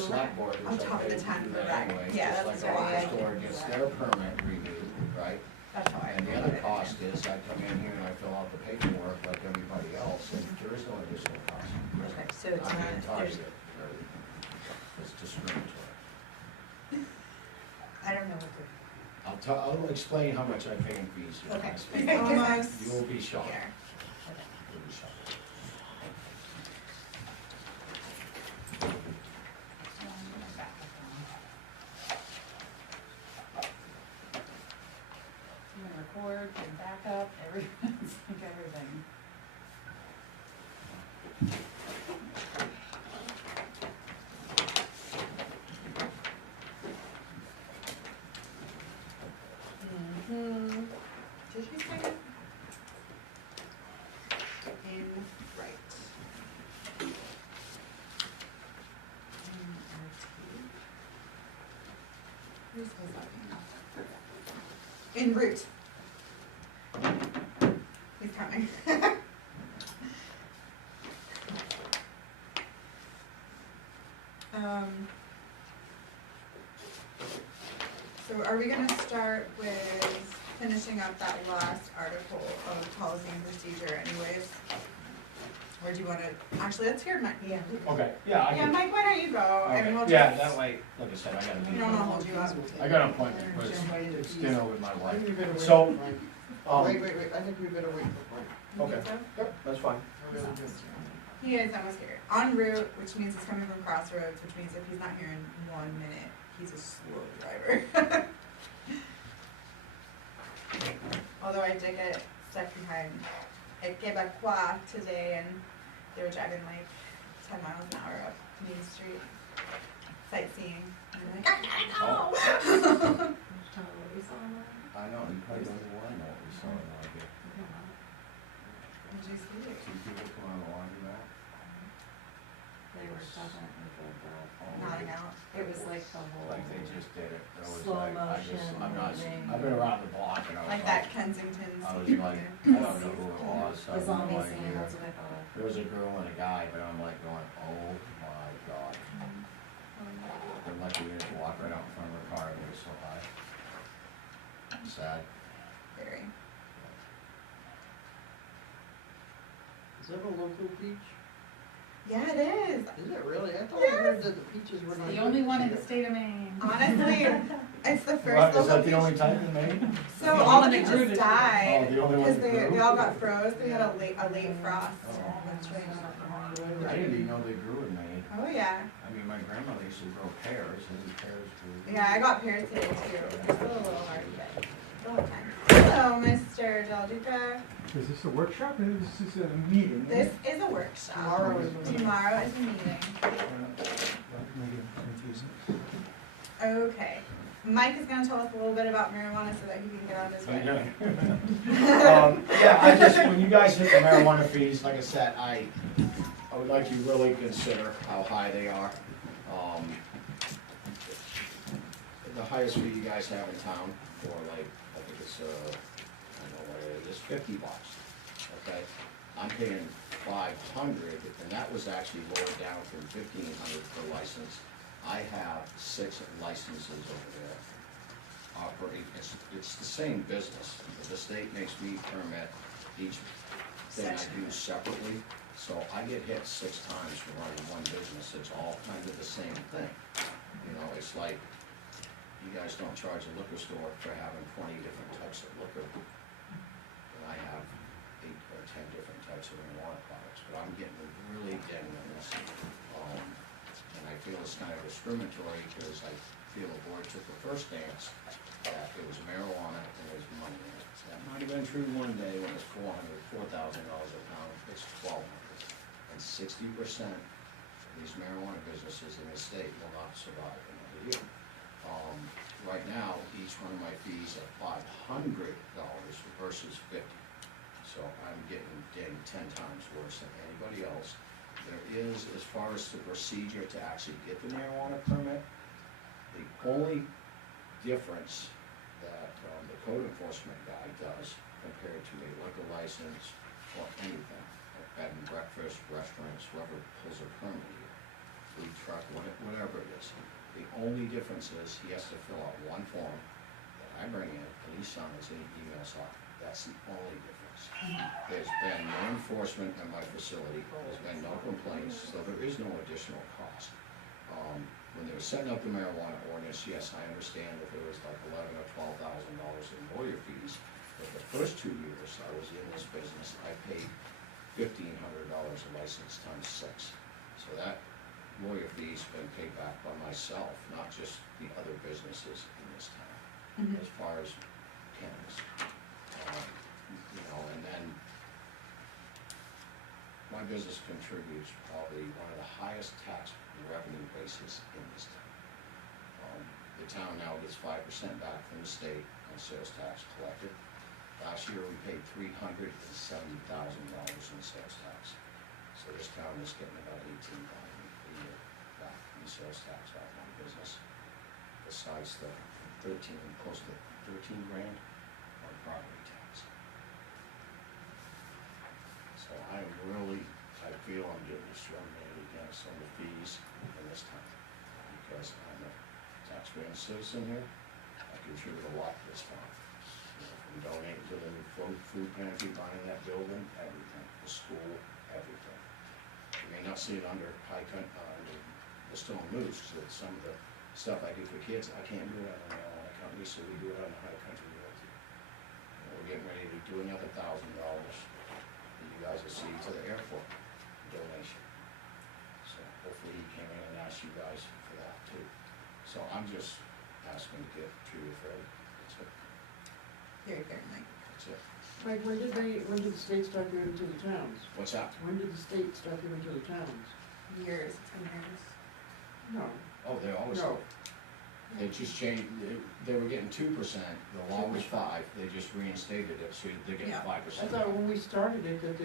select board, On which top I of the think 10 do for that rec. anyway, Yeah, just that's like a right. liquor store gets their permit renewed, right? That's how I. And the other cost is I come in here and I fill out the paperwork like everybody else, and there is no additional cost. Okay, so it's I'm not, being there's, targeted, or it's discriminatory. I don't know what the, I'll explain how much I pay in fees here. Okay. Almost You will be shocked. here. okay. You'll be shocked. You can record, you can back up, everything, it's like everything. Mm-hmm. Did you say it? In right. Who says that? En route. He's coming. So are we gonna start with finishing up that last article of policy and procedure anyways? Or do you wanna, actually, let's hear Mike. Yeah. Okay, yeah, I Yeah, can. Mike, why don't you go, and we'll Okay, just. yeah, that way, like I said, I gotta We be, don't wanna hold you up. I got an appointment, but Jump right into it's fees. dinner with my I wife. think we better wait So, for Frank. Wait, I think we better wait for Frank. You Okay. think so? Yep, that's fine. I really do. He is almost here. En route, which means he's coming from Crossroads, which means if he's not here in 1 minute, he's a slow driver. Although I did get stuck behind at Quebecois today, and they were driving like 10 miles an hour up Main Street, sightseeing. And I'm like, I gotta go! I know, you probably don't know what I know, we saw it out here. Did you see it? Two people come on the laundromat. They were definitely good though. Nodding out. It was like the whole. Like they just did it. It was Slow like, I'm not, motion, I've been around the block and I was Like like, that Kensington I was scene. like, I don't know who it was, I the have no zombie scene, idea. that's what I thought. There was a girl and a guy, but I'm like going, oh my god. They're lucky they didn't walk right out in front of her car, it was so high. Sad. Very. Is that a local peach? Yeah, it is. Is it really? I thought I heard that the peaches were not. The only one in the state of Maine. Honestly, it's the first What, local is that the peach. only type in Maine? So The all the only one that grew peaches this year. Oh, died the only one because that grew? they all got froze. They had a late frost. Oh. That's right. I didn't even know they grew in Maine. Oh yeah, I mean, my grandmother used to grow pears, and pears grew. yeah. I got pears today too. They're still a little hard, but still have time. Hello, Mr. Del Duca. Is this a workshop or this is a meeting? This is a workshop. Tomorrow is the meeting. Tomorrow is a meeting. Maybe I'm confusing. Okay. Mike is going to tell us a little bit about marijuana so that he can get on his way. Yeah, I just, when you guys hit the marijuana fees, like I said, I would like you to really consider how high they are. The highest fee you guys have in town for like, I think it's, I don't know what it is, $50, okay? I'm paying $500, and that was actually lowered down from $1,500 per license. I have 6 licenses over there operating, it's the same business, but the state makes me permit each thing I do separately. So I get hit 6 times for running one business, it's all kind of the same thing. You know, it's like, you guys don't charge a liquor store for having 20 different types of liquor. And I have 8 or 10 different types of marijuana products, but I'm getting really dinged on this. And I feel it's kind of discriminatory because I feel the board took the first stance that it was marijuana and there was money in it. That might have been true one day when it's $4,000 a pound, it's $1,200. And 60% of these marijuana businesses in the state will not survive another year. Right now, each one of my fees are $500 versus $50. So I'm getting dinged 10 times worse than anybody else. There is, as far as the procedure to actually get the marijuana permit, the only difference that the code enforcement guy does compared to a liquor license or anything, bed and breakfast, restaurants, whoever pulls a permit, food truck, whatever it is. The only difference is he has to fill out one form that I bring in, and he signs and he emails off. That's the only difference. There's been no enforcement in my facility, there's been no complaints, so there is no additional cost. When they were setting up the marijuana ordinance, yes, I understand that there was like $11,000 or $12,000 in lawyer fees, but the first 2 years I was in this business, I paid $1,500 a license times 6. So that lawyer fee's been paid back by myself, not just the other businesses in this town, as far as cannabis. You know, and then my business contributes probably one of the highest tax revenue bases in this town. The town now gets 5% back from the state on sales tax collected. Last year, we paid $370,000 in sales tax. So this town is getting about $18,000 a year back in sales tax out of my business, besides the close to 13 grand on property tax. So I feel I'm getting discriminated against on the fees in this town, because I'm a taxpaying citizen here. I contribute a lot to this town. From donating to the food pantry, buying that building, everything, the school, everything. You may not see it under the Stone Moose, so some of the stuff I do for kids, I can't do it on my company, so we do it on the High Country Realty. And we're getting ready to do another $1,000 that you guys will see to the airport donation. So hopefully he came in and asked you guys for that too. So I'm just asking to get treated fairly. That's it. Very fair, Mike. That's it. Mike, when did the state start giving to the towns? What's that? When did the state start giving to the towns? Years, it's been years. No. Oh, they always, No. they just changed, they were getting 2%, the law was 5, they just reinstated it, so they're getting Yeah. 5%. I thought when we started it, that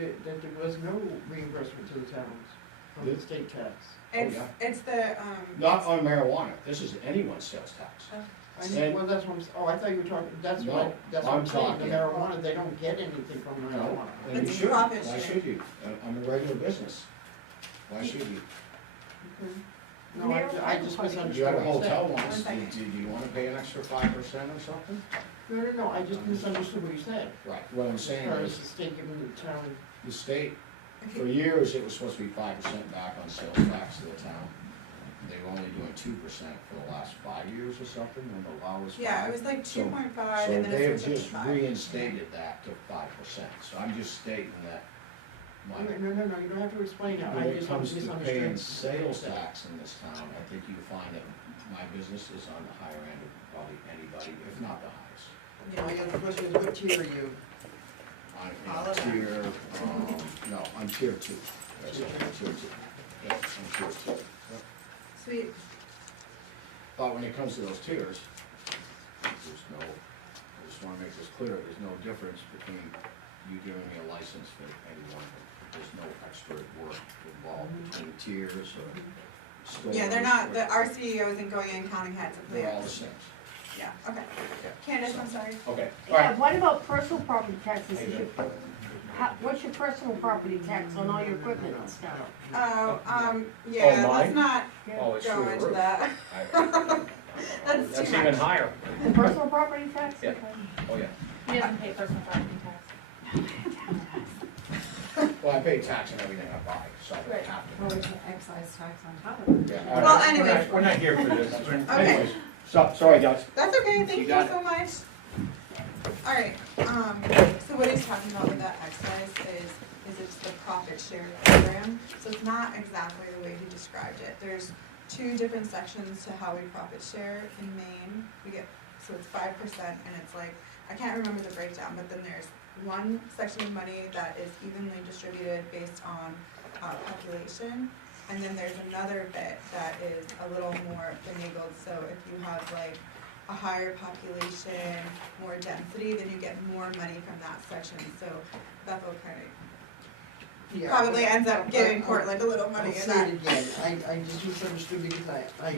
there was no reimbursement to the towns from the state tax. yeah. It's the, Not on marijuana, this is anyone's sales tax. I know, well, that's what I thought you were talking, that's No, what I'm saying, the talking- marijuana, they don't get anything from the No, marijuana. and you It's should, profit why share. should you? I'm a regular business, why should you? Okay. No, I just misunderstood You had a what you said. hotel once, One second. do you wanna pay an extra 5% or something? No, I just misunderstood what you said. Right, what I'm As saying far as is, the state giving the town, the state, if for you, years, it was supposed to be 5% back on sales tax to the town. They were only doing 2% for the last 5 years or something, when the law was 5. yeah, it was like So- 2.5 So and then they have it's just 5. reinstated that to 5%, so I'm just stating that my, no, you don't have to explain it, when I it just comes to paying misunderstood. sales tax in this town, I think you find that my business is on the higher end of probably anybody, if not the highest. I got the question is, what tier are you? All I'm of them. tier, no, I'm tier 2. That's it, I'm tier 2. Yeah, I'm tier 2. Yep. Sweet. But when it comes to those tiers, there's no, I just wanna make this clear, there's no difference between you giving me a license for any one of them. There's no extra work involved between tiers or stores. Yeah, they're not, our CEO isn't going in counting heads of They're all the plants. same. Yeah, okay. Yeah. Candace, I'm sorry. Okay, Yeah, alright. what about personal property taxes? What's your personal property tax on all your equipment and stuff? Oh, yeah, mine? let's not Oh, it's go through the into roof. that. That's too even much. higher. The personal property tax? Yeah. Okay. Oh, yeah. He doesn't pay personal property tax. Well, I pay tax on everything I buy, so I don't Right. have Well, to. it's an excise tax on top of it. Yeah, Well, alright. anyway. We're not here for this. Okay. Anyways, sorry, guys. That's okay, thank You you got so much. Alright, so what he's talking about with that excise is it's the profit share program. So it's not exactly the way he described it. There's 2 different sections to how we profit share in Maine. We get, so it's 5% and it's like, I can't remember the breakdown, but then there's one section of money that is evenly distributed based on population. And then there's another bit that is a little more finagled, so if you have like a higher population, more density, then you get more money from that section, so Bethel kind of Yeah, probably but- ends up giving Portland a little I'll money in say that. it again, I just misunderstood because I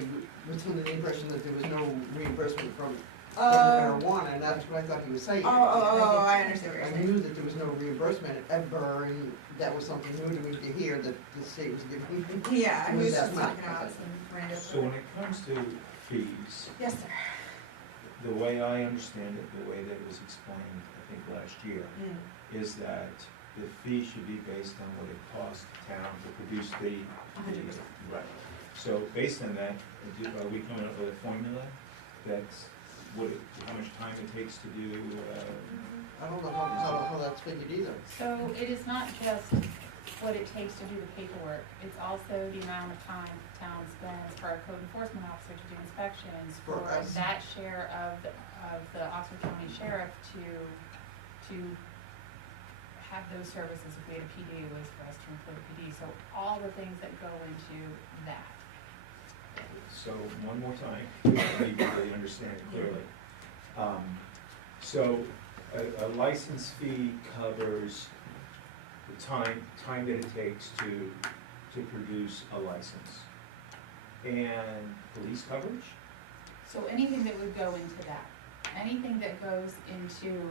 was under the impression that there was no reimbursement from marijuana, and that's what I thought he was saying. I understand what you're I saying. knew that there was no reimbursement ever, and that was something new to me to hear that the state was giving. Yeah, I was That just money. talking about some random. So when it comes to fees, Yes, sir. the way I understand it, the way that it was explained, I think last year, is that the fee should be based on what it costs the town to produce the. 100%. Right. So based on that, are we coming up with a formula that's, how much time it takes to do, I don't know how that's figured either. So it is not just what it takes to do the paperwork, it's also the amount of time the town spends for a code enforcement officer to do inspections, For for us. that share of the Oxford County Sheriff to have those services. If we had a PD, it was for us to include a PD, so all the things that go into that. so one more time, so you really understand it clearly. So a license fee covers the time that it takes to produce a license. And police coverage? So anything that would go into that, anything that goes into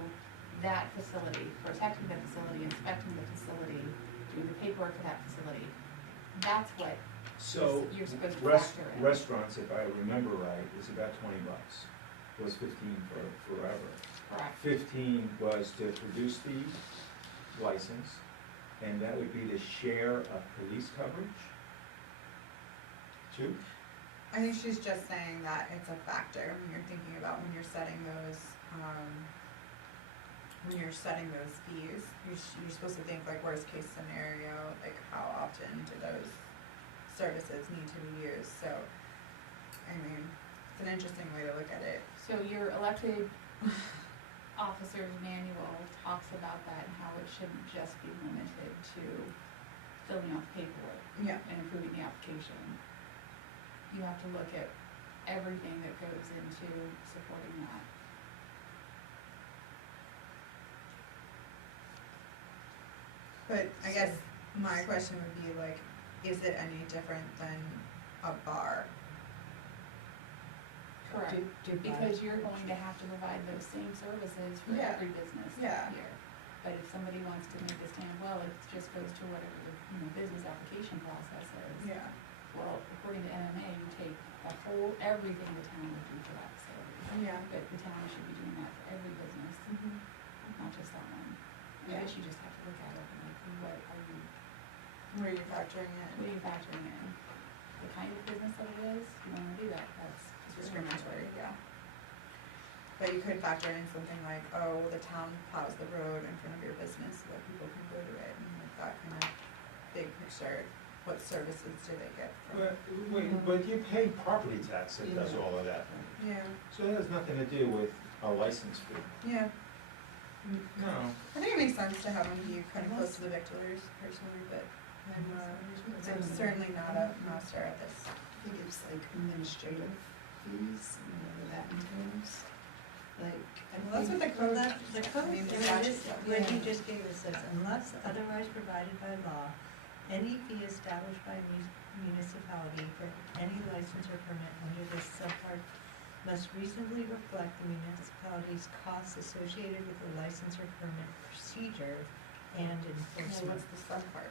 that facility, protecting the facility, inspecting the facility, doing the paperwork for that facility, that's what So you're supposed to factor in. restaurants, if I remember right, is about $20. It was 15 for forever. Correct. 15 was to produce the license, and that would be the share of police coverage? Two? I think she's just saying that it's a factor when you're thinking about when you're setting those, fees. You're supposed to think like worst case scenario, like how often do those services need to be used, so, I mean, it's an interesting way to look at it. So your elected officer's manual talks about that and how it shouldn't just be limited to filling out the paperwork Yeah. and approving the application. You have to look at everything that goes into supporting that. But I guess my question would be like, is it any different than a bar? Correct. Do Because you're going to have to provide those same services for Yeah. every business Yeah. here. But if somebody wants to make this stand, well, it just goes to whatever the, business application process is. Yeah. Well, according to MMA, you take everything the town would do for that facility. Yeah. But the town should be doing that for every business, not just that one. I Yeah. guess you just have to look at it and like, what are you Where are you factoring What are in? you factoring in? The kind of business that it is, you wanna do that, that's Discriminatory, yeah. But you could factor in something like, oh, the town plows the road in front of your business so that people can go to it, and like that kind of big picture. What services do they get from? But you pay property tax that does all of that. Yeah, So that has nothing to do with a license fee. yeah. No. I think it makes sense to have them be kind of close to the victualers personally, but I'm certainly not a master at this. I think it's like administrative fees, and whatever that entails. Like, Well, that's what the code, The I code, mean, the there it is, statute, what yeah. you just gave us says, unless otherwise provided by law, any fee established by a municipality for any license or permit under this subpart must reasonably reflect the municipality's costs associated with the license or permit procedure and Well, enforcement. what's the sub part?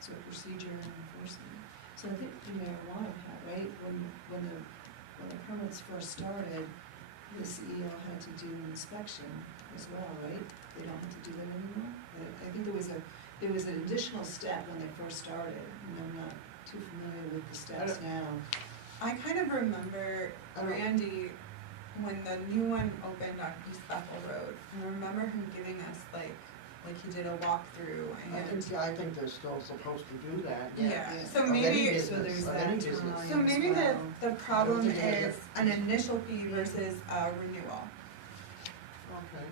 so procedure and enforcement. So I think the marijuana had, right, when the permits first started, the CEO had to do an inspection as well, right? They don't have to do that anymore? I think there was an additional step when they first started, and I'm not too familiar with the steps now. I kind of remember I don't- Randy, when the new one opened on East Bethel Road, I remember him giving us like he did a walkthrough and. I think they're still supposed to do that. Yeah, Yeah. so Of any maybe, business, So there's of that any time. business. so maybe the problem I don't think is an initial fee versus a renewal, Okay.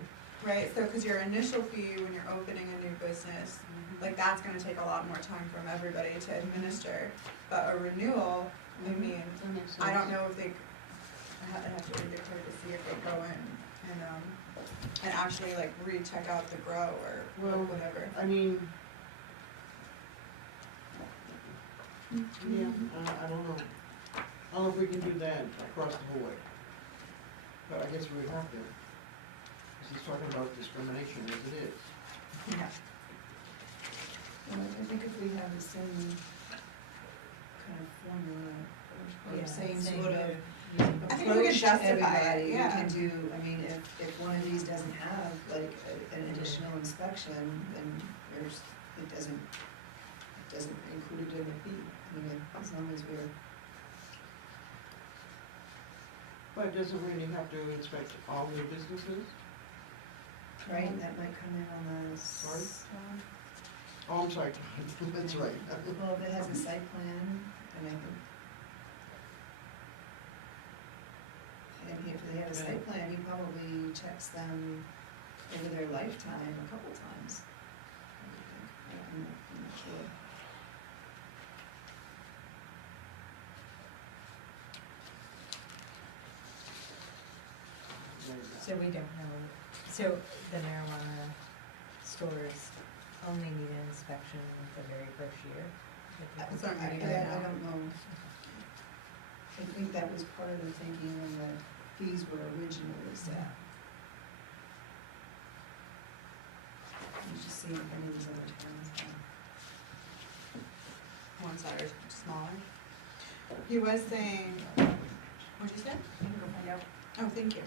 right? So, cause your initial fee when you're opening a new business, like that's gonna take a lot more time from everybody to administer. But a renewal, I mean, That makes I don't sense. know if they, I have to read the code to see if they go in and actually like recheck out the grow or Well, whatever. I mean, yeah, I don't know. I don't know if we can do that across the board. But I guess we have to, because he's talking about discrimination as it is. Yeah. Well, I think if we have the same kind of formula, or Yeah, same same sort way of using- I think we could approach to justify it, everybody, we yeah. can do, I mean, if one of these doesn't have like an additional inspection, then it doesn't include it in the fee. I mean, as long as we're, But it doesn't really have to inspect all new businesses? right, that might come in on the. Sorry? Oh, I'm sorry, that's right. Well, if it has a site plan, and I think. And if they have a site plan, he probably checks them over their lifetime a couple times. I'm not sure. So we don't know, so the marijuana stores only need an inspection the very first year? That's what I'm I reading right now. don't know. I think that was part of the thinking when the fees were originally set. You just see if any of these other towns have. Ones that are smaller. He was saying, what'd you say? I can go find out. Oh, thank you.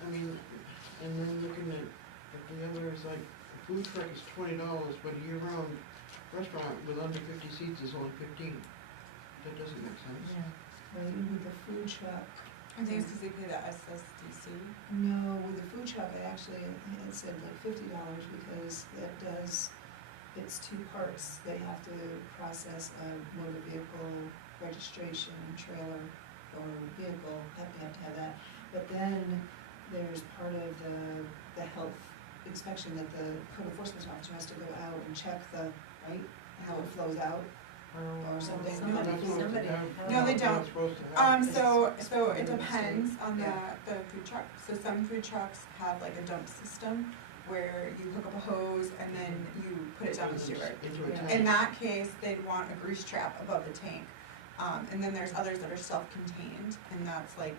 I mean, and then looking at the other is like, a food truck is $20, but a year-round restaurant with under 50 seats is only 15. That doesn't make sense. Yeah. Well, even with the food truck. I think it's because they pay the SSDC. No, with the food truck, I actually, it said like $50 because that does, it's two parts. They have to process a motor vehicle registration, trailer, or vehicle, they have to have that. But then there's part of the health inspection that the code enforcement officer has to go out and check the, right, how it flows out. Or something. Somebody- That's what somebody it's- has- No, they that's don't. what it's supposed to have. So it depends on Yeah. the food truck. So some food trucks have like a dump system where you hook up a hose and then you put it down the sewer. Into a Yeah. tank. In that case, they'd want a grease trap above the tank. And then there's others that are self-contained, and that's like,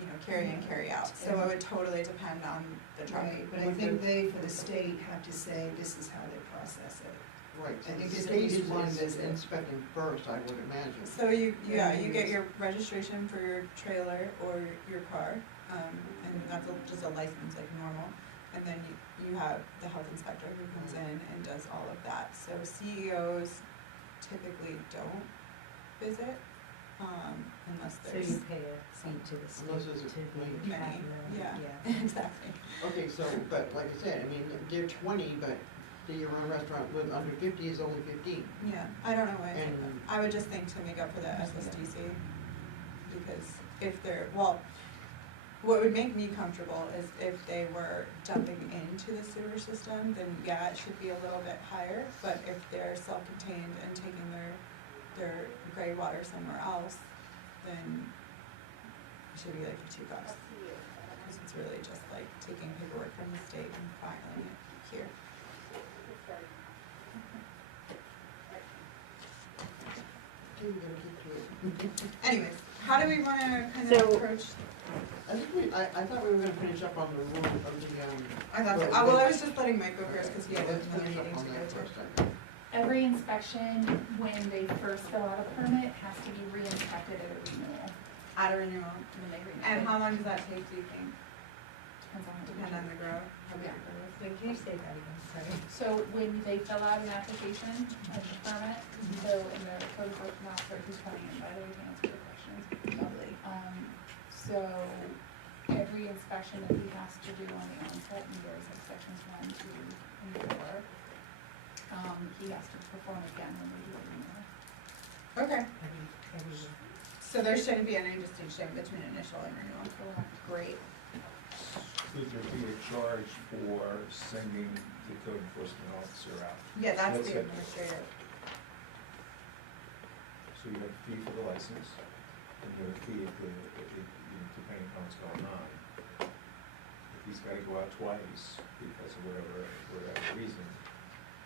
you know, carry in, carry out. So it would totally depend on the truck. Right, but I think they, for the state, have to say this is how they process it. Right, I think the there's at state least is one visit. inspecting first, I would imagine. So you get your registration for your trailer or your car, and that's just a license like normal. And then you have the health inspector who comes in and does all of that. So CEOs typically don't visit, unless So there's you pay a fee to the state Unless there's a to be complaint. many, admin, yeah, exactly. Okay, so, but like I said, I mean, they're 20, but the year-round restaurant with under 50 is only 15. Yeah, I don't know why I think that. And- I would just think to make up for the SSDC, because if they're, well, what would make me comfortable is if they were dumping into the sewer system, then yeah, it should be a little bit higher, but if they're self-contained and taking their gray water somewhere else, then it should be like $2. Because it's really just like taking paperwork from the state and filing it here. Okay, we gotta keep to it. Anyways, how do we wanna kind So- of approach? I think I thought we were gonna finish up on the rule of the, I thought, Well, well, I was just letting Mike go first, cause he had let's another finish up meeting on to go that to. first, I think. Every inspection, when they first fill out a permit, has to be re-inspected at a renewal, At a renewal. when they renew. And how long does that take, do you think? Depends on the Depend on the grow, how big Yeah. it grows? Wait, can you say that again, sorry? So when they fill out an application of the permit, so in the code enforcement officer who's coming in, by the way, to answer your questions. Lovely. So every inspection that he has to do on the onset, and there's like sections 1, 2, and 4, he has to perform again when we do a renewal. Okay, Every year. so there shouldn't be any distinction between initial and renewal. Correct. Great. include their fee to charge for sending the code enforcement officer out. Yeah, that's That's the it. administrative. So you have a fee for the license, and you have a fee if depending on what's going on. If he's gotta go out twice because of whatever reason,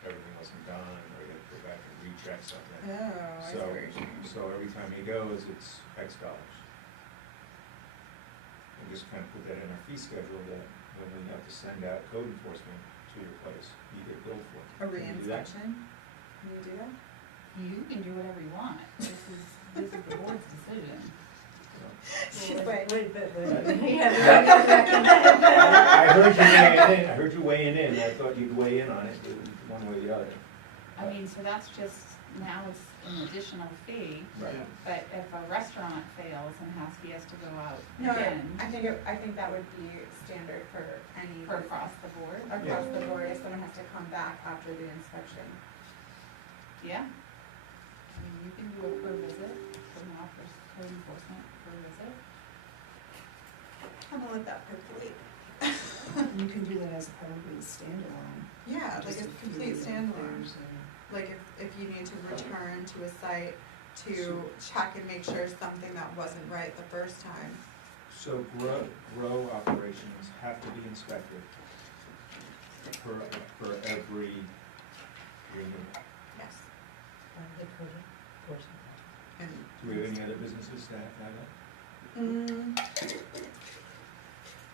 everything wasn't done, or you have to go back and recheck something. Oh, I see So, what you're saying. so every time he goes, it's X dollars. And just kind of put that in our fee schedule that when we have to send out code enforcement to your place, you get billed for it. A Can you do that? reinspection? Can you do that? You can do whatever you want, this is the board's decision. She's like, I heard you weighing in, I thought you'd weigh in on it, one way or the other. I mean, so that's just, now it's an additional fee, Right. but if a restaurant fails and he has to go out no, again, I think that would be standard for any, for across the board, across the board, if someone has to come back after the inspection. yeah. I mean, you can do it per visit, for now, for code enforcement per visit. I'm gonna let that percolate. You can do that as probably standalone. Yeah, like just a a complete few standalone. things and- Like if you need to return to a site to check and make sure something that wasn't right the first time. So grow operations have to be inspected for every unit. Yes. And, Do we have any other businesses that have that?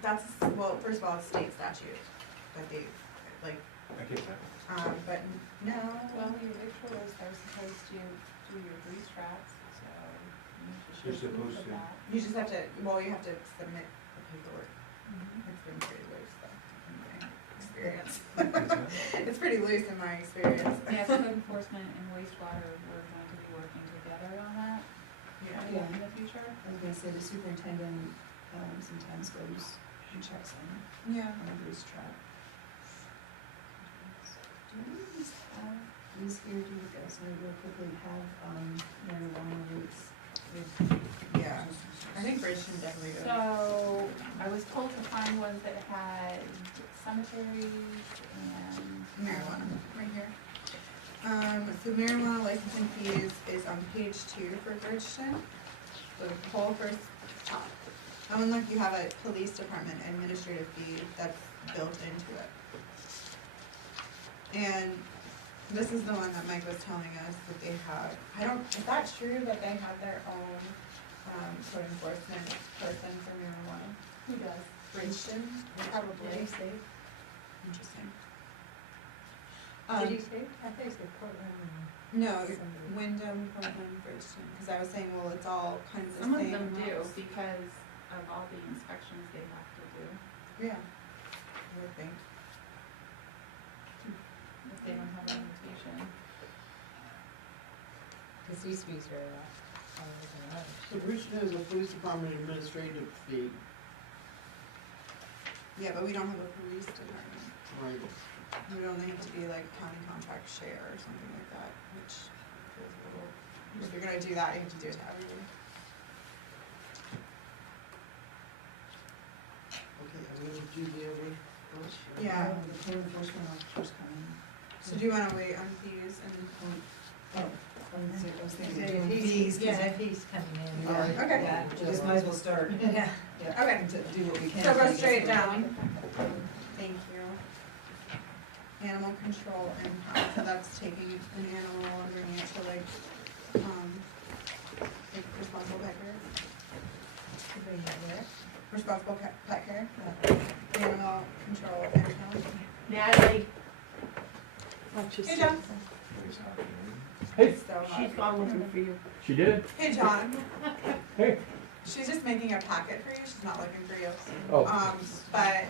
that's, well, first of all, it's state statute, that they, like, I get that. but no. Well, your victuals are supposed to do your grease traps, so you You're should show proof supposed of to. that. You just have to, well, you have to submit the paperwork. It's been pretty loose though, in my experience. It's pretty loose in my experience. Yeah, code enforcement and wastewater, we're going to be working together on that Yeah. in the future. I was gonna say the superintendent, sometimes goes and checks on Yeah. a grease trap. Do we just have, these here, do you guys know real quickly have, marijuana rates? Yeah, I think Bridgeton definitely does. So, I was told to find ones that had cemeteries and. Marijuana, right here. So marijuana licensing fees is on page 2 for Bridgeton. The whole first top. And like you have a police department administrative fee that's built into it. And this is the one that Mike was telling us that they have, is that true that they have their own, code enforcement person for marijuana? Who does? Bridgeton, probably. Did he say, Interesting. did he say, I think it's Portland. No, Somebody. Wyndham, Portland, Bridgeton, because I was saying, well, it's all kind of the Some of same. them do, house. because of all the inspections they have to do, Yeah, I would think. if they don't have a limitation. Cause these fees are, higher than others. So Bridgeton has a police department administrative fee, Yeah, but we don't have a police department. right? It would only have to be like county contract share or something like that, which feels a little, if you're gonna do that, you have to do it to everyone. Okay, I'm gonna do the other first. right? Yeah. The code enforcement officers coming. So do you wanna wait on fees and? I was thinking If doing he's- fees, 'cause Yeah, if he's coming in. All right. Okay. Yeah, just might as well start. Yeah. Yeah, Okay. to do what we can. So to go get straight started. down. Thank you. Animal control impact, so that's taking an animal and bringing it to like responsible pet care. To bring it where? Responsible pet care, animal control impact. Natalie. Hey, John. Hey, So, She's gone looking for you. she did? Hey, John. Hey. She's just making a packet for you, she's not looking for you. Oh. But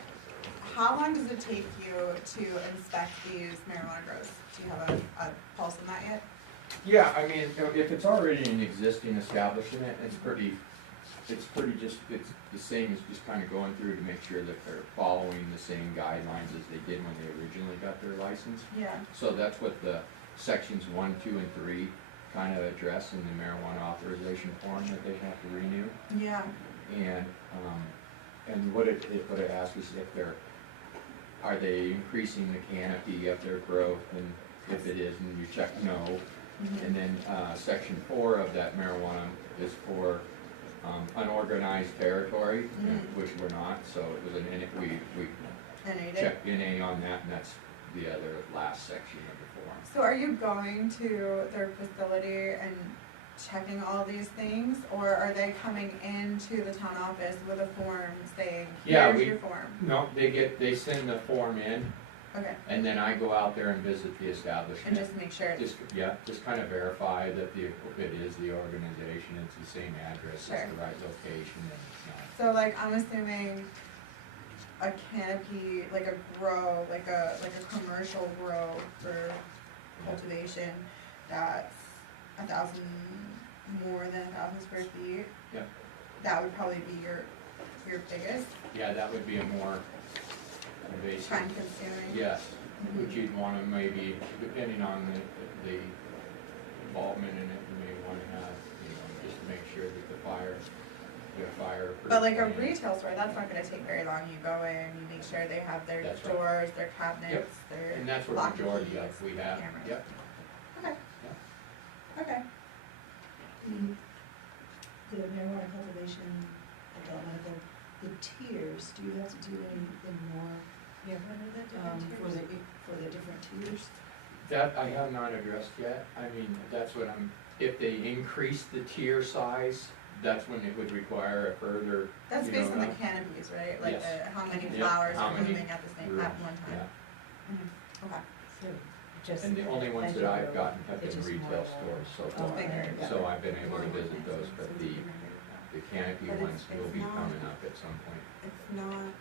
how long does it take you to inspect these marijuana grows? Do you have a pulse on that yet? Yeah, I mean, if it's already an existing establishment, it's the same as just kind of going through to make sure that they're following the same guidelines as they did when they originally got their license. Yeah. So that's what the sections 1, 2, and 3 kind of address in the marijuana authorization form that they have to renew. Yeah. And, And what it asks is if are they increasing the canopy of their growth, and if it is, and you check no. Mhm. And then, section 4 of that marijuana is for, unorganized territory, which we're not, so it was we NA did. checked NA on that, and that's the other last section of the form. So are you going to their facility and checking all these things, or are they coming into the town office with a form saying, Yeah, here's your form? No, they send the form in, Okay, and then I go out there and visit the establishment. and just make sure it's, Just kind of verify that it is the organization, it's the same address, Sure. it's the right location, and it's not. so like, I'm assuming a canopy, like a grow, like a commercial grow for cultivation, that's 1,000, more than 1,000 square feet. Yep. That would probably be your biggest, Yeah, that would be a more invasive. time consuming. Yes, Mhm. which you'd wanna maybe, depending on the involvement in it, you may wanna have, just to make sure that the fire. But like a retail store, that's not gonna take very long, you go in, you make sure they have their That's right. doors, their cabinets, their And that's what lock the majority of keys, we have, cameras. yep. Okay. Okay, The marijuana cultivation, adult medical, the tiers, do you have to do anything more, Yeah, what are the for different tiers? for the different tiers? That I have not addressed yet, I mean, that's what if they increase the tier size, that's when it would require a further, that's you based know, on the canopies, right? Like Yes. how many Yep, flowers how are many blooming at the same, at one yeah. time. Mhm. Okay, So, just. And the only ones as that you I've go, gotten have it's been just retail more, stores so Oh, far. figured, yeah. So I've been able to visit those, but the canopy But ones it's will be not- coming up at some point. it's not,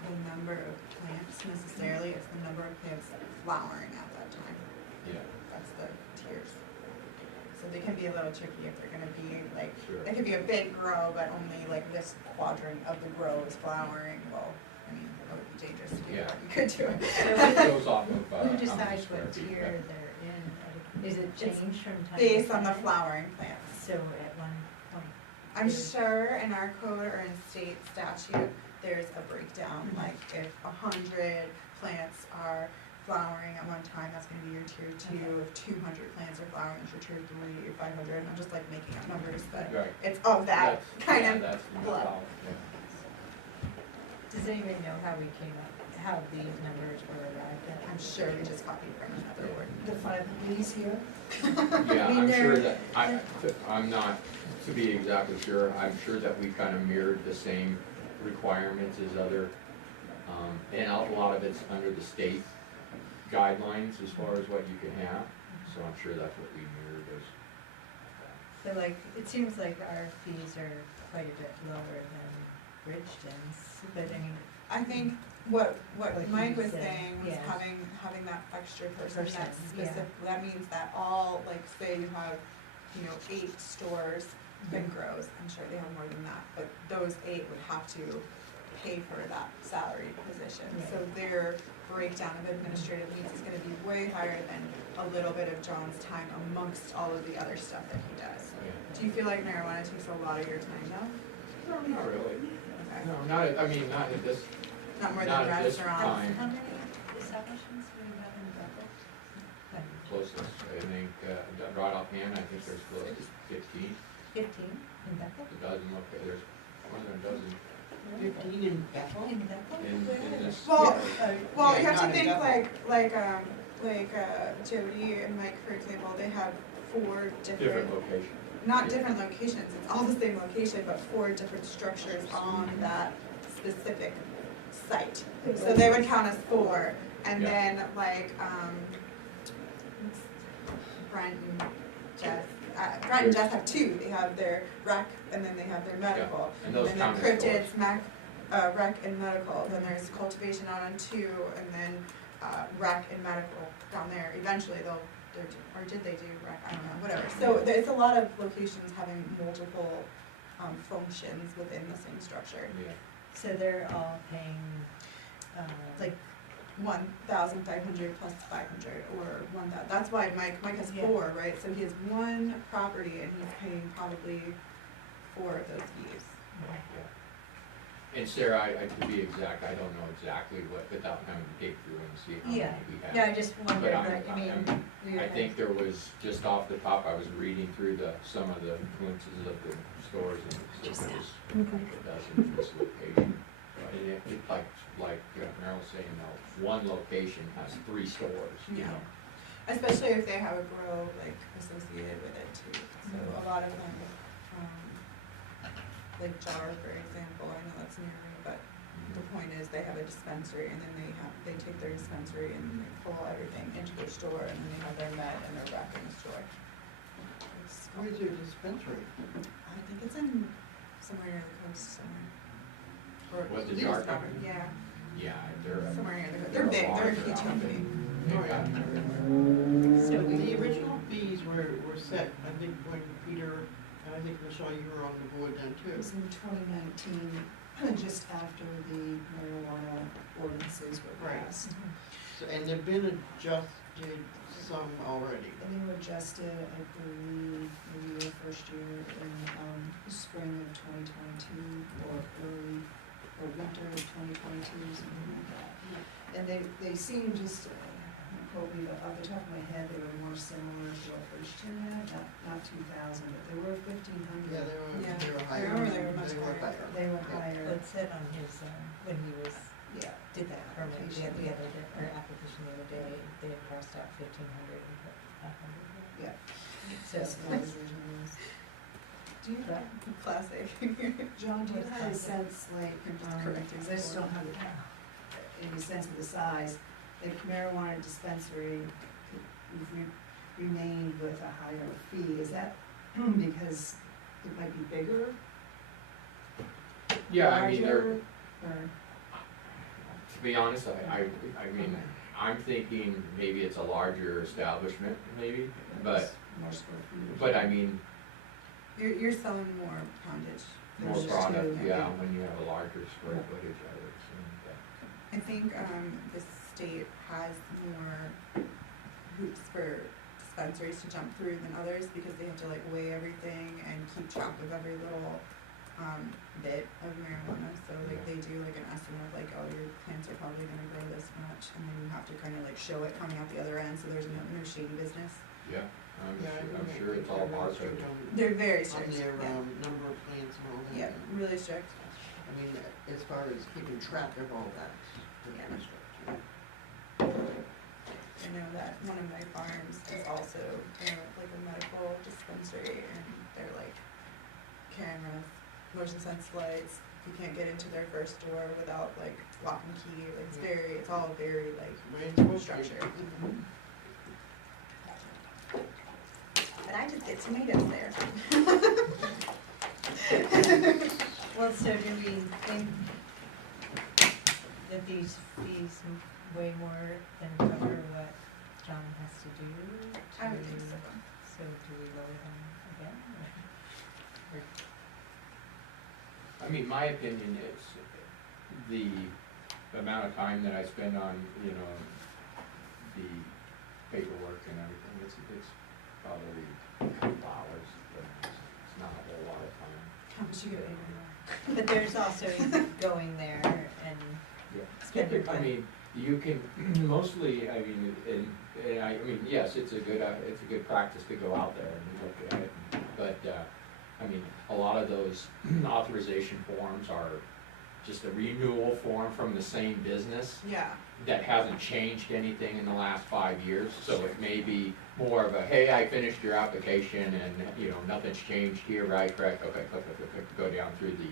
the number of plants necessarily, it's the number of plants flowering at that time. Yeah, That's the tiers. So they can be a little tricky if they're gonna be like, sure. it could be a big grow, but only like this quadrant of the grow is flowering, well, I mean, that would be dangerous to do, Yeah. but you could do it. It goes off of, how Who many decides square what feet, tier they're in? Is it It's changed from time to time? Based on the flowering plants. So at one point, I'm sure in our code or in state statute, there's a breakdown, like if 100 plants are flowering at one time, that's gonna be your tier 2, if 200 plants are flowering, it's your tier 3, 500, I'm just like making up numbers, but Right. it's of that That's- kind yeah, of that's the flow. methodology, yeah. does anybody know how we came up, how these numbers were arrived at? I'm sure we just copied from another word. The 5 Bs here? Yeah, I mean, I'm sure they're- that, I'm not, to be exactly sure, I'm sure that we kind of mirrored the same requirements as other, and a lot of it's under the state guidelines as far as what you can have, so I'm sure that's what we mirrored as. So like, it seems like our fees are quite a bit lower than Bridgeton's, but I mean, I think what Like Mike you was said, saying was yeah. having that extra person Person, that's yeah. specific, that means that all, like, say you have, 8 stores and grows, I'm sure they have more than that, but those 8 would have to pay for that salaried position. So their breakdown of administrative needs is gonna be way higher than a little bit of John's time amongst all of the other stuff that he does. Do you feel like marijuana takes a lot of your time though? No, not really, Okay. no, not at this, Not more not than at this restaurants? time. how many establishments do we have in Bethel? Closest, I think, right offhand, I think there's close to 15, 15 in Bethel? a dozen, there's more than a dozen 15 in Bethel? In Bethel? in this. Well, area. Well, Yeah, you have to not think enough. like Jody and Mike, for example, they have 4 Different locations. not different locations, it's all the same location, but 4 different structures on that specific site. So they would count as 4, and Yeah. then like, Brent and Jess, Brent and Jess have 2, they have their rec, and then they have their medical. And those And count then as stores. cryptids, rec and medical, then there's cultivation out on 2, and then, rec and medical down there. Eventually or did they do rec, I don't know, whatever. So it's a lot of locations having multiple, functions within the same structure. Yeah. So they're all paying, Like 1,500 plus 500, or 1,000, that's why Mike has Yeah. 4, right? So he has 1 property and he's paying probably 4 of those fees. And Sarah, to be exact, I don't know exactly what, without having to dig through and see how Yeah, many we have. yeah, I just But wondered, I'm- like, I mean, we I had- think there was, just off the top, I was reading through some of the glimpses of the stores, and it was like a dozen in this location. And it like Merrill was saying, one location has 3 stores, you Yeah. know? Especially if they have a grow like associated with it too. So a lot of them, like Jar, for example, I know that's near me, but the point is they have a dispensary and then they take their dispensary and they pull everything into their store and then they have their med and their wrapping store. Where's your dispensary? I think it's in somewhere near the coast somewhere. Or What, the Lee's Jar property, company? Yeah, Yeah, they're. somewhere near the coast. They're big, they're a larger huge company. They've got, So the original fees were set, I think, when Peter, and I think Michelle, you were on the board then It too. was in 2019, just after the marijuana ordinances were Right. passed. So, and they've been adjusted some already. And they were adjusted, I believe, maybe the first year in the spring of 2022 or winter of 2022, something like that. And they seem just, quote me, but off the top of my head, they were more similar to what Bridgeton had, not 2,000, but they were 1,500. Yeah, Yeah. they were I higher. remember they were much higher. They were Yeah. higher, Well, it said on his, when he was, yeah. did that permit, the other day, or application the other day, they had crossed out 1,500 and put 500. Yeah. So, That's what the original was. Do you, Classic. John, do you have a sense, like, Correct. because I just don't have any sense of the size, like marijuana dispensary, remained with a higher fee, is that because it might be bigger? yeah, I mean, they're, larger, or, to be honest, I mean, I'm thinking maybe it's a larger establishment, maybe, but, more square feet? but I mean, You're selling more poundage. more There's product, two, yeah, when you have a larger square footage, I would assume that. I think, the state has more hoops for dispensaries to jump through than others because they have to like weigh everything and keep track of every little, bit of marijuana. So like they do like an estimate of like, oh, your plants are probably gonna grow this much, and then you have to kind of like show it coming out the other end, so there's no shady business. Yeah, I'm Yeah, I sure, I'm think sure it's all they're part really of strict it. on- They're very On strict, their, yeah. number of plants and all that. Yeah, really strict. I mean, as far as keeping track of all that, they're Yeah. pretty strict. I know that one of my farms is also, like a medical dispensary, and they're like cameras, motion sense lights. You can't get into their first door without like lock and key. Like it's all very like Way it's supposed to be. structured. But I just get tomatoes there. well, so do we think that these fees way more than cover what John has to do? I would think so. So do we lower them again? Or- I mean, my opinion is the amount of time that I spend on, you know, the paperwork and everything, it's probably a couple hours, but it's not a whole lot of time. How much you get paid? But there's also going there and Yeah. spend your I money. mean, you can, mostly, I mean, and I mean, yes, it's a good practice to go out there and look at it, but, I mean, a lot of those authorization forms are just a renewal form from the same business Yeah. that hasn't changed anything in the last 5 years, so it may be more of a, hey, I finished your application and, you know, nothing's changed here, right, correct, okay, click, go down through the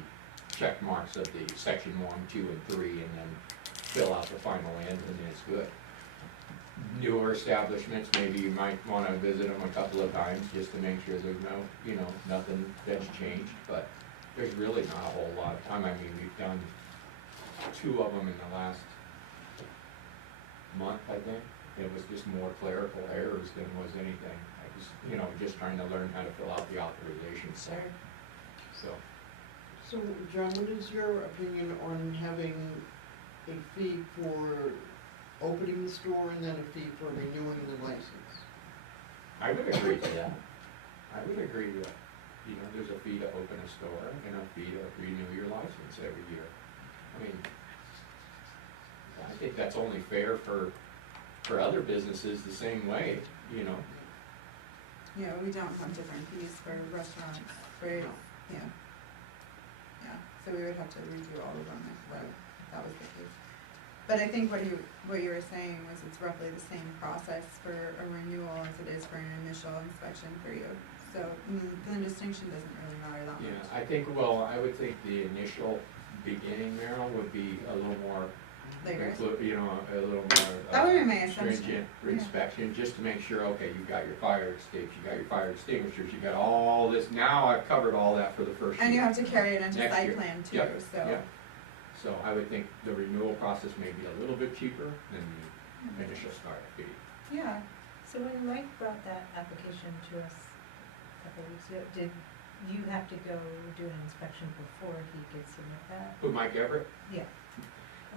check marks of the section 1, 2, and 3, and then fill out the final end, and then it's good. Newer establishments, maybe you might wanna visit them a couple of times just to make sure there's no, you know, nothing that's changed, but there's really not a whole lot of time. I mean, we've done 2 of them in the last month, I think. It was just more clerical errors than was anything. I was, you know, just trying to learn how to fill out the authorization form. So, So, John, what is your opinion on having a fee for opening the store and then a fee for renewing the license? I would agree to that. I would agree that, you know, there's a fee to open a store and a fee to renew your license every year. I mean, I think that's only fair for other businesses the same way, you know? Yeah, we don't have different fees for restaurants, for, yeah. Yeah, so we would have to redo all of them if that was the case. But I think what you were saying was it's roughly the same process for a renewal as it is for an initial inspection for you. So the distinction doesn't really matter that much. Yeah, I think, well, I would think the initial beginning, Meryl, would be a little more, Later. you know, a little more. That would be my assumption. Stringent Yeah. inspection, just to make sure, okay, you've got your fire extinguishers, you got your fire extinguishers, you got all this, now I've covered all that for the first year. And you have to carry it into Next site year. plan too, Yep, so. yep. So I would think the renewal process may be a little bit cheaper than the initial start fee. Yeah, So when Mike brought that application to us a couple of weeks ago, did you have to go do an inspection before he could submit that? Who, Mike Everett? Yeah.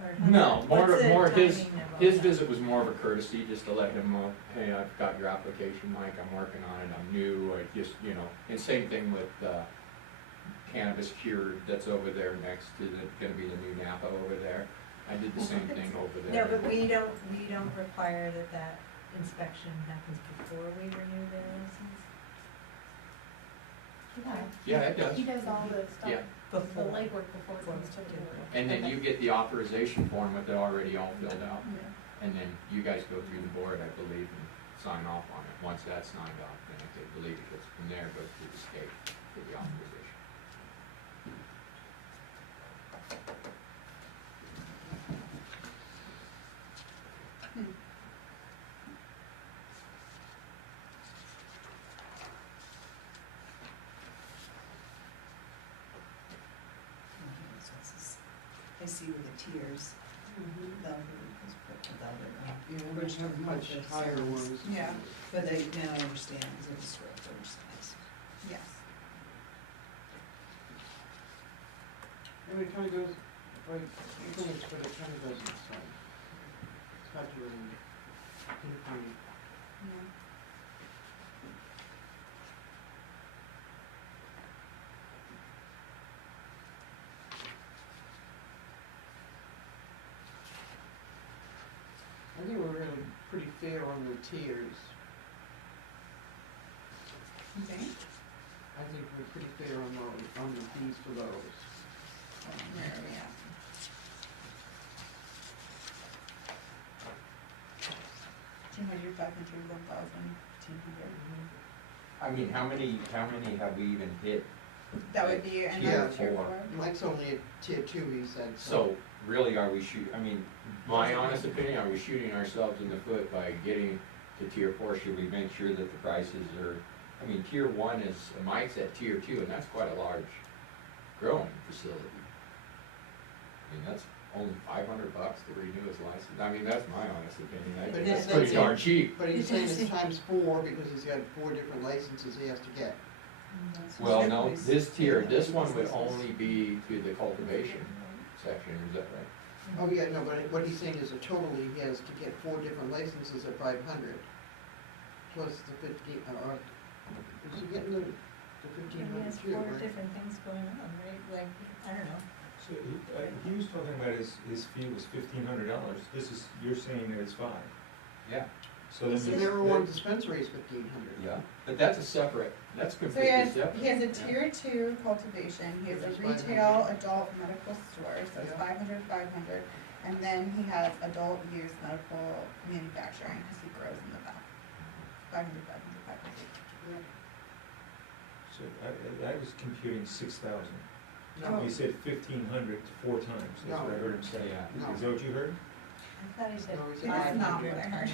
Or No, what's the more his timing of all his that? visit was more of a courtesy, just to let him know, hey, I've got your application, Mike, I'm working on it, I'm new, I just, you know, and same thing with, Cannabis Cured that's over there next to gonna be the new Napa over there. I did the same thing over No, there. but we don't require that inspection happens before we renew the license? Yeah, it does. He does all the stuff, Yeah. the Before. legwork before it comes to the board. And then you get the authorization form with it already all filled out. yeah. And then you guys go through the board, I believe, and sign off on it. Once that's signed off, then I believe it gets from there, goes to the state for the authorization. I see with the tiers, Velvet was put to Velvet, Yeah, we Which have much is- higher ones. Yeah, but they now understand because of the square footage size. yes. And it kinda goes, like, finish, but it kinda doesn't, so. It's hard to really pinpoint. Yeah. I think we're really pretty fair on the tiers. Okay. I think we're pretty fair on the fees for those. Where are we at? $200, $500, $1,000, $1,500. I mean, how many have we even hit? That would be Yeah. another tier Four. 4. Mike's only at tier 2, he said, So really, are we I mean, my honest opinion, are we shooting ourselves in the foot by getting to tier 4? Should we make sure that the prices are, I mean, tier 1 is, Mike's at tier 2, and that's quite a large growing facility. I mean, that's only $500 to renew his license. I mean, that's my honest opinion. I think that's pretty darn cheap. But he's saying it's times 4 because he's got 4 different licenses he has to get. Well, no, this tier, this one would only be to the cultivation section, is that right? Oh, yeah, no, but what he's saying is a totally, he has to get 4 different licenses at 500. Plus the 50, or, is he getting the He 1,500 has too, 4 right? different things going on, right? Like, I don't know. So he was talking about his fee was $1,500. You're saying that it's 5. Yeah. So then. The marijuana dispensary is 1,500. Yeah, but that's a separate, that's So completely separate. he has a tier 2 cultivation, he has a That's retail adult medical store, so it's Yeah. 500, and then he has adult use medical manufacturing, because he grows in the back. 500, 500. So I was computing 6,000. No. He said 1,500 4 times, that's what I heard him say. No. Is that what you heard? I thought he said No, he said That's not 500 what I heard.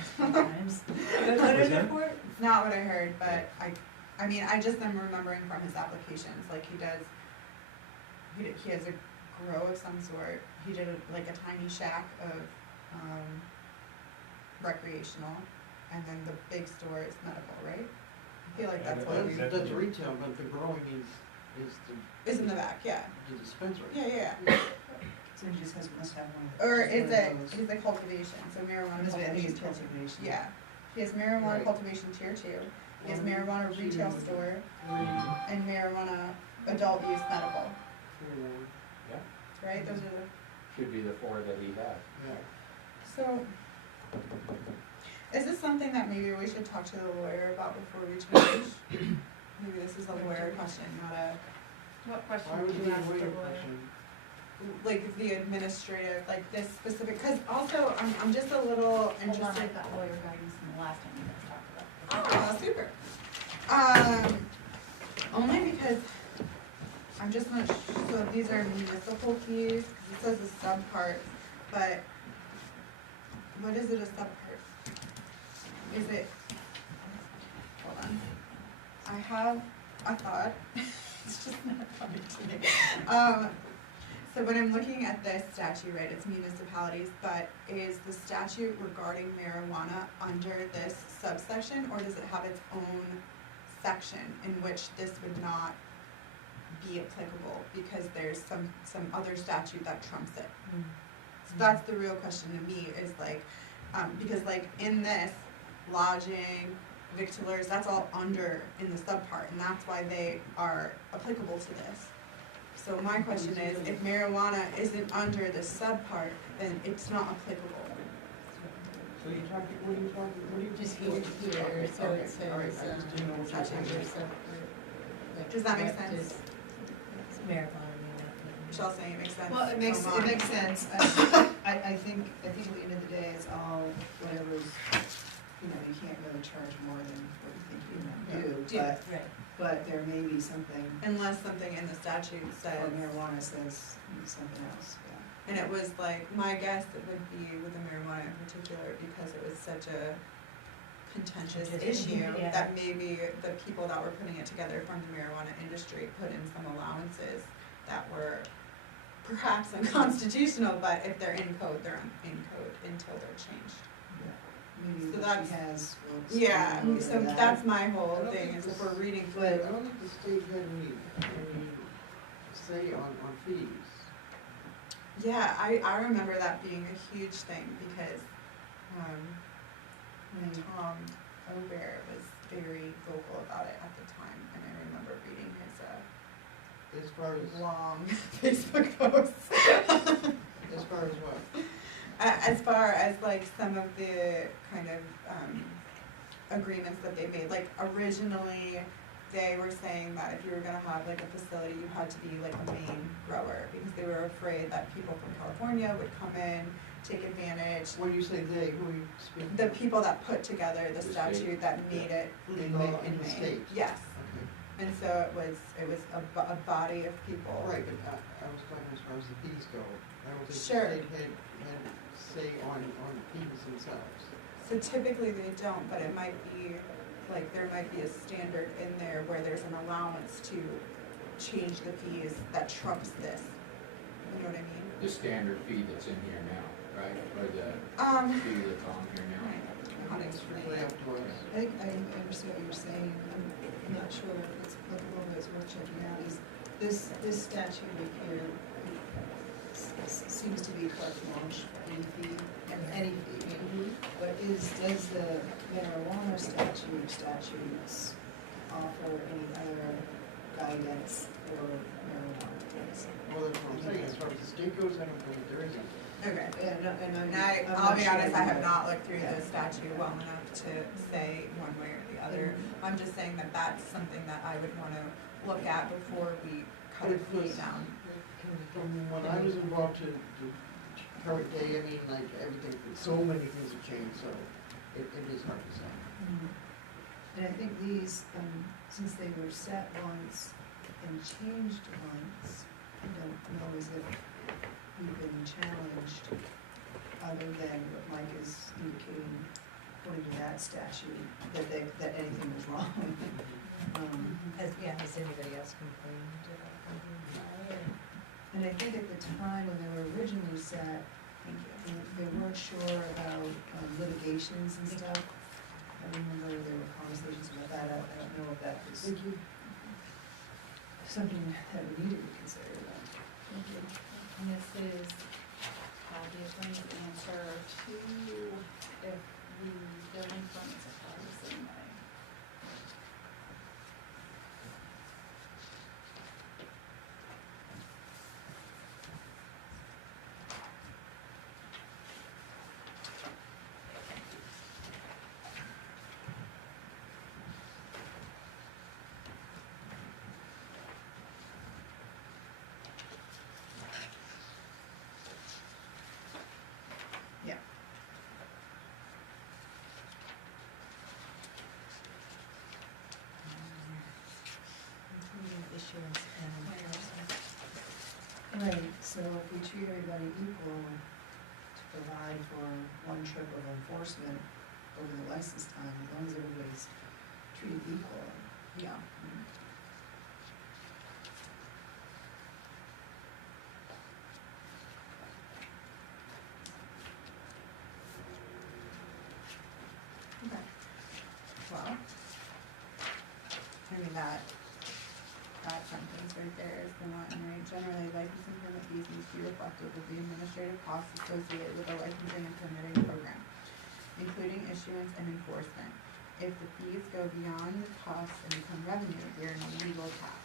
times. What Was is it that? for? It's not what I heard, but I mean, I just am remembering from his applications, like he has a grow of some sort, he did like a tiny shack of, recreational, and then the big store is medical, right? I feel like that's what we, That's retail, but the growing is in the back, yeah, the dispensary. yeah. So he just must have one. Or one is of it, those. is it cultivation, so marijuana Because I think cultivation it's tier 2. cultivation. Yeah, he has marijuana Right. cultivation tier 2, he has 1, marijuana 2, retail store, 3, and marijuana adult use medical, 4, right, those are the, should be the four that we have. Yeah. So, is this something that maybe we should talk to the lawyer about before we change? Maybe this is a lawyer question, not a, What question Why would would you it ask be the a lawyer? lawyer question? like the administrative, like this specific, cause also, I'm just a little Hold on, interested. I got lawyer guidance from the last time you guys talked about this. Oh, super. Only because I'm just not, so these are municipal fees, 'cause it says a subpart, but what is it a subpart? Is it, hold on, I have a thought, it's just not coming to me. So when I'm looking at this statute, right, it's municipalities, but is the statute regarding marijuana under this subsection, or does it have its own section in which this would not be applicable, because there's some other statute that trumps it? So that's the real question to me, is like, because like in this, lodging, victualers, that's all under in the subpart, and that's why they are applicable to this. So my question is, if marijuana isn't under the subpart, then it's not applicable. So you're talking, what are you talking, what are you? Just here, so Okay, it says, all right, I just didn't know what you were Statute. saying. under subpart. Does that make What sense? is- It's marijuana, Michelle saying it makes sense. Well, it makes, So it mine. makes sense. I think at the end of the day, it's all whatever's, you know, you can't really charge more than what you think you do, Yeah. but there may be something, Unless something in the statute says, or marijuana says something else, yeah. and it was like, my guess it would be with the marijuana in particular, because it was such a contentious issue, Yeah. that maybe the people that were putting it together from the marijuana industry put in some allowances that were perhaps unconstitutional, but if they're in code, they're in code until they're changed. Maybe So what that's- she has will. Yeah, will so that. that's my I whole don't thing, think is if this- we're reading I through. don't think the state had any say on fees. Yeah, I remember that being a huge thing, because, Tom Obear was very vocal about it at the time, and I remember reading his, As far as, long Facebook posts. as far as what? As far as like some of the kind of, agreements that they made, like originally, they were saying that if you were gonna have like a facility, you had to be like a main grower, because they were afraid that people from California would come in, take advantage. When you say they, who are you speaking? The people that put together the The statute state. that made it legal In in the Maine. state. Yes, Okay. and so it was a body of people. Right, but I was talking as far as the fees go. I don't think the Sure. state had say on the fees themselves. So typically they don't, but it might be, like, there might be a standard in there where there's an allowance to change the fees that trumps this. You know what I mean? The standard fee that's in here now, right, or the fee that's on here now. I'll It's explain. really up to us. I understand what you're saying, I'm not sure if it's applicable, but it's worth checking out, is this statute right here seems to be carte blanche for any fee, and any fee, but does the marijuana statutes offer any other guidance for marijuana fees? Well, that's what I'm saying, as far as the state goes, I don't believe there isn't. Okay. And And I'm I'll not be sure honest, I have either. not looked through Yeah. the statute well enough to say one way or the other. I'm just saying that that's something that I would wanna look at before we cut a It fee was- down. From when I was involved to current day, I mean, like, everything, so many things have changed, so it is hard to say. And I think these, since they were set once and changed once, I don't know as if we've been challenged, other than what Mike is indicating, according to that statute, that anything was wrong. Has anybody else complained about it? And I think at the time when they were originally set, they weren't sure about litigations and stuff. I remember there were conversations about that, I don't know if that was something that we needed to consider though. And this is, the attorney's answer to if the building permits apply the same way. Right, so if we treat everybody equal to provide for one trip of enforcement over the license time, as long as everybody's treated equal. Yeah. Okay. Well, I mean, that sentence right there is the one, right? Generally, license and permit fees need to be reflective of the administrative costs associated with the licensing and permitting program, including issuance and enforcement. If the fees go beyond the costs and become revenue, they're an illegal tax.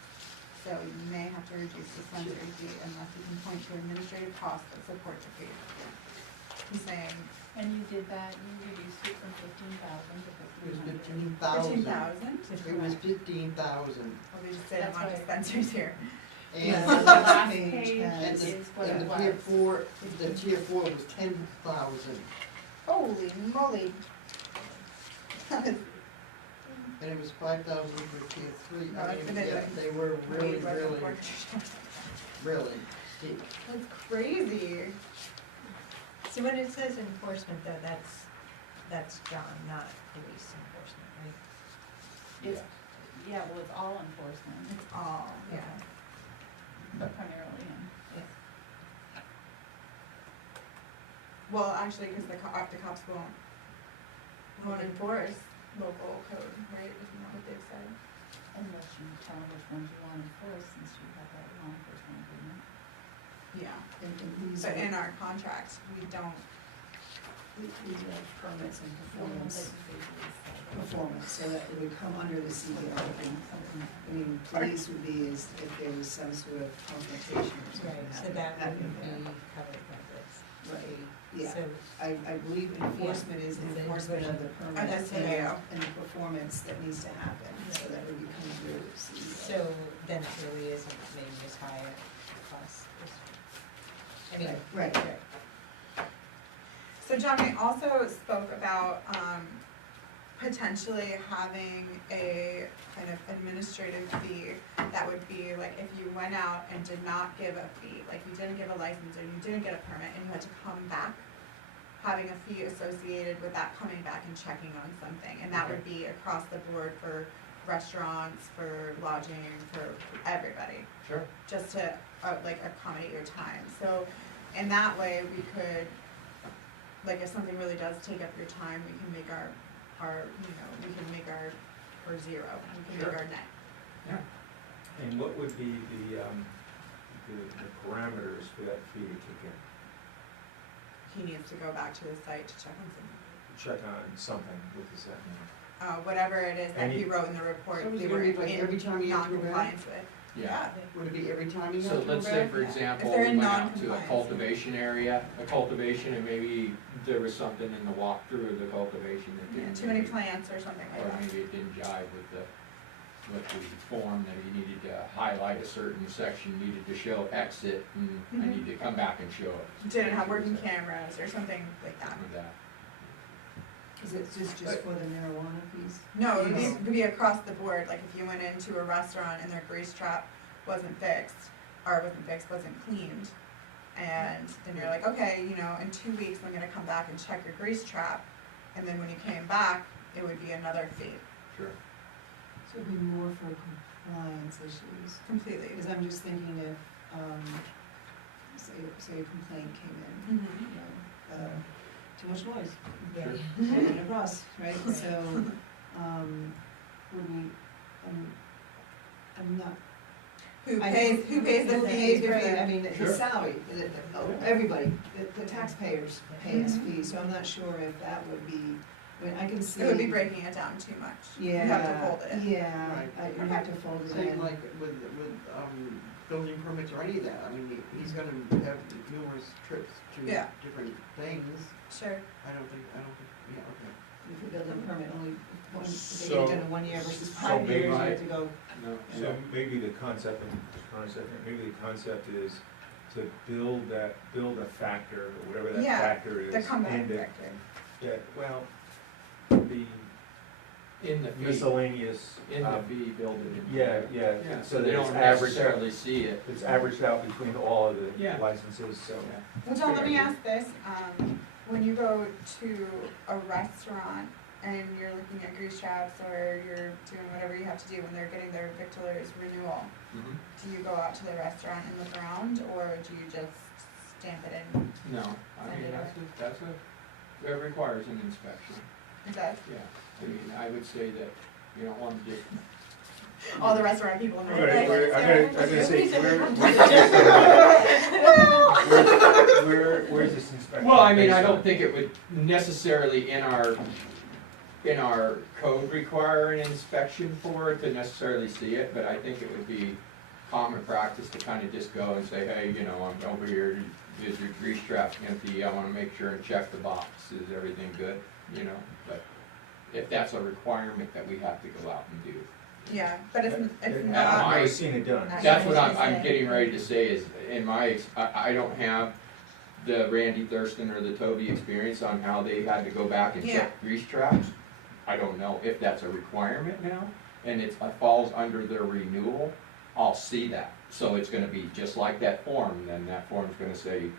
So you may have to reduce the dispensary fee unless you can point to administrative costs that support the fee. He's saying, And you did that, you reduced it from 15,000 to It was 1,500. 15,000. 15,000? It was 15,000. Well, we just said That's among right. dispensaries here. Yeah, And the The last page page has- is what and it the tier was. four, the tier four was 10,000, Holy moly. and it was 5,000 for tier three. No, I it's mean, been yeah, like they were really, Way less really, enforcement. really steep. That's crazy. So when it says enforcement though, that's John, not police enforcement, right? It's, yeah, well, it's all enforcement, It's all, yeah. but primarily him. Well, actually, because the cops won't enforce local code, right, isn't that what they've said? Unless you tell them which ones you want enforced, since you have that law enforcement agreement. Yeah. And these But in are, our contracts, we don't, these are permits and Performance. performance, so that it would come under the CDL. I mean, police would be is if there was some sort of confrontation or something. Right, so that happened wouldn't be there. covered by this. Right, yeah. So, I believe enforcement is Is it enforcement of the permit that's CDL. and the performance that needs to happen, so that would become through CDL. so then it really isn't maybe as high a cost. I mean, Right. so John, we also spoke about, potentially having a kind of administrative fee that would be like if you went out and did not give a fee, like you didn't give a license or you didn't get a permit and you had to come back, having a fee associated with that coming back and checking on something, and that would be across the board for restaurants, for lodging, for everybody, Sure. just to, like accommodate your time. So in that way, we could, like if something really does take up your time, we can make our, we can make our zero, we can Sure. make our net. Yeah. And what would be the parameters for that fee to kick in? He needs to go back to the site to check on something. Check on something, what does that mean? Whatever it is that he Any- wrote in the report, So is they it were gonna be like every time in you have to go back? non-compliance with. Yeah. Would it be every time you have So to go let's say, back? for Yeah. example, If they're we in went out to a non-compliance. cultivation area, and maybe there was something in the walkthrough of the cultivation that Yeah, didn't. too many maybe- plants or something like Or that. maybe it didn't jive with the form that he needed to highlight a certain section, needed to show exit, and I Mhm. need to come back and show it. Didn't have working cameras or something like that. With that. Is it just for the marijuana piece? No, it Yes. would be across the board, like if you went into a restaurant and their grease trap wasn't fixed, wasn't cleaned, and then you're like, okay, in 2 weeks, I'm gonna come back and check your grease trap, and then when you came back, it would be another fee, Sure. So it'd be more for compliance issues. completely. Because I'm just thinking if, say a complaint came in, Mhm. too much noise, yeah. and a bus, right? So, would we, I'm not. Who I- pays the fee for I the, mean, Sure. the salary, everybody, the taxpayers pay us Mhm. fees, so I'm not sure if that would be, I mean, I can see. it would be breaking it down too much. Yeah. You have to fold it. Yeah, Right. you have to fold it in. Same like with building permits or any of that, I mean, he's gonna have numerous trips to Yeah. different things. Sure. I don't think, yeah, okay. If you build a permit only, if they So- get it done in 1 year versus so 5 years, you maybe- have to go. No. So maybe the concept is to build a factor, or whatever that Yeah, factor is. The comeback and it- factor. Yeah, well, the In the fee, miscellaneous. in the fee, build it in. Yeah, Yeah, so so that they it's don't averaged out, necessarily see it. it's averaged out between all of the Yeah. licenses, so. Yeah. Well, John, let me ask this, when you go to a restaurant and you're looking at grease traps or you're doing whatever you have to do when they're getting their victualler's renewal, Mhm. do you go out to the restaurant and look around, or do you just stamp it in? No, I mean, that requires an inspection, Is that, yeah. I mean, I would say that, you know, on just. all the restaurant people in I'm there? gonna say, where's this inspection? Well, I mean, I based don't on? think it would necessarily in our code require an inspection for it to necessarily see it, but I think it would be common practice to kind of just go and say, hey, you know, I'm over here, is your grease trap empty? I wanna make sure and check the box, is everything good, you know? But if that's a requirement that we have to go out and do. Yeah, but it's I've not, never seen it done. That's what I'm getting ready to say is, in my, I don't have the Randy Thurston or the Toby experience on how they had to go back and check grease traps. I don't know if that's a requirement now, and it falls under their renewal, I'll see that. So it's gonna be just like that form, then that form's gonna say,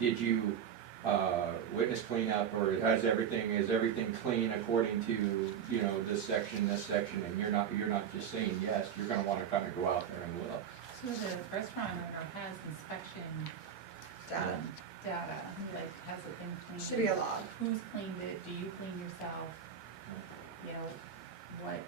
did you, witness cleanup, or is everything clean according to, you know, this section, and you're not just saying yes, you're gonna wanna kinda go out there and look. So the restaurant owner has inspection data, data, like, has it been cleaned? should be a log. Who's cleaned it, do you clean yourself? You know, what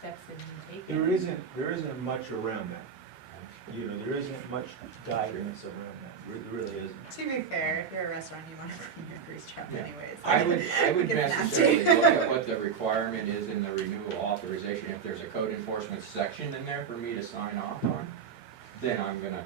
steps have you taken? There isn't much around that. You know, there isn't much guidance around that, there really isn't. To be fair, if you're a restaurant, you wanna clean your grease trap Yeah. anyways. I would It gets necessarily nasty. look at what the requirement is in the renewal authorization. If there's a code enforcement section in there for me to sign off on, then I'm gonna,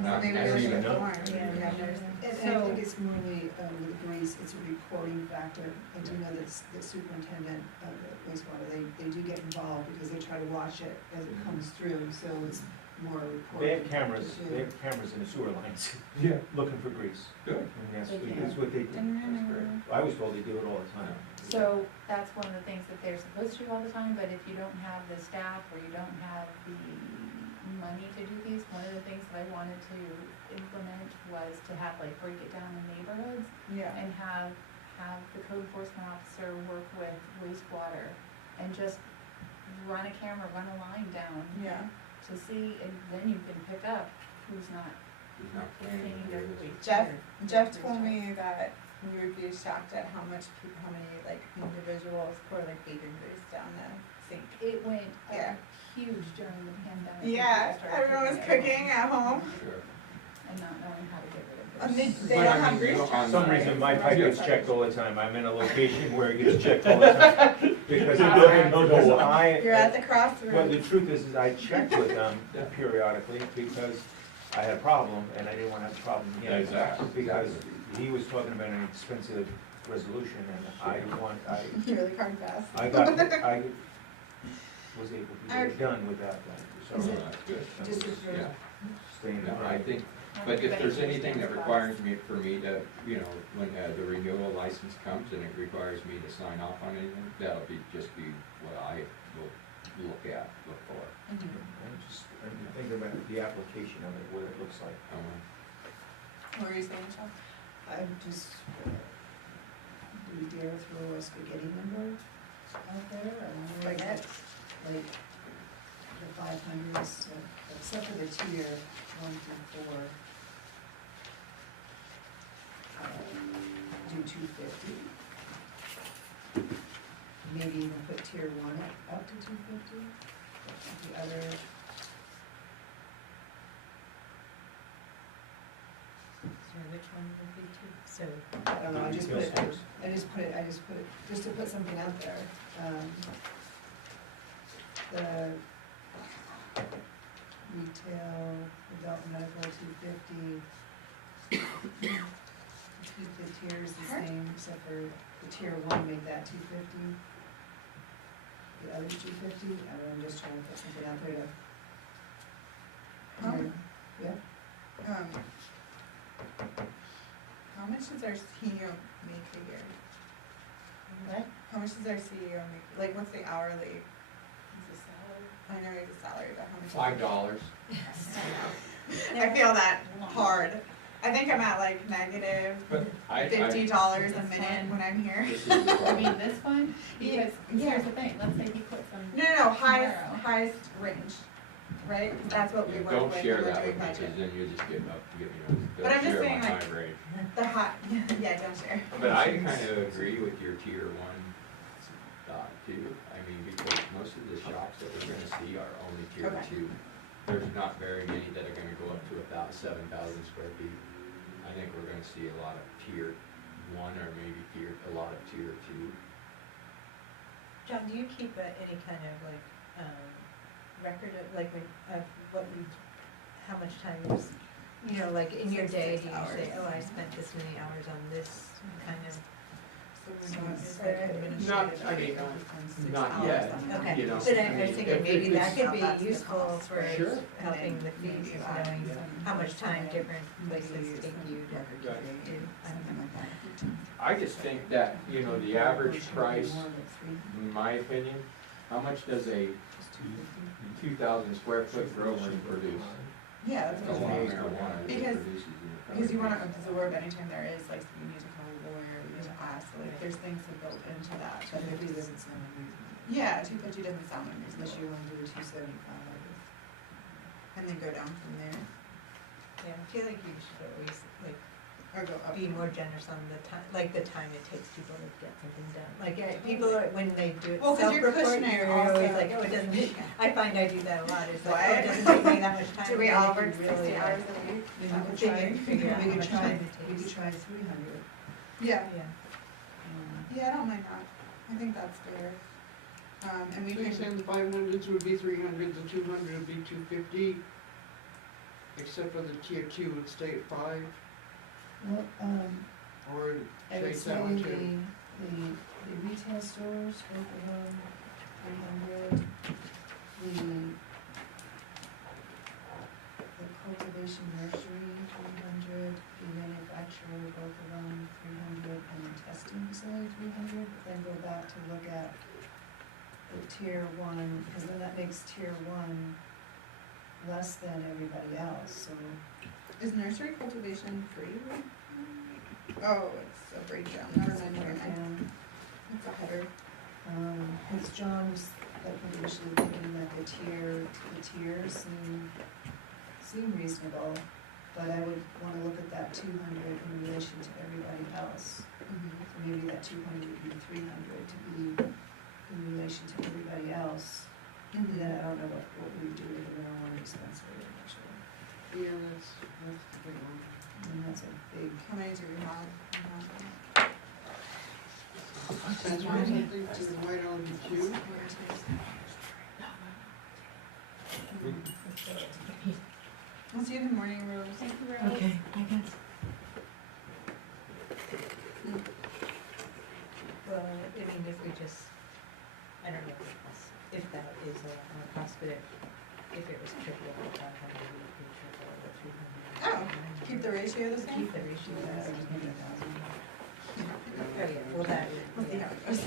not Maybe we necessarily should know. form, Yeah. we have theirs. And I think it's more with grease, it's a reporting factor. I do know that the superintendent of the wastewater, they do get involved because they try to watch it as it comes through, so it's more reporting. They have cameras, to do. they have cameras in the sewer lines, Yeah. looking for grease. Good. And that's They do. what they do. That's great. I was told they do it all the time. So that's one of the things that they're supposed to do all the time, but if you don't have the staff or you don't have the money to do these, one of the things that I wanted to implement was to have, like, break it down in neighborhoods Yeah. and have the code enforcement officer work with wastewater and just run a camera, run a line down Yeah. to see, and then you can pick up who's not He's not cleaning playing. their waste. Jeff told me that we would be shocked at how many like individuals pour like bacon grease down the sink. It went Yeah. huge during the pandemic. Yeah, People started everyone was at cooking at home, Sure. And not knowing how to get rid of and it. they But don't I have mean, grease you know, traps. For some right? reason, my So pipe that's gets like- checked all the time. I'm in a location where it gets checked all the time. Because You're at the well, crossroads. the truth is I checked with them periodically because I had a problem and I didn't want to have a problem again. Exactly. Because he was talking about an expensive resolution and You're the card fast. I was able to get it done without that. So So, that's good. Just as your- Yeah. staying No, in I think, but if there's anything that requires me, for me to, you know, when the renewal license comes and it requires me to sign off on anything, that'll just be what I will look for. I'm thinking about the application of it, what it looks like. What were you saying, Michelle? I'm just, do we dare throw a spaghetti number out there? I wonder if Spaghetti? like, the 500s, except for the tier 1 through 4. Do 250. Maybe even put tier 1 up to 250. The other, So which one would be two? So, I don't know, I just put it, Feels just to put something out there. The retail, adult and medical, 250. Keep the tiers the same, except for the tier 1, make that 250. The other's 250, I'm just trying to put something out there to. Yeah, How much does our senior make a year? What? How much does our CEO make, like, what's the hourly? Is this salary? I know he's a salary, but how much? $5. I feel that hard. I think I'm at like negative But $50 a minute when I'm here. This is the I problem. mean, this one, because Yeah. here's the thing, let's say he puts some. No, highest, tomorrow. highest range, right? That's what we Yeah, work don't with share when we're that doing with me, because budget. then you're just getting up, But don't I'm just share saying, my like- time range. The hot, yeah, don't share. But I kind of agree with your tier one thought too. I mean, because most of the shops that we're gonna see are only tier Okay. two. There's not very many that are gonna go up to 7,000 square feet. I think we're gonna see a lot of tier one or maybe a lot of tier two. John, do you keep any kind of like, record of, like, of what you, how much time you know, like in your day, do you 6 hours. say, oh, I spent this many hours on this kind of? So we're not, Is there- Not, I mean, not yet, Okay, you know. but I I mean, was thinking if maybe that it's- could That's be the useful cost, for Sure. helping the And then fees, you knowing how much time different places take you to do. something like that. I just think that, you know, the average price, in my opinion, how much does a 2,000 square foot grow room produce? Yeah, that's A what lot I'm of saying. marijuana that Because- produces in the Because you country. wanna absorb anytime there is, like, you need to call a lawyer, you need to ask, like, there's things that built into that. But if $250 it's- doesn't sound unreasonable, Yeah, 250 doesn't sound unless unreasonable, you wanna do a 275. and then go down from there, Yeah, I feel like you should always, like, or go up. be more generous on the time, like the time it takes people to get something done. Like, people are, when they do it Well, 'cause you're self-report, cushioning you're always also. like, oh, it doesn't make, I find I do that a lot, it's like, oh, What? it doesn't take me that much time. Do we but all if you work really, 60 hours a week? Then we could Then try, you figure out we how could much try, time it we could takes. try 300. Yeah, Yeah. yeah, I don't mind that, I think that's fair. And we So you're can, saying the 500s would be 300, the 200 would be 250, except for the tier two would stay at 5, Well, or I would say say 7 the, too? the retail stores, both of them, 300. The cultivation nursery, 300, the manufacturer, both of them, 300, and the testing facility, 300. But then go back to look at the tier one, because then that makes tier one less than everybody else, so. is nursery cultivation free? Oh, it's a breakdown, never mind, never mind, And, it's a header. Cause John was initially thinking that the tiers seem reasonable, but I would wanna look at that 200 in relation to everybody else. So maybe that 200 would be 300 to be in relation to everybody else. And then I don't know what we do with the marijuana dispensary actually. Yeah, that's the big one. I mean, that's a big, How many do we have? That's why something to the white on the queue. I'll see you in the morning, Rose. Thank you, Rose. Okay, I guess. Well, I mean, if we just, I don't know if that is a cost, but if it was triple, $500, it would be triple, or 300. Oh, keep the ratio the same? Keep the ratio the just same. maybe 1,000. Oh, yeah, well, that We'll would, see yeah. how it goes.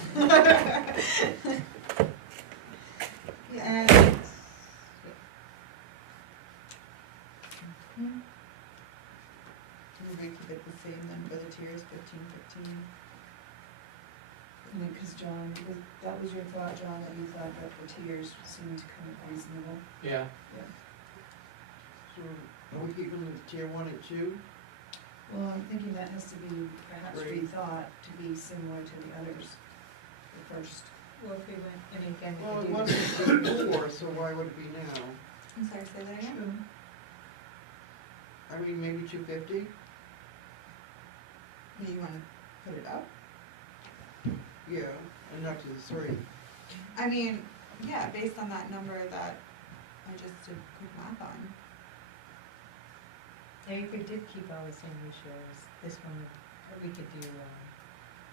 And, we're gonna keep it the same then for the tiers, 15. I mean, cause John, that was your thought, John, that you thought that the tiers seemed kind of reasonable. Yeah, So are we keeping the tier 1 at 2? Well, I'm thinking that has to be perhaps Right. rethought to be similar to the others, the first. Well, if we went, I mean, again, Well, we it could wasn't do. before, so why would it be now? I'm sorry, say that again? I mean, maybe 250? You wanna put it up? Yeah, and not to the 3. I mean, yeah, based on that number that I just did quick math on. And if we did keep all the same ratios, this one, we could do,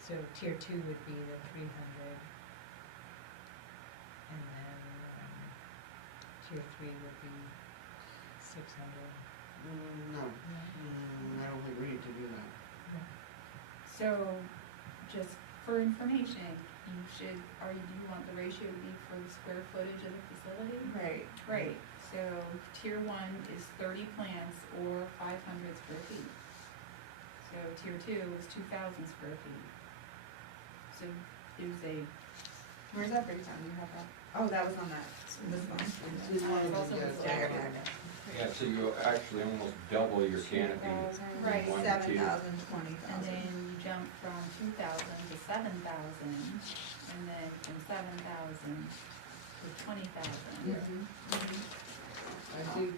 so tier 2 would be the 300. And then, tier 3 would be 600. No, I don't think we need to do that. So, just for information, you should, do you want the ratio to be for the square footage of the facility? Right. Right, so tier one is 30 plants or 500 square feet. So tier two is 2,000 square feet. So there's a, Where's that breakdown? Do you have that? Oh, that was on that, this one. It's in one of also the, was Yeah, like- okay, okay. Yeah, so you actually almost double your canopy. 2,000, Right. 7,000, 20,000. and then you jump from 2,000 to 7,000, and then from 7,000 to 20,000. Yeah. I think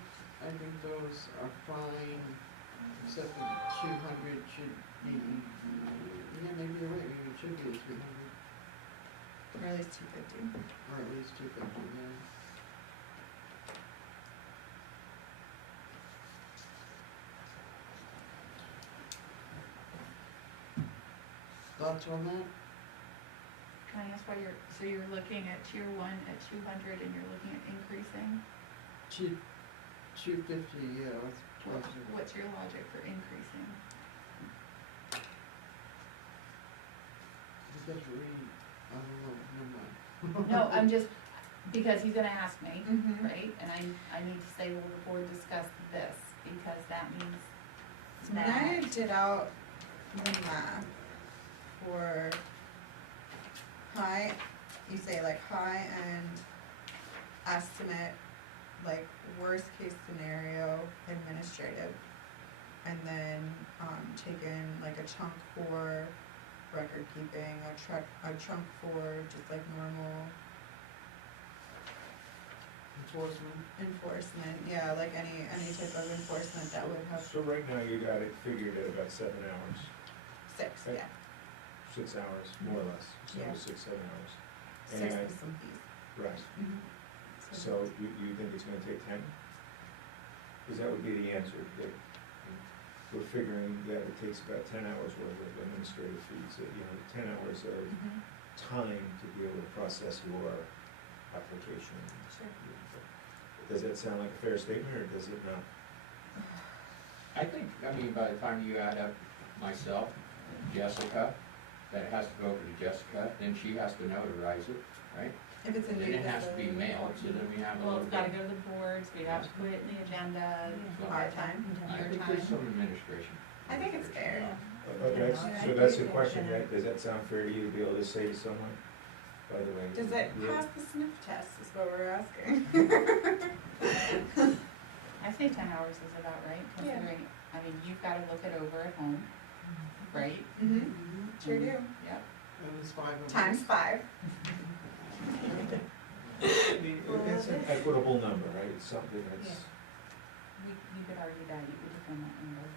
those are fine, except the 200 should be, yeah, maybe you're right, maybe it should be 300, Or at least 250. or at least 250, yeah. Thoughts on that? Can I ask why so you're looking at tier one at 200 and you're looking at increasing? 250, yeah, that's plus it. What's your logic for increasing? Because I don't know, never mind. No, I'm just, because he's gonna ask me, Mm-hmm. right? And I need to say, will the board discuss this, because that means So when that. I did out the math for high, you say like high end estimate, like worst case scenario administrative, and then taken like a chunk for record keeping, a chunk for just like normal enforcement, yeah, like any type of enforcement that would have So right now you got it figured at about 7 hours, 6, Okay. yeah, 6 hours, more or less, so Yeah. 6, 7 hours. 6 And- with some fees. Right, so you think it's gonna take 10? Because that would be the answer, that we're figuring that it takes about 10 hours worth of administrative fees, 10 hours of Mhm. time to be able to process your application. Sure. Does that sound like a fair statement, or does it not? I think, by the time you add up myself, Jessica, that it has to go over to Jessica, then she has to notarize it, right? If it's a And new then it has to be facility. mailed, so then we have a Well, little it's gotta bit. go to the board, so we have to put it in the agenda. Our time. I Your think time. there's some administration. I think it's fair. So that's the question, does that sound fair to you to be able to say to someone, by the way? Does it you- pass the sniff test is what we're asking. I say 10 hours is about right, Yeah. considering, you've gotta look it over at home, right? Mm-hmm, sure do. Yep. And it's 5 of them. Times 5. I mean, it's an equitable number, right, it's something that's, You could argue that, you could defend that number.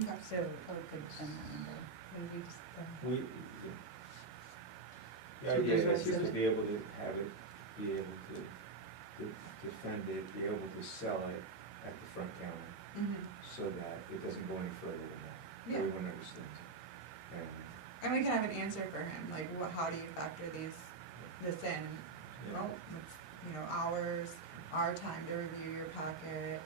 Okay. So, Code could defend that number. maybe just, we, the So idea there's is to resident- be able to have it, be able to defend it, be able to sell it at the front counter, Mm-hmm. so that it doesn't go any further than that. Yeah. Everyone understands it. And, And we can have an answer for him, like how do you factor this in? you Well, know, it's, hours, our time to review your packet,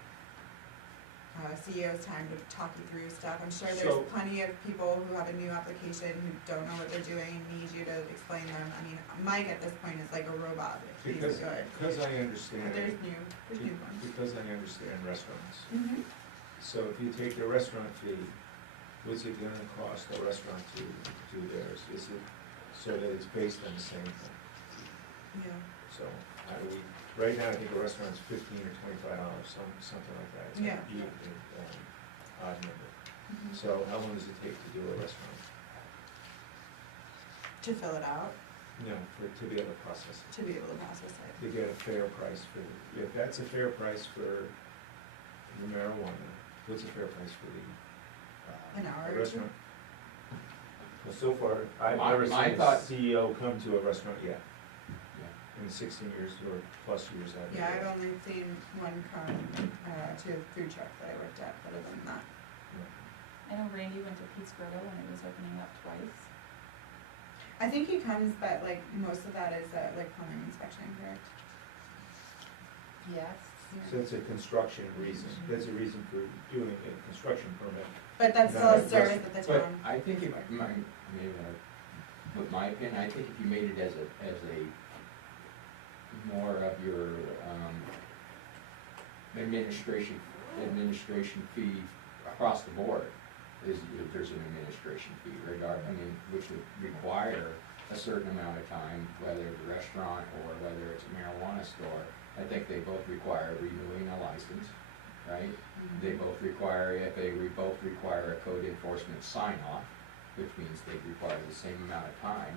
CEO's time to talk you through stuff. I'm sure there's So- plenty of people who have a new application who don't know what they're doing, need you to explain them. Mike at this point is like a robot, he's because, good. because I But understand, there's new ones. because I understand restaurants. Mm-hmm. So if you take the restaurant fee, what's it gonna cost the restaurant to do theirs? Is it so that it's based on the same thing? Yeah. So how do we, right now, I think a restaurant's $15 or $25, something like that. It's an Yeah. odd number. Mhm. So how long does it take to do a restaurant? To fill it out, No, to be able to process it, to be able to process it. to get a fair price for, if that's a fair price for the marijuana, what's a fair price for the An hour or two? restaurant? Well, so far, I've My- never my seen a thought- CEO come to a restaurant yet, Yeah. in 16 years or plus years I've been Yeah, there. I've only seen one come to a food truck that I worked at, other than that. I know Randy went to Pete's Grotto when it was opening up twice. I think he comes, but like most of that is like plumbing inspection, correct? Yes. So it's a construction reason, that's a reason for doing a construction permit. But that's No, still a that's- service that the But town. I think it pays for. might, maybe But my opinion, I think if you made it as a more of your, administration fee across the board, is if there's an administration fee which would require a certain amount of time, whether it's a restaurant or whether it's a marijuana store. I think they both require renewing a license, right? They both require a code enforcement sign off, which means they require the same amount of time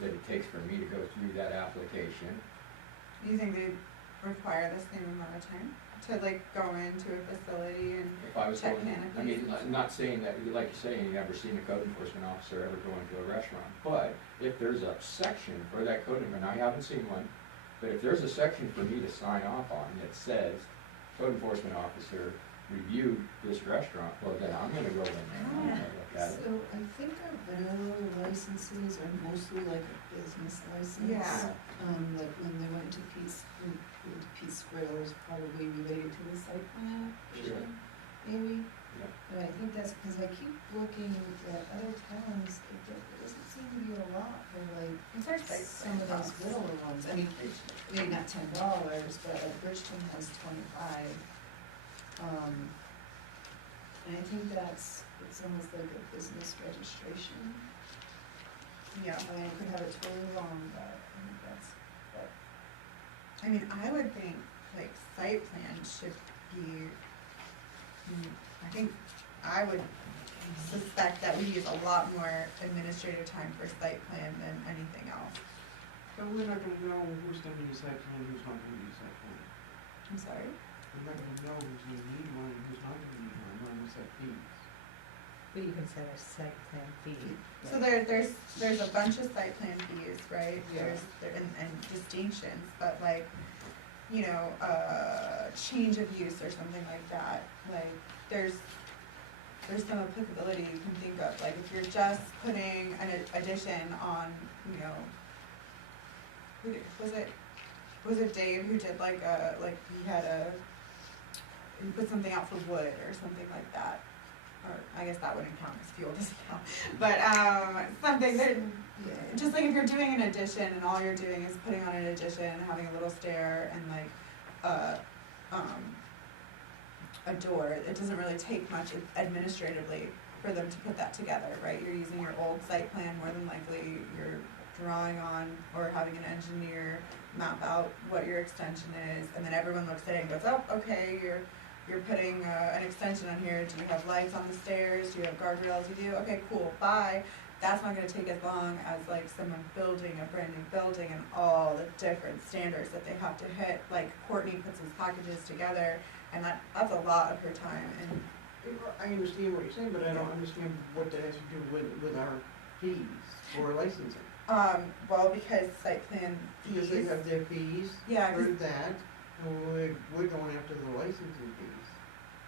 that it takes for me to go through that application. You think they require the same amount of time to like go into a facility and If I was check going, canopies? I mean, I'm not saying that, like you're saying, you've never seen a code enforcement officer ever go into a restaurant, but if there's a section for that code enforcement, I haven't seen one, but if there's a section for me to sign off on that says, code enforcement officer reviewed this restaurant, well, then I'm gonna go in there and I'm gonna look at it. So I think our vanilla licenses are mostly like a business license. Yeah. Like when they went to Pete's Grill is probably related to the site plan Sure. application, maybe. Yeah. But I think that's because I keep looking at other towns, there doesn't seem to be a lot for like It's our site some of plan those costs. littler ones. I mean, maybe not $10, but like Bridgeton has 25. And I think it's almost like a business registration. Yeah. I mean, I could have it totally wrong, but I think that's, I mean, I would think like site plan should be, I think, I would suspect that we use a lot more administrative time for site plan than anything else. But we're not gonna know who's gonna be site plan, who's not gonna be site plan. I'm sorry? We're not gonna know who's gonna need one and who's not gonna need one, when we set fees. But you can set a site plan fee. So there's a bunch of site plan fees, right? Yeah. And distinctions, but like, you know, change of use or something like that, like, there's some applicability you can think of, like, if you're just putting an addition on, you know, was it Dave who did like he put something out for wood or something like that? Or I guess that wouldn't count, because fuel doesn't count, but, something that, just like if you're doing an addition and all you're doing is putting on an addition, having a little stair and like, a door, it doesn't really take much administratively for them to put that together, right? You're using your old site plan, more than likely, you're drawing on or having an engineer map out what your extension is, and then everyone looks at it and goes, oh, okay, you're putting an extension on here, do you have lights on the stairs, do you have guardrails, you do, okay, cool, bye. That's not gonna take as long as like someone building a brand new building and all the different standards that they have to hit, like Courtney puts his packages together, and that's a lot of her time, and I understand what you're saying, but I don't understand what that has to do with our fees or licensing. well, because site plan Because they fees, have their fees Yeah, for 'cause- that, and we're going after the licensing fees.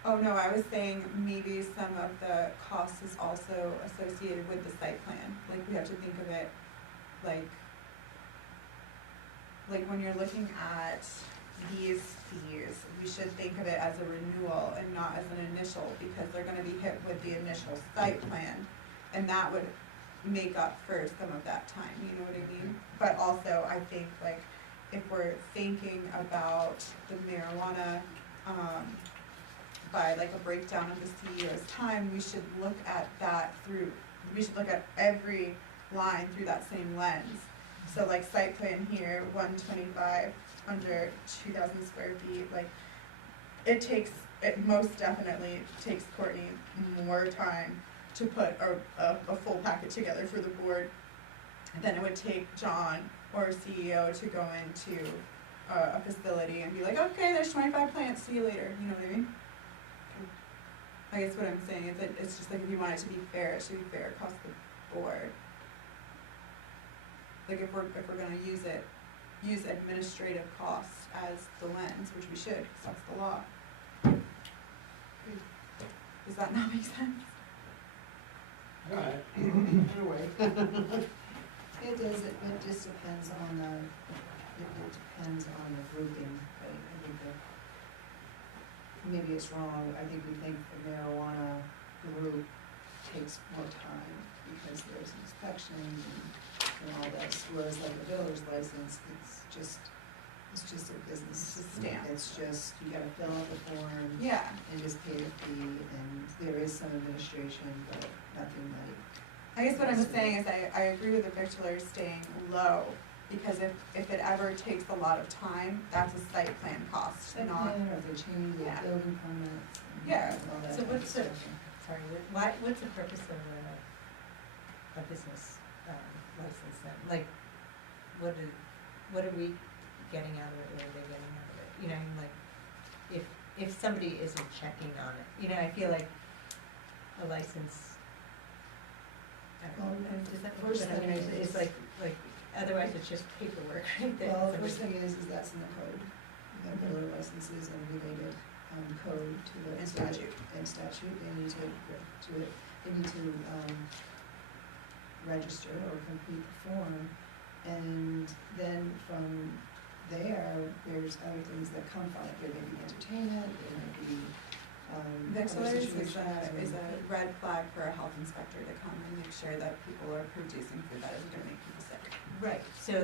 oh no, I was saying maybe some of the cost is also associated with the site plan, like we have to think of it like when you're looking at these fees, we should think of it as a renewal and not as an initial, because they're gonna be hit with the initial site plan, and that would make up for some of that time, you know what I mean? But also, I think like, if we're thinking about the marijuana, by like a breakdown of the CEO's time, we should look at that we should look at every line through that same lens. So like site plan here, 125 under 2,000 square feet, like, it most definitely takes Courtney more time to put a full packet together for the board than it would take John or a CEO to go into a facility and be like, okay, there's 25 plants, see you later, you know what I mean? I guess what I'm saying is that it's just like, if you want it to be fair, it should be fair across the board. Like if we're gonna use administrative costs as the lens, which we should, because that's the law. Does that not make sense? Right. Anyway. it does, it just depends on it depends on the grouping, right? I think that, maybe it's wrong, I think we think the marijuana group takes more time because there's inspections and and all this, whereas like a builder's license, it's just a business. It's a stamp. It's just, you gotta fill out the form Yeah, and just pay the fee, and there is some administration, but nothing like. I guess what I'm saying is I agree with the victular staying low, because if it ever takes a lot of time, that's a site plan cost, Site not, plan, or if they change the Yeah. building permits and Yeah. all that So kind of what's the- stuff. Sorry, what's the purpose of a business license then? Like, what are we getting out of it, what are they getting out of it? You know, I mean, like, if somebody isn't checking on it, you know, I feel like a license, I don't know, Well, does that, first but I mean, thing it's is- like, otherwise it's just paperwork, right? that Well, the somebody- first thing is that's in the code, the builder licenses and related, code to the. And statute. And statute, they need they need to, register or complete the form. And then from there, there's other things that come from it, there may be entertainment, there might be, other victualers situations is or- a red flag for a health inspector to come and make sure that people are producing food that isn't gonna make people sick. Right, so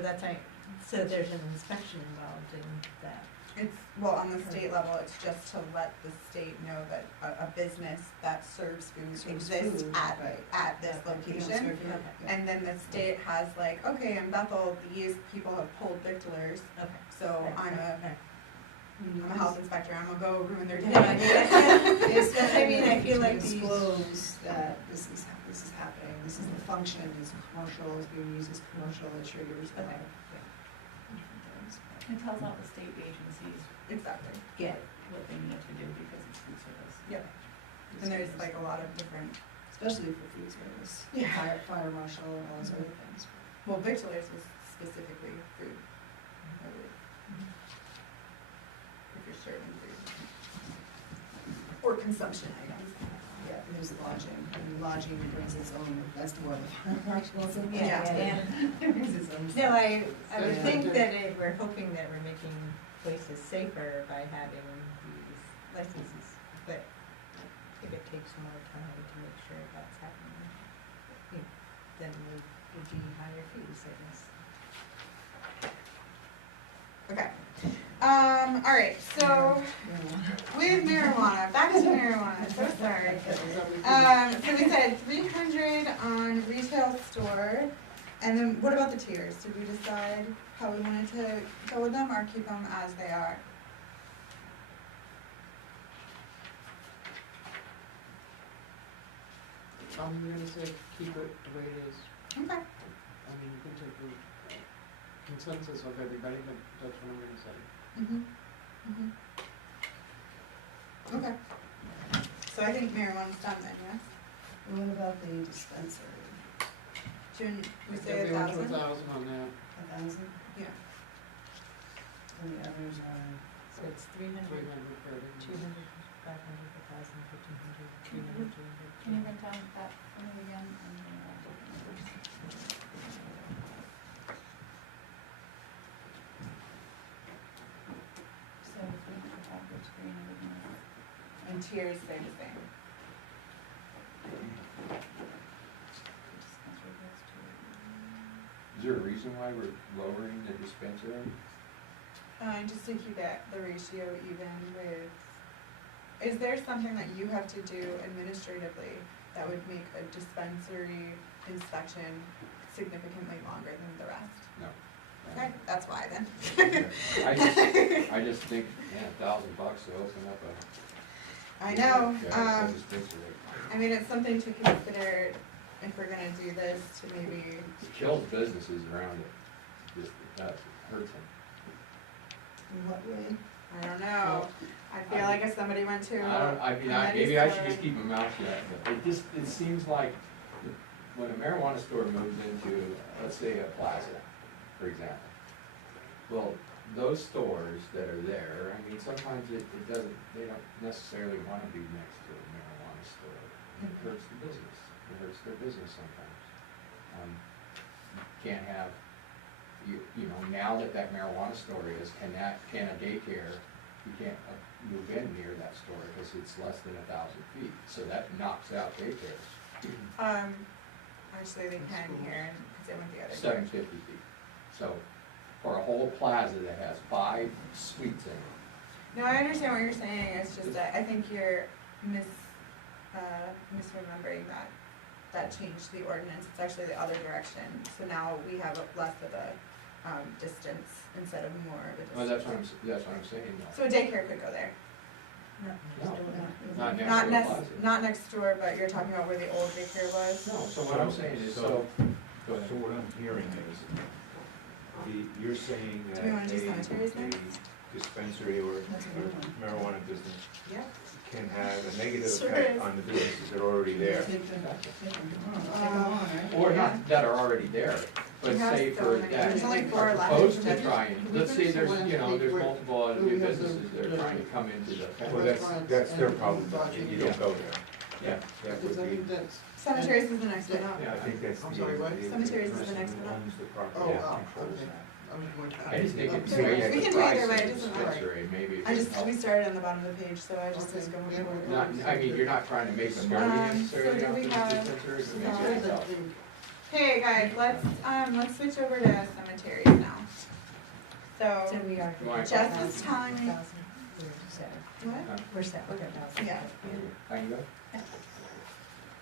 so there's an inspection involved in that. It's, well, on the state level, it's just to let the state know that a business that serves food Serves exists food, at, right. at this You don't location. serve food, yeah. And then the state has like, okay, in Bethel, these people have pulled victualers, Okay. so I'm a health inspector, I'm gonna go ruin their day. No, I mean, I mean, I feel like To these- disclose that this is happening, this is the function, it's commercial, it's being used as commercial, it triggers a lot Okay, of yeah. different things. It tells all the state agencies Exactly, Get what they need to do because it's food service. yep. And there's like a lot of different, Especially for food service, Yeah. fire marshal and all those other things. well, victualers is specifically food. I believe. If you're serving food. Or consumption items. Yeah, and there's lodging, and lodging brings its own, that's more the fire marshal, so Yeah. it brings its own. No, I would Yeah. think that we're hoping that we're making places safer by having these licenses, but if it takes more time to make sure that's happening, then would be higher fees, I guess. Okay. All right, so with marijuana, back to marijuana, so sorry. So we said 300 on retail store, and then what about the tiers? Did we decide how we wanted to go with them or keep them as they are? I'm gonna say keep it the way it is. Okay. I mean, you can take the consensus of everybody, but that's what I'm gonna say. Okay. So I think marijuana's done then, yes? What about the dispensary? Shouldn't we say Everyone's 1,000? 1,000 on that. 1,000? Yeah. And the others are, So it's 300, 300 per 200, 500, 1,000, 1,500, 300, 200. Can you write down that for me again? And then, So 300 average, 300 minutes. And tiers stay the same. Dispensary goes to. Is there a reason why we're lowering the dispensary? Just to keep it, the ratio even with, is there something that you have to do administratively that would make a dispensary inspection significantly longer than the rest? No. Okay, that's why then. I just think, yeah, $1,000 to open up a. I know, Yeah, a dispensary. I mean, it's something to consider if we're gonna do this, to maybe, It kills businesses around it, just, that hurts them. in what way? I don't know. I feel like if somebody went to. Maybe I should just keep my mouth shut, but it seems like when a marijuana store moves into, let's say a plaza, for example. Well, those stores that are there, I mean, sometimes it doesn't, they don't necessarily wanna be next to a marijuana store. It hurts the business, it hurts their business sometimes. You can't have, you know, now that marijuana store is, can a daycare, you can't move in near that store because it's less than 1,000 feet, so that knocks out daycares. Actually, they can here, same with the other. 750 feet. So for a whole plaza that has 5 suites in it. No, I understand what you're saying, it's just that I think you're misremembering that changed the ordinance, it's actually the other direction. So now we have less of a, distance instead of more of a distance. Well, that's what I'm saying though. So a daycare could go there, No, Not not next not to the plaza. not next door, but you're talking about where the old daycare was? No, so what I'm saying is, so, go ahead. So what I'm hearing is, you're saying Do that we wanna do cemeteries next? a dispensary or That's a good one. marijuana business Yeah. can have a negative Sure effect is. on the businesses that are already there. Take them on, right? Or not that are already there, but We have say so for many. that, There's only 4 are left. proposed to Can try we and, let's say finish the there's, last you know, page there's where- multiple other where we new have businesses that are the- trying to come into the. Well, that's their problem, you don't go there. Yeah. That Because I would be, think that's, Cemeteries is the next one up. Yeah. I think that's the. I'm sorry, what? the Cemeteries is the person next who one up. owns the property oh, Yeah. wow, controls okay. that. I was going to. I just think if Sorry, you get we the can do either price way, of it the doesn't matter. dispensary, maybe it I would just, help. we started on the bottom of the page, so I just Okay. was going Yeah. forward. Not, I mean, you're not trying to make them dirty necessarily so do we after the have- dispensary, but no, maybe it helps. Hey guys, let's switch over to cemeteries now. So So, we are. Why? Jess was telling me, We're set. what? We're set, we're good. Yeah. How you go?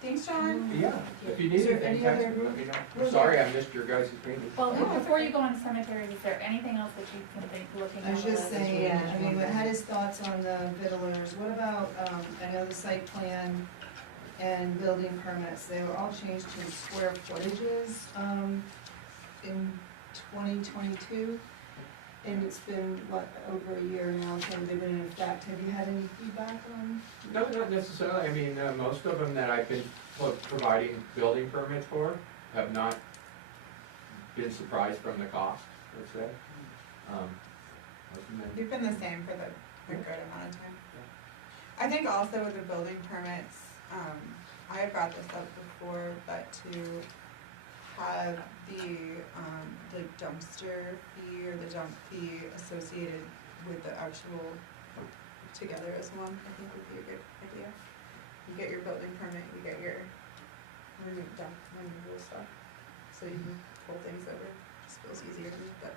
Thanks, John. Yeah, if you need Is there anything, any text other- me, let me know. I'm was sorry there- I missed your guys' meeting. Well, Oh, before you go on cemeteries, is there anything else that you can think, looking I at was the just list? saying, I mean, what had his thoughts on the fiddlers, what about, I know the site plan and building permits, they were all changed to square footages, in 2022. And it's been, what, over a year now, so they've been in effect, have you had any feedback on? No, not necessarily, I mean, most of them that I've been providing building permits for have not been surprised from the cost, let's say. Most of them- You've been the same for the good amount of time. I think also with the building permits, I have brought this up before, but to have the dumpster fee or the dump fee associated with the actual together as one, I think would be a good idea. You get your building permit, you get your dump removal stuff, so you can pull things over, just feels easier to me, but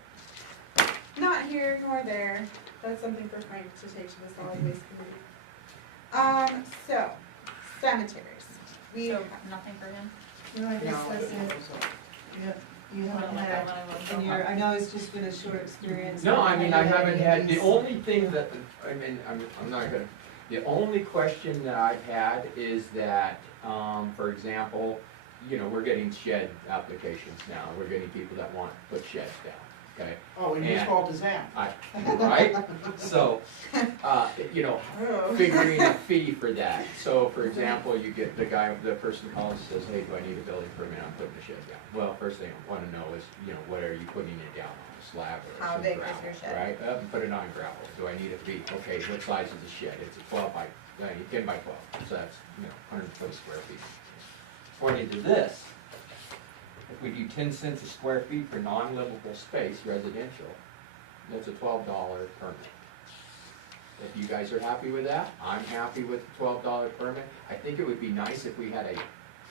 not here nor there, that's something for Frank to take to the solid waste committee. So, cemeteries, we So, nothing for him? No, I guess that's it. You haven't had, in your, I know it's just been a short experience. No, I mean, I Have you haven't any had, of the these- only thing that, I mean, I'm not gonna, the only question that I've had is that, for example, you know, we're getting shed applications now, we're getting people that want to put sheds down, okay? Oh, and whose And- fault is that? Right? So, you know, Oh. figuring a fee for that. So, for example, you get the person calls and says, hey, do I need a building permit, I'm putting a shed down. Well, first thing I wanna know is, you know, what are you putting it down on, a slab or How some big is gravel, your shed? right? Put it on gravel, do I need a fee? Okay, what size is the shed? It's a 10 by 12, so that's, you know, 120 square feet. According to this, if we do 10 cents a square feet for non-livable space, residential, that's a $12 permit. If you guys are happy with that, I'm happy with the $12 permit. I think it would be nice if we had a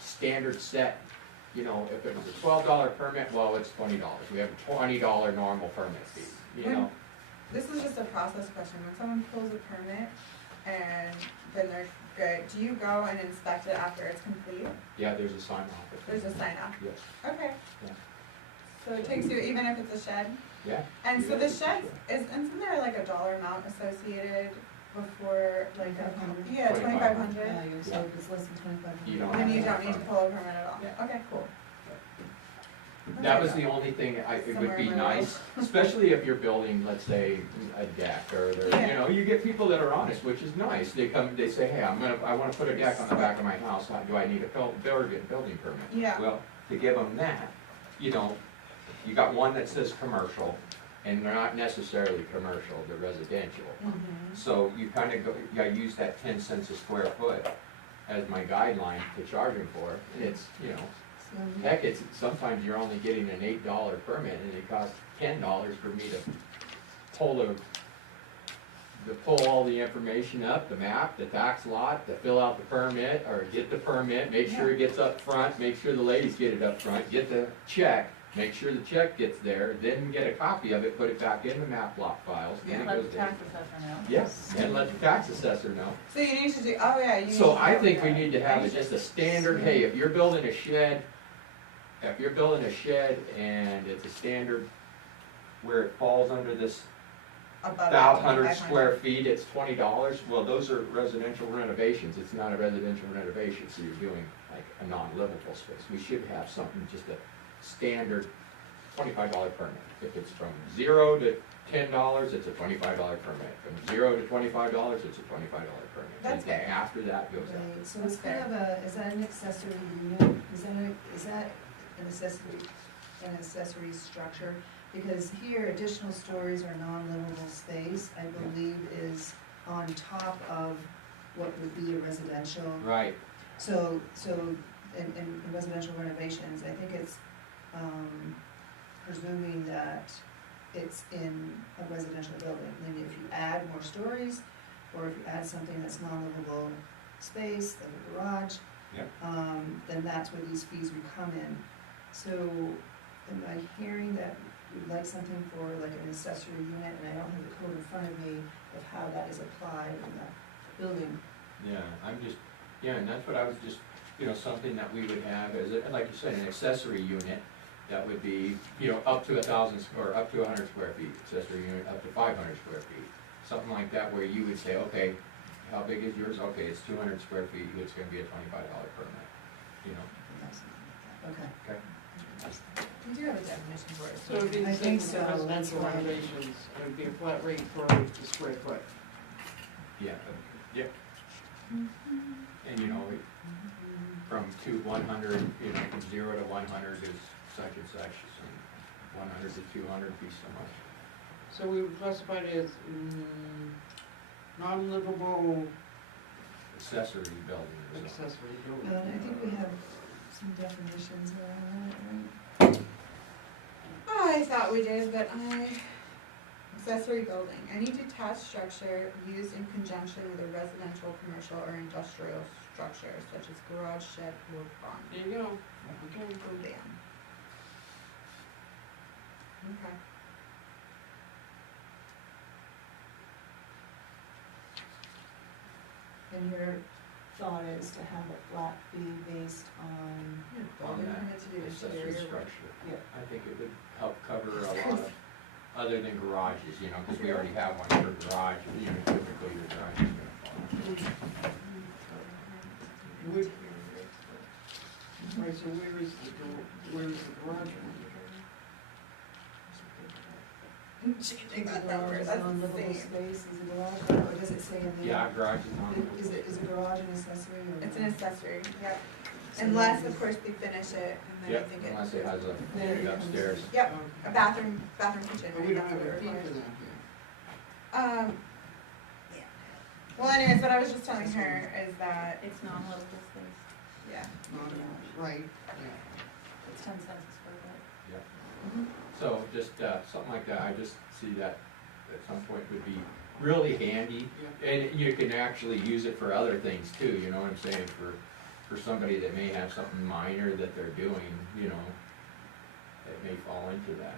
standard set, you know, if it was a $12 permit, well, it's $20. We have a $20 normal permit fee, you know? This is just a process question, when someone pulls a permit and then they're good, do you go and inspect it after it's complete? Yeah, there's a sign off. There's a sign off? Yes, Okay. Yeah. So it takes you, even if it's a shed? yeah. And so Yeah. the sheds, isn't there like a dollar amount associated before, like a, 2,500? yeah, 2,500? Yeah, you're saying if it's less than 2,500. You don't Then you have to don't need to permit. pull a permit at all? Yeah. Okay, cool. That was the only thing, it would Somewhere be in the middle. nice, especially if you're building, let's say, a deck, or there, you Yeah. know, you get people that are honest, which is nice. They come, they say, hey, I wanna put a deck on the back of my house, how do I need a building permit? Yeah. Well, to give them that, you know, you got one that says commercial, and they're not necessarily commercial, they're residential. Mm-hmm. So you kinda go, you gotta use that 10 cents a square foot as my guideline to charge them for, and it's, you know, So, heck, it's, sometimes you're only getting an $8 permit and it costs $10 for me to pull a to pull all the information up, the map, the tax lot, to fill out the permit, or get the permit, make sure it gets up front, make sure the ladies get it up front, get the check, make sure the check gets there, then get a copy of it, put it back in the map lot files, then it Let goes the there. tax assessor know. Yes, and let the tax assessor know. So you need to do, oh yeah, you need to. So I do think we that. need to have it just a standard, hey, if you're building a shed, and it's a standard where it falls under this Above 1,200 2500. square feet, it's $20, well, those are residential renovations, it's not a residential renovation, so you're doing like a non-livable space. We should have something, just a standard $25 permit. If it's from 0 to $10, it's a $25 permit. From 0 to $25, it's a $25 permit. That's Anything fair. after that goes up. Right, so it's kind of a, is that an accessory unit? Is that an accessory structure? Because here, additional stories or non-livable space, I believe, is on top of what would be a residential. Right, So, in residential renovations, I think it's, presuming that it's in a residential building. Then if you add more stories, or if you add something that's non-livable space, like a garage, Yep. then that's where these fees would come in. So, am I hearing that we'd like something for like an accessory unit, and I don't have the code in front of me of how that is applied in the building? yeah, and that's what I was just, something that we would have as, like you said, an accessory unit that would be, up to 1,000, or up to 100 square feet, accessory unit up to 500 square feet. Something like that where you would say, okay, how big is yours? Okay, it's 200 square feet, it's gonna be a $25 permit, Okay. Okay. You do have a definition for it. So it'd be I the same think for so, the that's residential why. renovations, it would be a flat rate for the square foot. Yeah, yeah. And from 100, from 0 to 100 is such and such, and 100 to 200 be so much. So we would classify it as, non-livable Accessory building is all. accessory building. And I think we have some definitions around that, right? I thought we did, but accessory building, any detached structure used in conjunction with a residential, commercial, or industrial structure, such as garage, shed, or barn. There you go. Okay. Oh, damn. Okay. And your thought is to have a flat fee based on, Building that permit to do accessory exterior work. structure. Yeah. I think it would help cover a lot of, other than garages, because we already have one for garage, typically your garage is gonna fall. Would, right, so where is the garage one? Changing is a that number, garage that's non-livable insane. space, is a garage, or does it say in there? Yeah, garage is not. Is a garage an accessory or? It's an accessory, yep. So Unless, then- of course, they finish it, and then I Yep, think it. unless it has a Then it unit becomes- upstairs. Yep, a bathroom, kitchen, But right, we don't that's have what a it fee for requires. that here. Yeah. Well, anyways, what I was just telling her is that, It's non-livable space, yeah. Right, yeah. it's 10 cents a square foot. Yeah. So just, something like that, I just see that at some point would be really handy. And you can actually use it for other things too, you know what I'm saying, for somebody that may have something minor that they're doing, it may fall into that.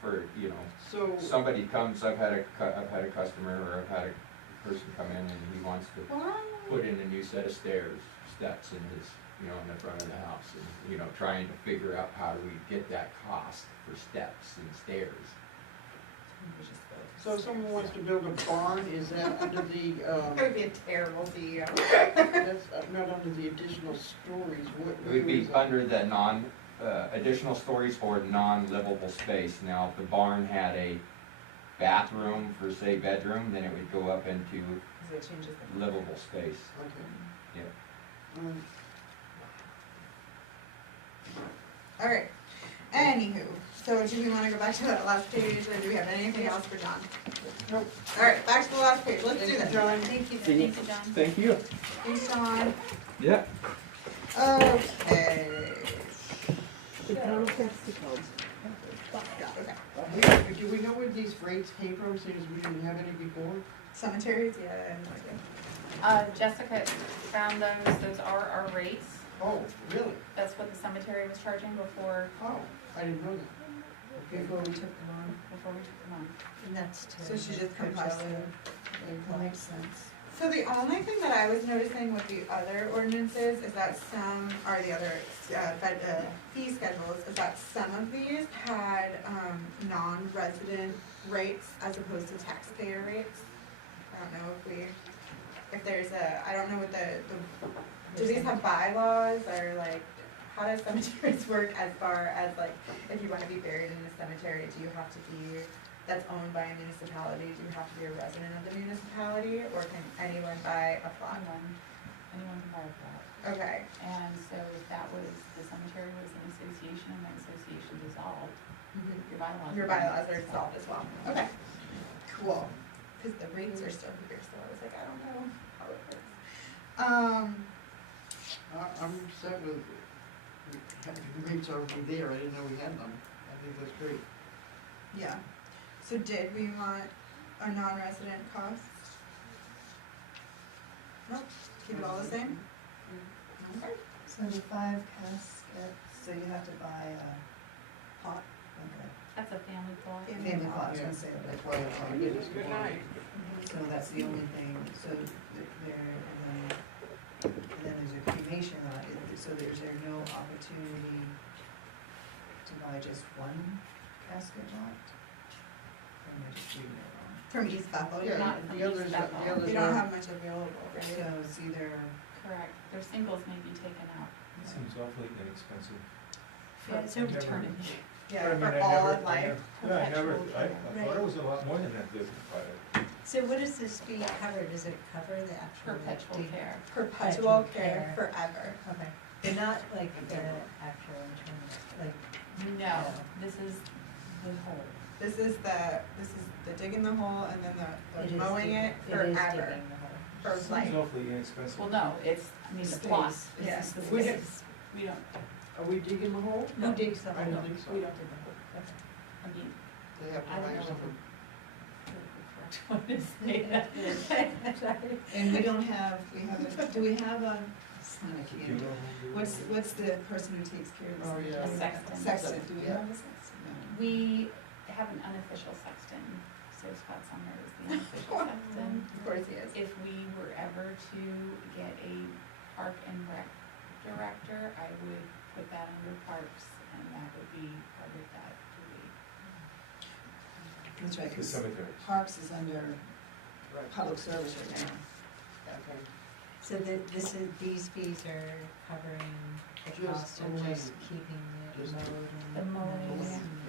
For, So, somebody comes, I've had a customer, or I've had a person come in and he wants to put in a new set of steps in his, in the front of the house, and, trying to figure out how do we get that cost for steps and stairs. so if someone wants to build a barn, is that under the, That would be a terrible CEO. that's not under the additional stories, what? It would where be is that? under the additional stories or non-livable space. Now, if the barn had a bathroom for, say, bedroom, then it would go up into Because it changes the. livable space. Okay. Yeah. Alright, anywho, so do we wanna go back to that last page, or do we have anything else for John? Nope. Alright, back to the last page, let's do Thank you, this. John. Thank you, John. Thank you. Thanks, John. Yeah. Okay. The town of Mexico. Okay. Do we know where these rates came from, seeing as we didn't have any before? Cemeteries, yeah, I have no idea. Jessica found those are our rates. Oh, really? That's what the cemetery was charging before, Oh, I didn't know that. Okay, Before we took them on, before we took them on. And that's to. So she just purchase compiled the- it. that makes sense. So the only thing that I was noticing with the other ordinances is that some, or the other, fee schedules, is that some of these had, non-resident rates as opposed to taxpayer rates. I don't know if there's I don't know what do these have bylaws, or like, how does cemeteries work as far as like, if you wanna be buried in a cemetery, do you have to be, that's owned by a municipality, do you have to be a resident of the municipality, or can anyone buy a plot? Anyone can buy a plot. Okay, And so if that was, the cemetery was an association and that association dissolved, your bylaws. are dissolved as well, okay, cool, cause the rates are still here, so I was like, I don't know how it works. I'm set with having the rates already there, I didn't know we had them. I think that's great. Yeah, so did we want a non-resident cost? Nope, keep it all the same? Okay. So the 5 caskets, so you have to buy a pot, okay. That's a family plot. Family plot, I was gonna say, That's why I thought it was good. so that's the only thing, so there, and then there's a cremation lot, so is there no opportunity to buy just one casket lot? Or am I just reading it wrong? From East Bethel, Yeah, Not the from others, East Bethel. the others we don't are, have much available, right? So it's either, Correct, their singles may be taken out. It seems awfully inexpensive. Yeah, it's I've over never- eternity. Yeah, I mean, for I all never- of life. Yeah, I never, Perpetual I care. thought it was a lot more than that, but So what does this fee cover? Does it cover the actual? Perpetual dig- care. Perpetual Perpetual care care. forever. Okay, but not like the actual internal, like, No, this is the whole. This is the digging the hole and then it the is mowing digging- it It is forever, digging the hole. for it life. seems awfully inexpensive. Well, no, it's, I mean, the plot, Space. it's Yeah. just the We space. We don't, are we digging the hole? Who digs the I hole? don't think so. we don't do the whole. I mean, They have to I don't hire know someone. what the correct one is there. and we don't have, do we have a, it's not a Do you community. know who- What's the person who takes care of this? Oh, yeah. A sexton. Sexton, do we have a sexton? No. We have an unofficial sexton, so Scott Sumner is the unofficial sexton. Of course he is. If we were ever to get a park and rec director, I would put that under parks, and that would be part of that duty. That's right, The 'cause cemetery. Parks is under Right. public service right now. Okay. So these fees are covering the Just cost of mowing. just keeping it Just mowed the and. mowing, nice yeah. and-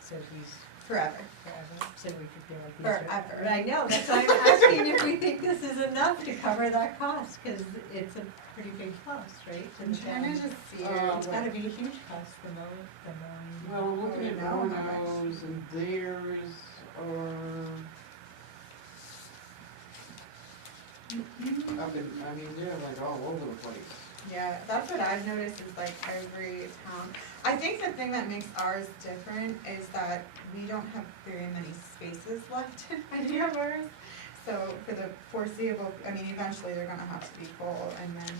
So these Forever. forever, so we could feel like these are. Forever. But I know, that's why I'm asking if we think this is enough to cover that cost, cause it's a pretty big cost, right? to I'm the trying to town. just see. It's gotta be a huge cost, the mowing. Well, I'm looking at know how much. Ronos and theirs are up in, I mean, they're like all over the place. Yeah, that's what I've noticed is like every town. I think the thing that makes ours different is that we don't have very many spaces left in any of ours. So for the foreseeable, I mean, eventually they're gonna have to be full and then,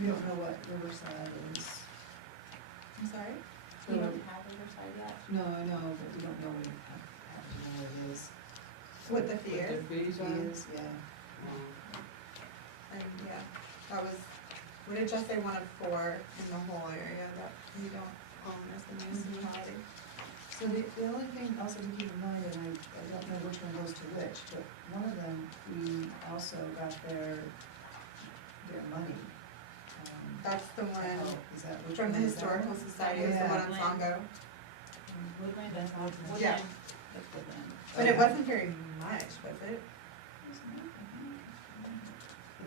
We don't know what Riverside is. I'm sorry? We don't have Riverside yet. No, I know, but we don't know what it, have to know what it is. What the fee is. What the fees Fee are? is, yeah. And yeah, that was, we did just say 1 of 4 in the whole area that we don't own as a municipality. So the only thing also to keep in mind, and I don't know which one goes to which, but one of them, we also got their money. That's the one Is that which from one the is that Historical one? Society, is the one on Yeah. Songo. Woodland, That's Woodland. Yeah. That's Woodland. But it wasn't very much, was it?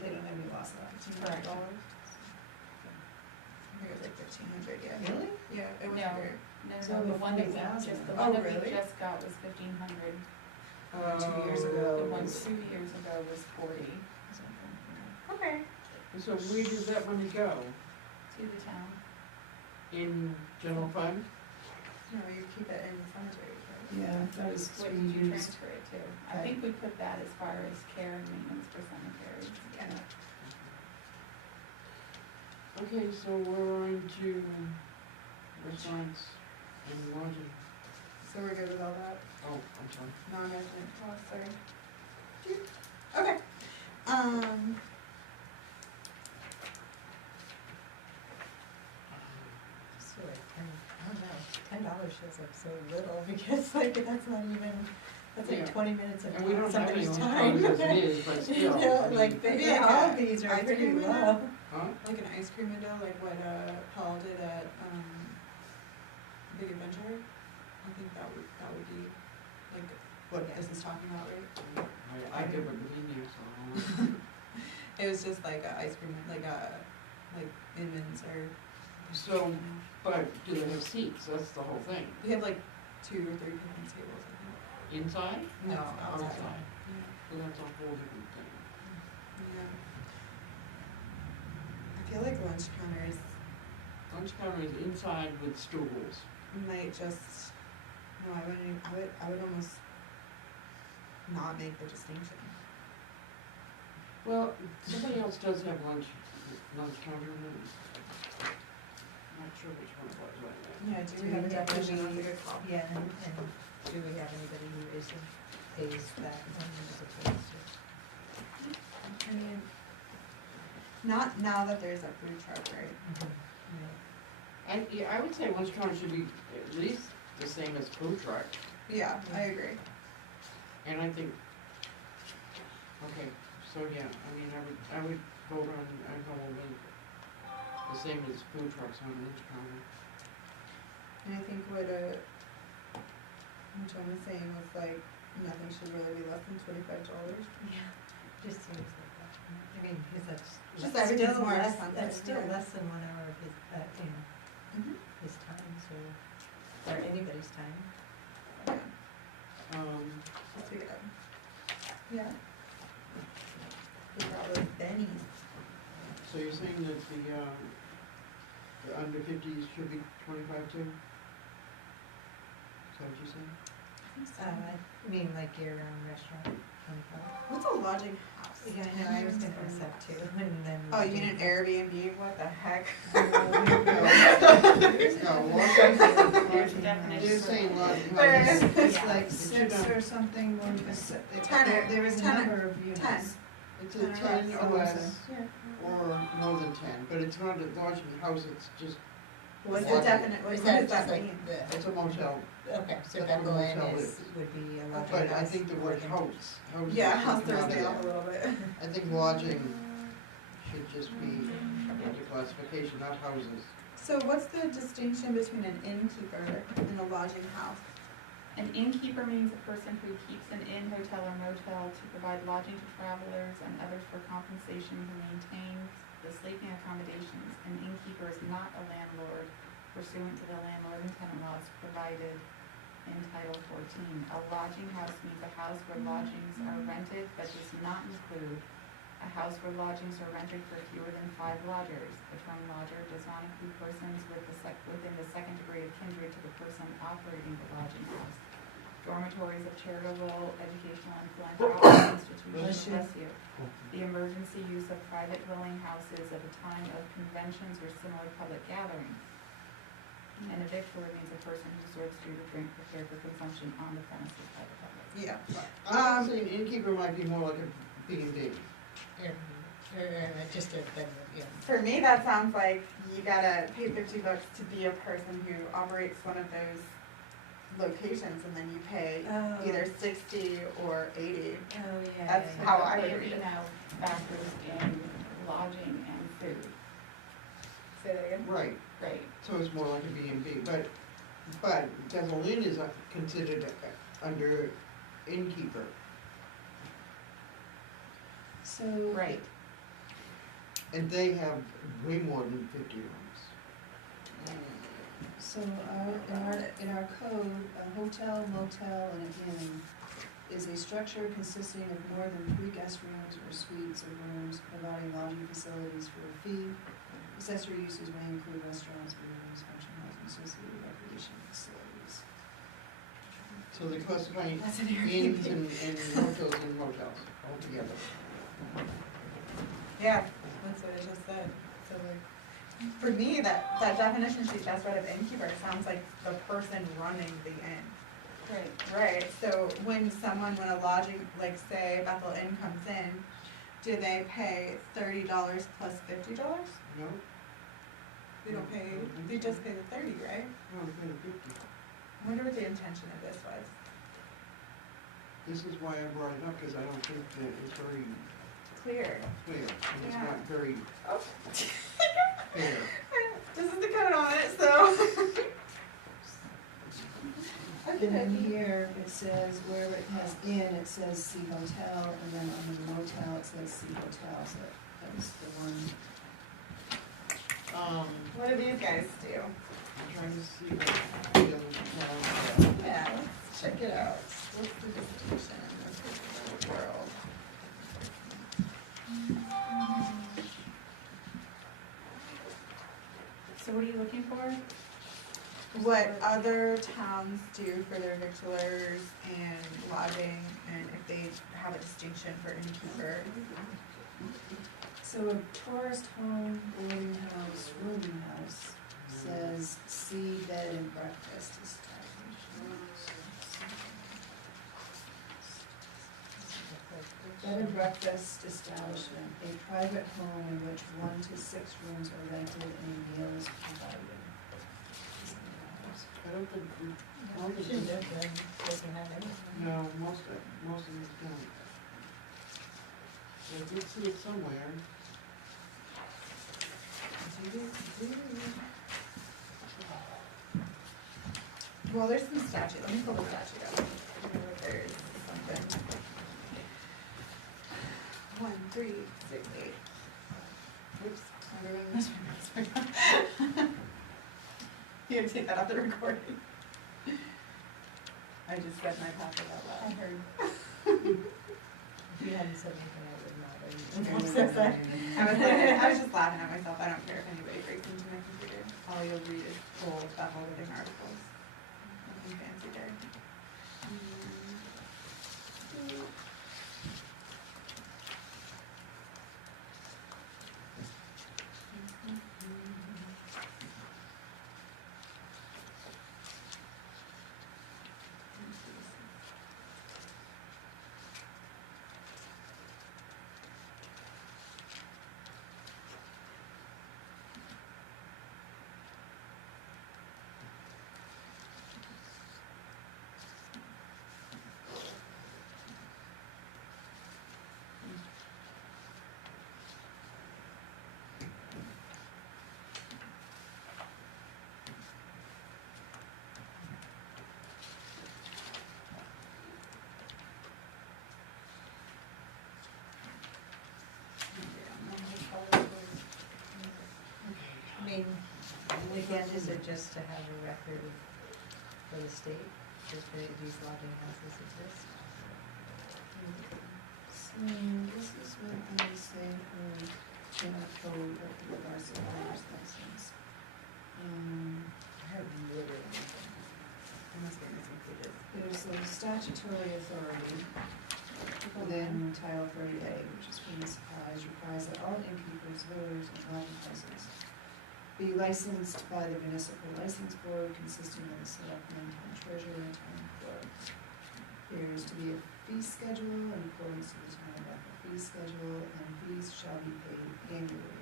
They don't have any loss left. Correct. I think it was like 1,500, yeah. Really? Yeah, it was No. very. So No, the one that we 40,000. just, the Oh, one that we really? just got was 1,500. 2 years Oh. ago. The one 2 years ago was 40 Okay. And so where does that money go? to the town. in general fund? No, you keep it in cemetery, right? Yeah, that was What to did be you used. transfer it to? I think we put that as far as care and maintenance for cemeteries. Yeah. Okay, so we're on to restaurants and lodging. So we're good with all that? Oh, I'm sorry. Non-resident costs, sorry. Okay, So like I don't know, $10 feels like so little, because like, that's not even, that's Yeah. like 20 minutes of And we don't have any somebody's lunch time. as it is, but You still. know, I mean- like, Maybe they, like all a of these are ice pretty cream low. window? Huh? like an ice cream window, like what, Paul did at, Big Adventure? I think that would be, like, what this is talking about, right? I've never been there, so I don't know. It was just like a ice cream, like Inman's or, So, but do they have seats? That's the whole thing. we have like 2 or 3 picnic tables, I think. Inside? No, Outside. outside. So that's a whole different thing. Yeah. I feel like lunch counters Lunch counter is inside with stools. might just, no, I would almost not make the distinction. Well, somebody else does have lunch counter in it. Not sure which one it was right now. Yeah, do we have a definition? That's a good call. Yeah, and do we have anybody who isn't pays that money as opposed to? I mean, not now that there's a food truck, right? I would say lunch counter should be at least the same as food truck, Yeah, I agree. and I think, okay, so yeah, I mean, I would vote on, I'd go with the same as food trucks on lunch counter. And I think what John was saying was like, nothing should really be less than $25. Yeah, just seems like that. I mean, because that's. Just that's everything's still more less- expensive, That's still yeah. less than 1 hour of his, Mm-hmm. his time, so, or anybody's time. Yeah, that's pretty good. Yeah. Look at all those bennies. So you're saying that the under 50s should be 25 too? Is that what you're saying? I mean, like year-round restaurant, 25. What's a lodging house? Yeah, I know, I was gonna ask that too, and then. Oh, you mean an Airbnb? What the heck? There's a definition. You're saying lodging There house. is. It's Yeah. like But you 6 don't- or something more specific. Ten. There is a 10. number of units. 10. It's a 10 or less, Yeah. or more than 10, but it's not a lodging house, it's just, What's the Lodging. definite, what Is does that that just like mean? it's a motel. Okay, so That's Bethel what Inn motel is, is. would be a lodging house. But I think the word house Yeah, should house come throws out me of off a there. little bit. I think lodging should just be like a classification, not houses. So what's the distinction between an innkeeper and a lodging house? An innkeeper means a person who keeps an inn, hotel, or motel to provide lodging to travelers and others for compensation, who maintains the sleeping accommodations. An innkeeper is not a landlord pursuant to the landlord and tenant laws provided in Title 14. A lodging house means a house where lodgings are rented but does not include a house where lodgings are rented for fewer than 5 lodgers. The term lodger does not include persons with within the second degree of kindred to the person operating the lodging house. Dormitories of charitable, educational, and philanthropic institutions, bless you. The emergency use of private dwelling houses at a time of conventions or similar public gatherings. And a victualler means a person who serves food or drink prepared for consumption on the premises by the public. Yeah. I'm saying innkeeper might be more like a B&B. Just a bedroom, yeah. For me, that sounds like you gotta pay $50 to be a person who operates one of those locations, and then you pay Oh. either 60 or 80. Oh, yeah. That's yeah, how But I the would read B&B it. now factors in lodging and food, Say that again? Right, right? so it's more like a B&B, but Bethel Inn is considered under innkeeper. So. Right. And they have way more than 50 rooms. So in our code, a hotel, motel, and an inn is a structure consisting of more than 3 guest rooms or suites of rooms providing lodging facilities for a fee. Accessory uses may include restaurants, rooms, function halls, and associated recreation facilities. So they're classifying That's an inns Airbnb. and hotels and motels altogether. Yeah, that's what I just said. So like, for me, that definition she just read of innkeeper sounds like the person running the inn. Right. Right, so when a lodging, like say Bethel Inn comes in, do they pay $30 plus $50? No? They don't pay, they just pay the 30, right? No, they pay the 50. I wonder what the intention of this was. This is why I brought it up, because I don't think that it's very Clear. clear, and it's Yeah. not very Oh. fair. This is the code on it, so. And then here, it says, wherever it has inn, it says see hotel, and then under the motel, it says see hotel, so that's the one. What do these guys do? I'm trying to see what the other towns Yeah, let's check it out. What's the distinction in this particular world? So what are you looking for? What other towns do for their victualers and lodging, and if they have a distinction for innkeeper. So a tourist home, boarding house, rooming house says see bed and breakfast establishment. Bed and breakfast establishment, a private home in which 1 to 6 rooms are rented and a meal is provided. I don't think, I don't think, no, most of these don't. I did see it somewhere. Well, there's some statute, let me pull the statute up. Maybe there's something. 1, 3, 6, 8. Oops, I'm doing this one. You have to take that off the recording. I just said my password out loud. I heard. If you hadn't said anything, I would not. I'm so sorry. I was just laughing at myself, I don't care if anybody breaks into my computer. All you'll read is full Bethel living articles. Nothing fancy there. I mean, again, is it just to have a record for the state, just that these lodging houses exist? So this is what I say for general code of the supplier's license. I have literally nothing. I must be missing pages. There's a statutory authority within Title 30A, which is for municipalities, requires that all innkeepers, villagers, and lodging houses be licensed by the municipal license board consisting of the selectman, town treasurer, and town clerk. There is to be a fee schedule in accordance with the town of Bethel fee schedule, and fees shall be paid annually.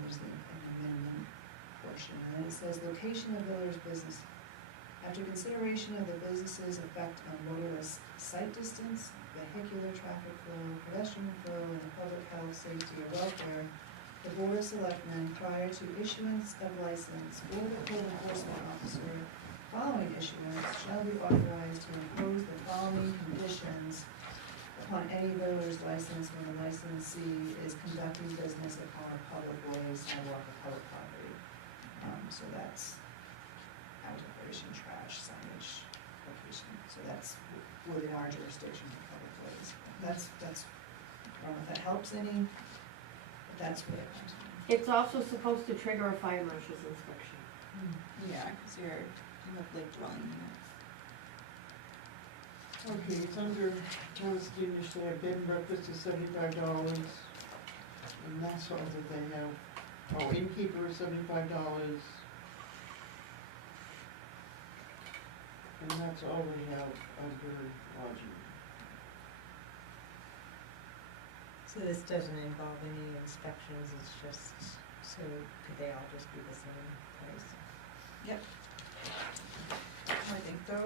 There's the amendment portion, and then it says location of village business. After consideration of the business's effect on motorist sight distance, vehicular traffic flow, pedestrian flow, and the public health, safety, or welfare, the Board of Selectmen, prior to issuance of license, or the code enforcement officer, following issuance, shall be authorized to impose the following conditions upon any voter's license when the licensee is conducting business upon a public way, sidewalk, or public property. So that's hours of operation, trash, signage, location, so that's within our jurisdiction for public ways. That's, I don't know if that helps any, but that's where it comes from. It's also supposed to trigger a fire marshal's inspection. Yeah, cause you have like dwelling units. Okay, it's under Tennessee Initiative, bed and breakfast is $75, and that's all that they have. Oh, innkeeper is $75. And that's all they have under lodging. So this doesn't involve any inspections, it's just, so could they all just be the same price? I think so.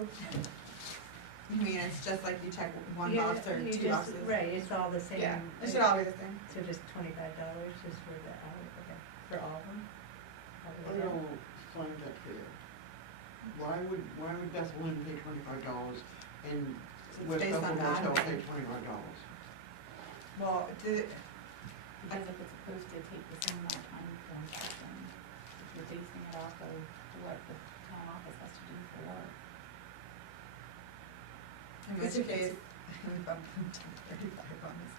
You mean it's just like you check one Yeah, box or you two just- boxes? Right, it's all the same. Yeah, it should all be the same. So just $25 just for the hour, okay, for all of them? All I of them? don't find that fair. Why would Bethel Inn pay $25 and It's West based Bethel on Motel admin. pay $25? Well, Because if it's supposed to take the same amount of time for inspection, if you're basing it off of what the town office has to do for work. in which case, we bumped them to 35 on this.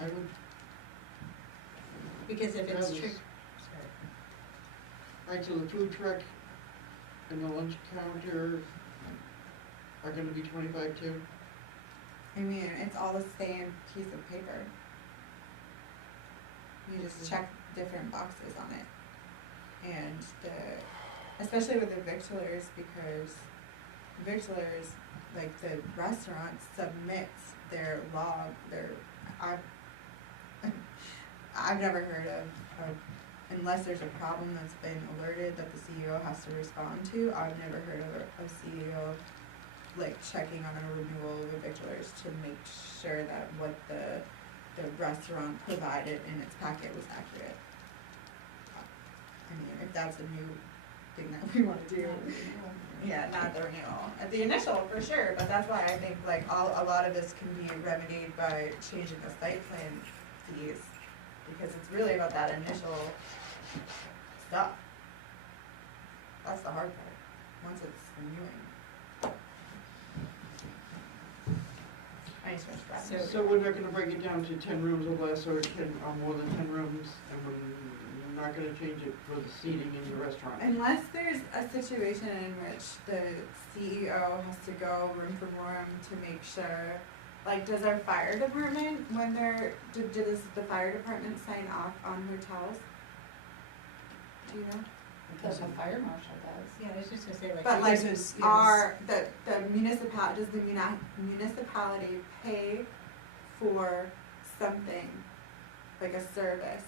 I would, Because if it's That trick, was- sorry. right, so the food truck and the lunch counter are gonna be 25 too? I mean, it's all the same piece of paper. You just check different boxes on it. And especially with the victualers, because victualers, like the restaurant submits their log, I've never heard of, unless there's a problem that's been alerted that the CEO has to respond to, I've never heard of a CEO like checking on a renewal of the victualers to make sure that what the restaurant provided in its packet was accurate. I mean, if that's a new thing that we wanna do, yeah, not the renewal. At the initial, for sure, but that's why I think like a lot of this can be remedied by changing the site plan fees, because it's really about that initial stuff. That's the hard part, once it's renewing. I just finished that. So we're not gonna break it down to 10 rooms or less, or 10, or more than 10 rooms, and we're not gonna change it for the seating in the restaurant. Unless there's a situation in which the CEO has to go room for room to make sure, like, does our fire department, when does the fire department sign off on hotels? Do you know? The fire marshal does. Yeah, I was just gonna say like. But like, Yes, yes. the municipality pay for something, like a service?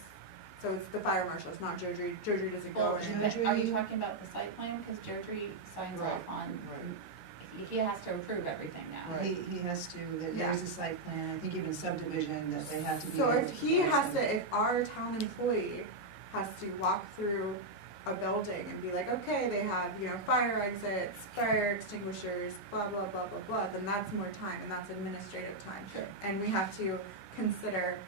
So it's the fire marshal, it's not Jodry, Jodry doesn't go Well, in. are you talking about the site plan? Cause Jodry signs Right, off on, right. he has to approve everything now. Right. He has to, there's Yeah. a site plan, I think even subdivision, that they have to be. So able if to he cross has them. to, if our town employee has to walk through a building and be like, okay, they have, fire exits, fire extinguishers, blah, blah, blah, blah, blah, then that's more time and that's administrative time. Sure. And we have to consider,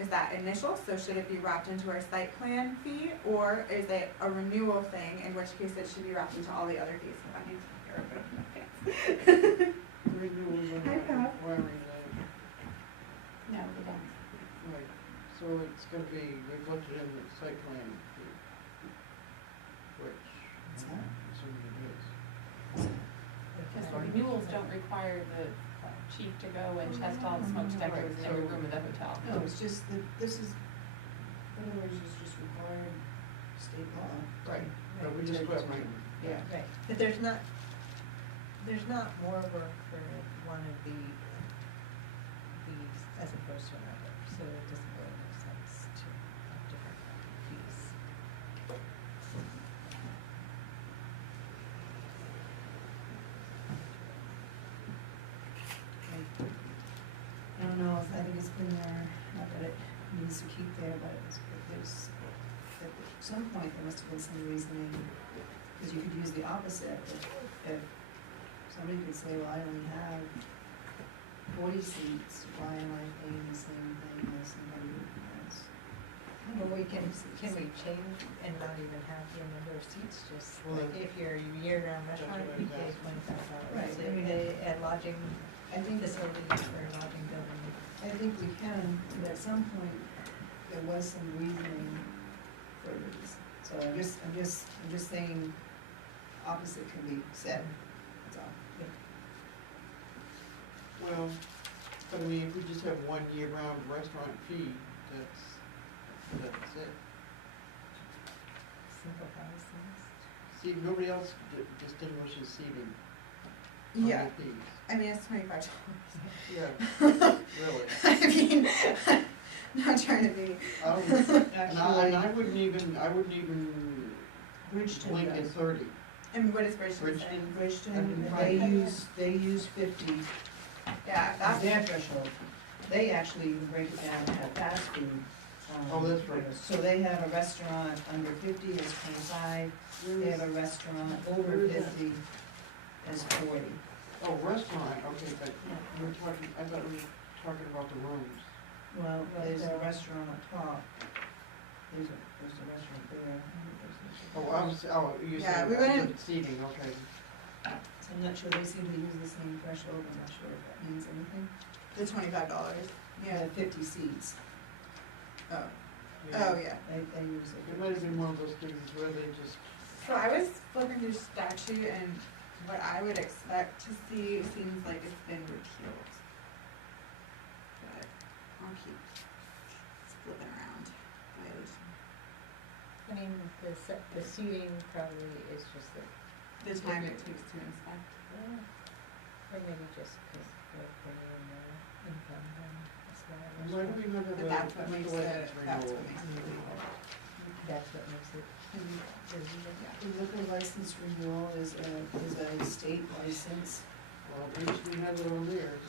is that initial, so should it be wrapped into our site plan fee? Or is it a renewal thing, in which case it should be wrapped into all the other fees? If I need to hear a bit of my pants. Renewals are I not know. requiring that. No, we don't. Right, so it's gonna be reflected in the site plan, which, I'm assuming it is. Because the renewals don't require the chief to go and test all the smoke detectors in every room of the hotel. No, it's just that this is, otherwise it's just required state law. Right, but we just questioning. Yeah. Right, but there's not more work for one of these as opposed to another, so it doesn't really make sense to have different fees. I don't know, I think it's been there, not that it needs to keep there, but there's, at some point, there must have been some reasoning, because you could use the opposite, if somebody could say, well, I only have 40 seats, why am I paying the same thing as somebody who has? Well, can we change and not even have the number of seats, just Well, like if you're a year-round restaurant, what you I pay was $25. Right, If I mean, they add lodging I think facilities for lodging building. I think we can, but at some point, there was some reasoning for these. So I'm just saying, opposite can be said, that's all. Well, but I mean, if we just have one year-round restaurant fee, that's it. Simplifies things. See, nobody else distinguishes seating on Yeah, the fees. I mean, it's $25. Yeah, really. I mean, not trying to be, And Actually, I wouldn't even Bridgeton blink at does. 30. I mean, what is Bridgeton say? That'd Bridgeton, be they use 50 Yeah, as that's, their threshold. They actually even break it down at fast food. Oh, that's right. So they have a restaurant under 50 is 25, they have a restaurant over Where is that? 50 is 40. Oh, restaurant, okay, but we're talking, I thought we were talking about the rooms. Well, there's a restaurant up top, there's a restaurant there. You Yeah, said we wouldn't- seating, okay. So I'm not sure, they seem to use the same threshold, I'm not sure if that means anything. the $25, yeah, 50 seats, oh, Yeah. oh, yeah. they use it. It might have been one of those things where they just, So I was flipping through statute and what I would expect to see seems like it's been repealed. But I'll keep flipping around. I mean, the seating probably is just The time it takes to inspect. or maybe just because they're bringing in more income than a smaller why do restaurant. we not have But that's what makes it, license that's renewal? what makes it illegal. That's what makes it illegal. The liquor license renewal is a state license. Well, we had it on theirs.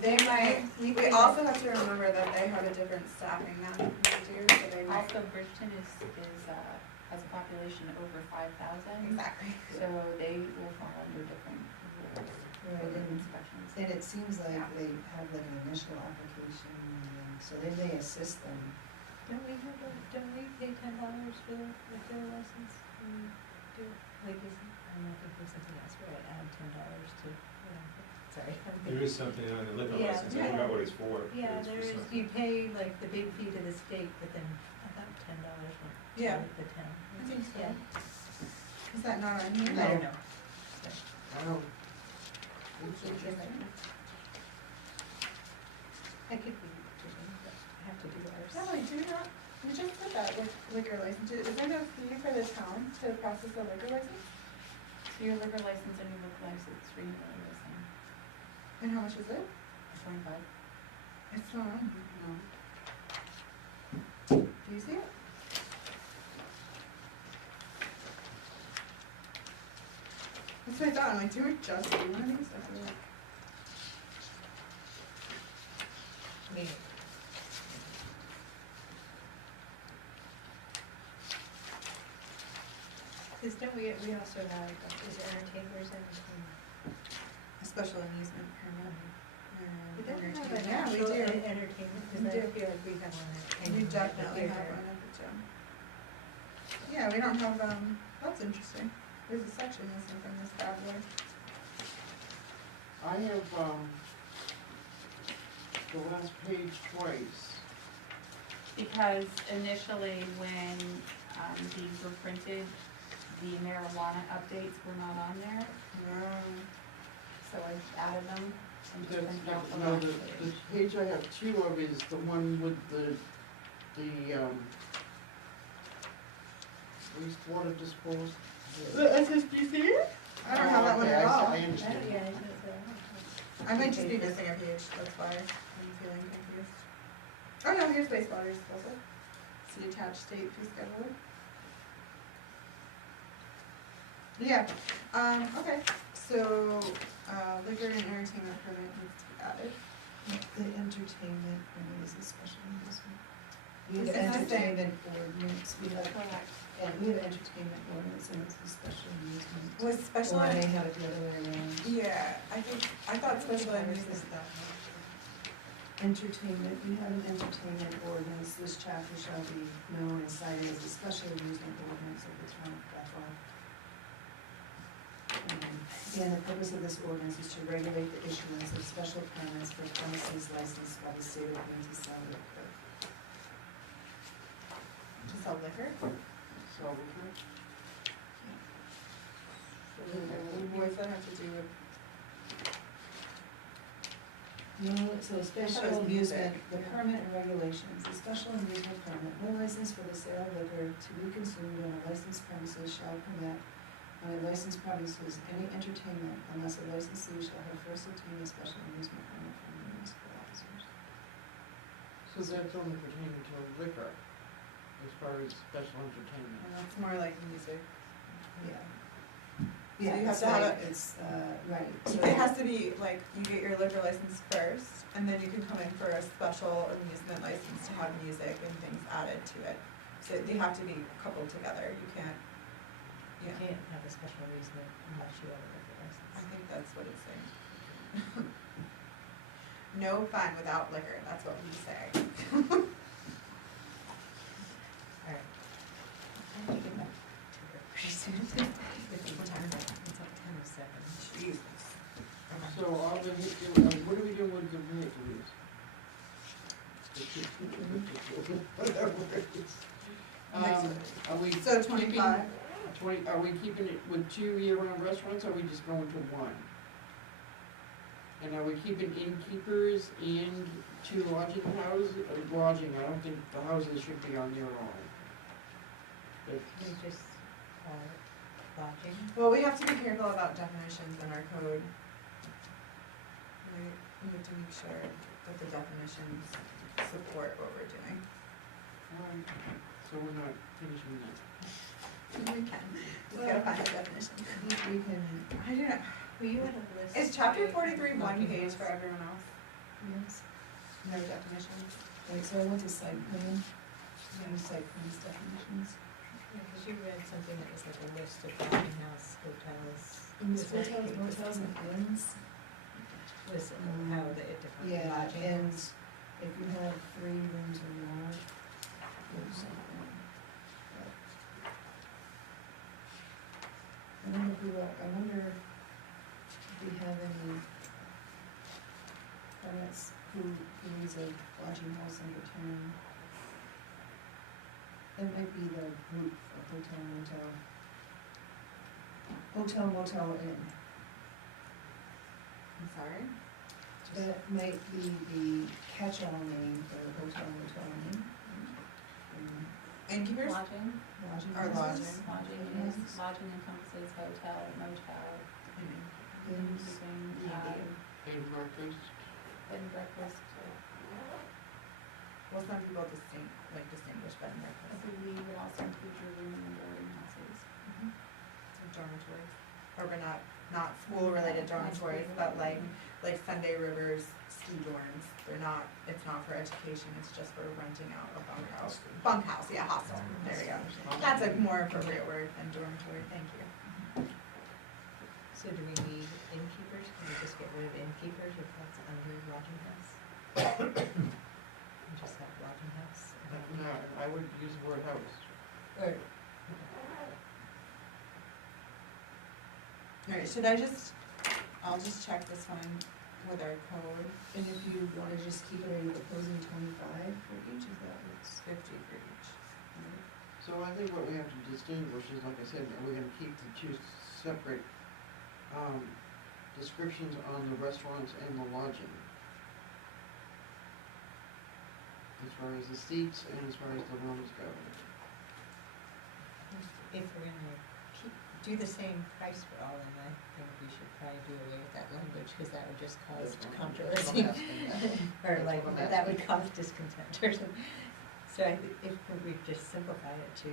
They might, we also have to remember that they have a different staffing than we do, so they might. Also, Bridgeton has a population over 5,000, Exactly. so they will fall under different rules Right, for and- inspections. And it seems like Yeah. they have like an initial application, and so they may assist them. Don't we pay $10 for the liquor license when we do it? Like, I don't know if there's something else where I add $10 to, sorry. There is something on the liquor Yeah, license, I forgot what it's for. but Yeah, it's for there is, something. you pay like the big fee to the state, but then I thought $10 went Yeah. to the town. I think so. Yeah, Is that not on here? I don't know. I don't. It's interesting. I could be doing, but I have to do ours. No, I do not, we just said that with liquor licenses, is there no fee for the town to process a liquor license? So your liquor license and your liquor license renewal are the same, And how much is it? 25. It's not on here. No. Do you see it? That's what I thought, I'm like, do it just, do one of these? I feel like. Me. Cause don't we also have, is it entertainers and, A special amusement permit. we don't have Entertainment. an Yeah, we actual do. entertainment, We cause I do. feel like we have one at. We any definitely theater. have one at the gym. Yeah, we don't have, that's interesting. There's a section missing from this bad boy. I have, the last page twice. Because initially, when these were printed, the marijuana updates were not on there, so I added them and just printed out the No, last the page. page I have two of is the one with the wastewater disposal. The SSDC? I don't have that one at all. I understand. Yeah, I know. I might just be missing a page, that's why I'm feeling confused. Oh no, here's wastewater disposal. See attached state fee schedule. Yeah, okay, so, liquor and entertainment permit needs to be added. The entertainment, permit is a special amusement. We It's have the same. entertainment ordinance, we have, Correct. and we have entertainment ordinance, and it's a special amusement. Was special, Or I may have it the other way around. yeah, I thought special Ours amusement. is that one. Entertainment, we have an entertainment ordinance, this chapter shall be known and cited as a special amusement ordinance of the town of Bethel. And the purpose of this ordinance is to regulate the issuance of special permits for premises licensed by the state of Maine to sell liquor. sell liquor. So, What does that have to do with? No, so special was amusement, music. the permit and regulations, the special amusement permit, no license for the sale of liquor to be consumed on a licensed premises shall permit on a licensed premises any entertainment unless a licensee shall have first obtained a special amusement permit from the municipal officers. so that's only pertaining to liquor, as far as special entertainment. It's more like music. Yeah. So you have it's to have like- It's, right. So It has to be like, you get your liquor license first, and then you can come in for a special amusement license to have music and things added to it. So they have to be coupled together, you can't, You yeah, can't have a special amusement unless you have a liquor I license. think that's what it's saying. No fun without liquor, that's what we say. Alright. I have to get back to work pretty soon. It's 10:07. Jesus. So all the, what are we doing with the vehicles? Whatever it is. Are we? So keeping 25. 20, are we keeping it with 2 year-round restaurants, or are we just going to 1? And are we keeping innkeepers and 2 lodging houses, lodging, I don't think the houses should be on their own. We just call it lodging. Well, we have to be careful about definitions in our code. We have to make sure that the definitions support what we're doing. Alright, so we're not finishing that. We can, just gotta find the definition. We can, I do not, Well, you had a list. is chapter of 43 one lodging page houses. for everyone else? yes, No definitions? right, so I went to site plan, site plan's definitions. Yeah, cause you read something that was like a list of lodging house, hotels. And Was it's that- hotels, motels and inns. Was how the different Yeah, lodging and house. if you have 3 rooms or more, there's something. I wonder if we have any permits, who needs a lodging house under 10. That might be the group of hotel, motel. Hotel, motel, inn. I'm sorry? That might be the catch-all name for hotel, motel, inn. Innkeepers? Lodging, Lodging Or houses. lodging Yes. is, lodging encompasses hotel, motel, Inns. keeping, And breakfast, bed and breakfast, Well, some people distinguish bed and I breakfast, believe would also include your room and boarding houses. dormitories. Or we're not school-related dormitories, but like Sunday Rivers ski dorms. They're not, it's not for education, it's just for renting out a bunkhouse. Bunkhouse, yeah, hostel, there we go. That's a more appropriate word than dormitory, thank you. So do we need innkeepers? Can we just get rid of innkeepers if that's under lodging house? And just have lodging house? no, I would use the word house. Or, Alright, I'll just check this one with our code, And if you wanna just keep it, are you proposing 25 for each of those? 50 for each. So I think what we have to distinguish is, like I said, are we gonna keep the 2 separate, descriptions on the restaurants and the lodging? As far as the seats and as far as the rooms go. if we're gonna do the same price for all, then I think we should probably do away with that language, cause that would just cause That's what I'm controversy. asking. Or That's like, what I'm that would asking. cause discontent or something. So I think if we just simplify it to,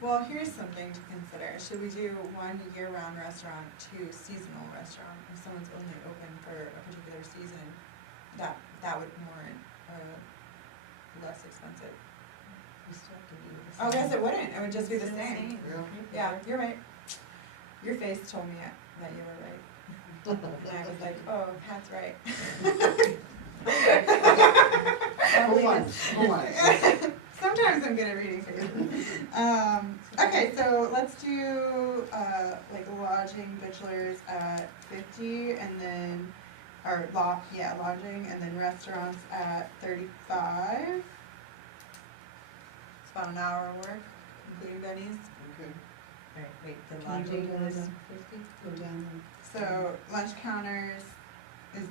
Well, here's something to consider. Should we do 1 year-round restaurant, 2 seasonal restaurant? If someone's only open for a particular season, that would warrant less expensive. we still have to do the same. Oh, I guess it wouldn't. It would just be the It's same. Yeah. Yeah, you're right. Your face told me that you were right. And I was like, oh, Pat's right. Hold on. Sometimes I'm good at reading faces. Okay, so let's do, lodging bachelors at 50 and then, lodging and then restaurants at 35. It's about an hour of work, including Benny's. Okay. Alright, wait, the Can you go lodging down was the- 50? Go down So lunch counters is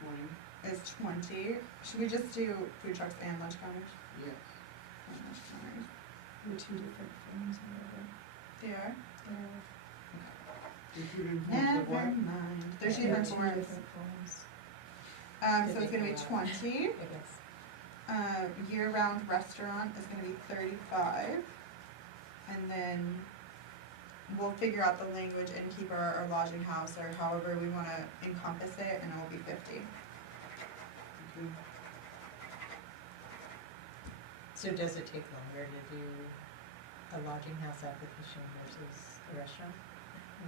20, is 20. Should we just do food trucks and lunch counters? yes. And lunch counters. the two different firms or whatever. They are? If you didn't have Never the what? mind. There's two Yeah, different forms. different forms. So it's gonna be 20. I guess. Year-round restaurant is gonna be 35. And then we'll figure out the language innkeeper or lodging house or however we wanna encompass it, and it will be 50. Okay. So does it take longer to do a lodging house application versus a restaurant?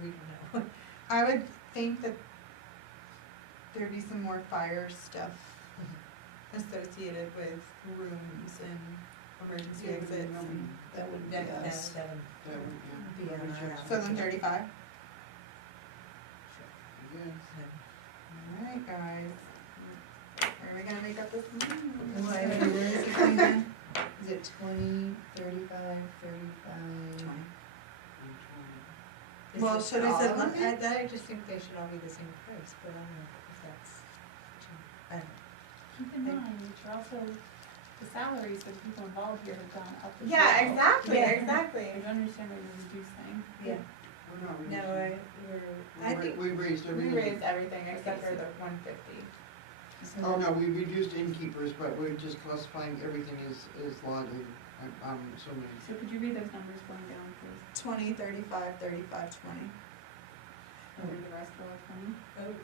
We don't know. I would think that there'd be some more fire stuff associated with rooms and emergency Yeah, exits. and- That would be That us. That would, Be on our So then 35. yes. Alright, guys. Where are we gonna make up this money? Why, where is it going then? Is it 20, 35, 35? Is Well, it should all I of say them? I just think they should all be the same price, but I don't know if that's, I don't know. Keep in mind, that you're also, the salaries of people involved here have gone up as well. Yeah, exactly, Yeah. exactly. I don't understand why you're reducing. Yeah, We're not no, raising. I think, We raised We everything. raised everything except for the 150. Oh, no, we reduced innkeepers, but we're just classifying everything as lodging, I'm assuming. So could you read those numbers going down, please? 20, 35, 35, 20. And read the rest below 20? oh,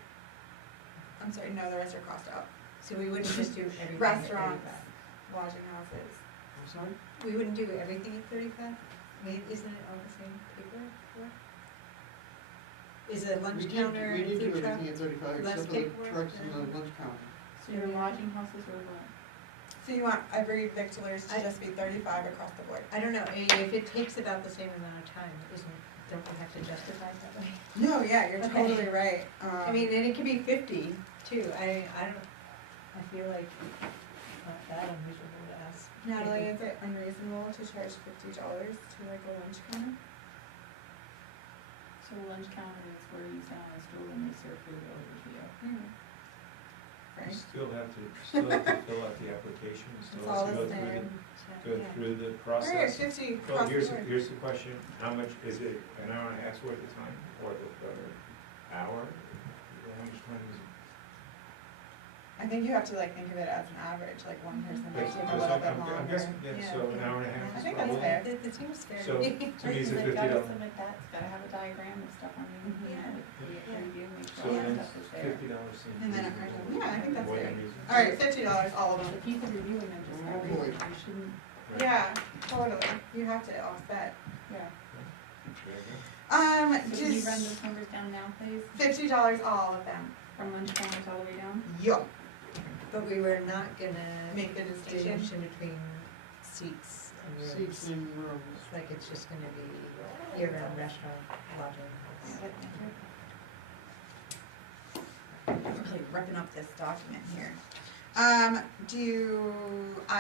I'm sorry, no, the rest are crossed out. so we wouldn't just do everything at Restaurants, 35? lodging houses. I'm sorry? We wouldn't do everything at 35? I mean, isn't it all the same paper? Is it lunch We counter and did food do truck? everything at 35, less except for the paperwork trucks and the than- lunch counter. So your lodging houses or what? So you want every victualers to I- just be 35 across the board? I don't know, I mean, if it takes about the same amount of time, don't we have to justify it that way? No, yeah, you're Okay. totally right. I mean, and it could be 50 too, I don't, I feel like it's not that unreasonable to ask. Natalie, is it unreasonable to charge $50 to like a lunch counter? So a lunch counter is where you sit on a stool and they serve food over to you. You Frank? still have to fill out the application, you It's still all have the to same. go through the Alright, process. 50 Well, across the here's, board. here's the question, how much, is it an hour and a half's worth of time, or the hour? How much time is it? I think you have to like think of it as an average, like one person might take a Because little bit I'm longer. guessing, yeah, so an hour and a half I is think that's probably. fair. It seems fair So, to me. to me, it's a They've gotta $50. submit that, it's gotta have a diagram of stuff on it, Mhm. yeah, review, make So sure all then that stuff is there. $50 seems. And then it reasonable. yeah, I think that's Way fair. unreasonable. Alright, $50, all of So them. if he's reviewing them just Oh, that boy. reason, you shouldn't, Right. Yeah, totally. You have to offset. yeah. There you go. So can you Just run those numbers down now, please, $50 all of them. from lunch counters all the way down? Yup. But we were not gonna Make the distinction. distinction between seats and rooms. Seats in rooms. It's like it's just gonna be year-round restaurant, lodging. Really ripping up this document here. I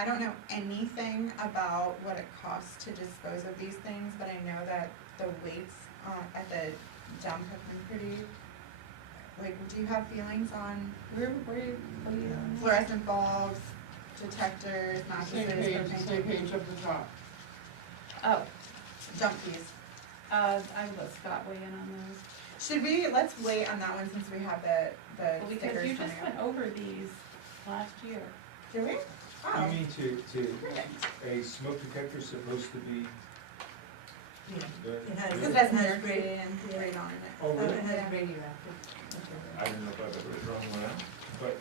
don't know anything about what it costs to dispose of these things, but I know that the weights at the dump have been pretty, like, do you have feelings on Where are you, what are you on? fluorescent bulbs, detectors, mattresses, Same propane, page up the top. Oh, dump fees? I will let Scott weigh in on those. Should we, let's wait on that one since we have the Well, because stickers you coming just up. went over these last year. Do we? You Oh, mean to, perfect. a smoke detector supposed to be Yeah. the. It has- Because the- that's has mercury and yeah. radon in it. Oh, really? It has Yeah. radioactive I don't know if I've ever drawn one out, but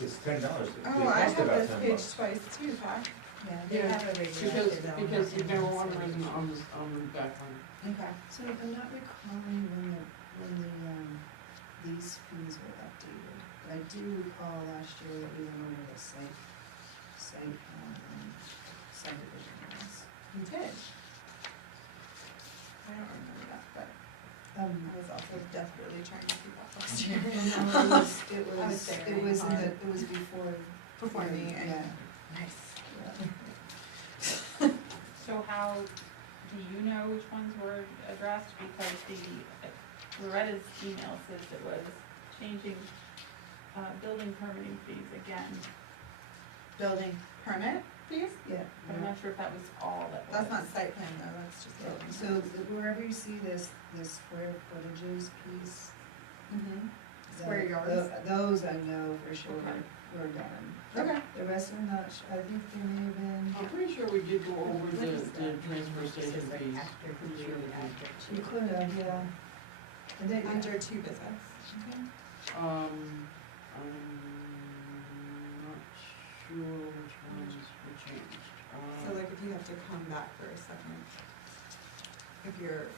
it's $10. They Oh, I cost have about this $10. page twice too, Pat. Yeah, they Yeah, have a radioactive element. Because in there were it, one so- written on the back one. Okay. So I'm not recalling when these fees were updated, but I do recall last year that we went over the site subdivision ones. You did. I don't remember that, but I was also desperately trying to keep up last year. It was, I was there it was in hard. it was before. Before me, and Yeah, nice. yeah. So how, do you know which ones were addressed? Because Loretta's email says it was changing, building permitting fees again, Building permit fees? Yeah, but I'm not sure if that was all that was. That's not site plan though, that's just yeah, building. so wherever you see this square footages piece. Mm-hmm. that- Square yards. Those I know for sure Okay. were done. Okay. The rest are not, I think there may have been, I'm pretty sure we did go over What the is that? transfer This station is like fees. after Pretty three, sure we did. after two. you could have, yeah. And they, Under two business. I'm not sure which ones were changed. So like if you have to come back for a second, if your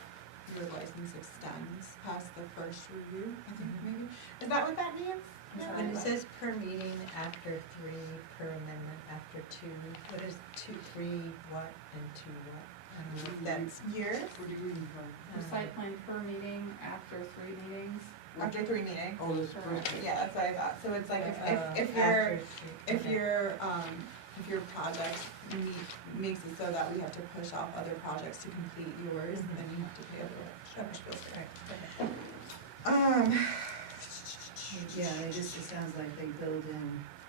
license extends past the first review, I think maybe, is that what that means? Yeah. When it says per meeting after three, per amendment after two, what is two, three, what, and two, what? I don't know if that's, Years, Where do you read from? For site plan per meeting, after 3 meetings. after 3 meetings. Oh, this first one. Yeah, that's what I thought, so it's like if after you're, three, if okay. your project makes it so that we have to push off other projects to complete yours, then you have to pay a spiel yeah, it sounds like they build in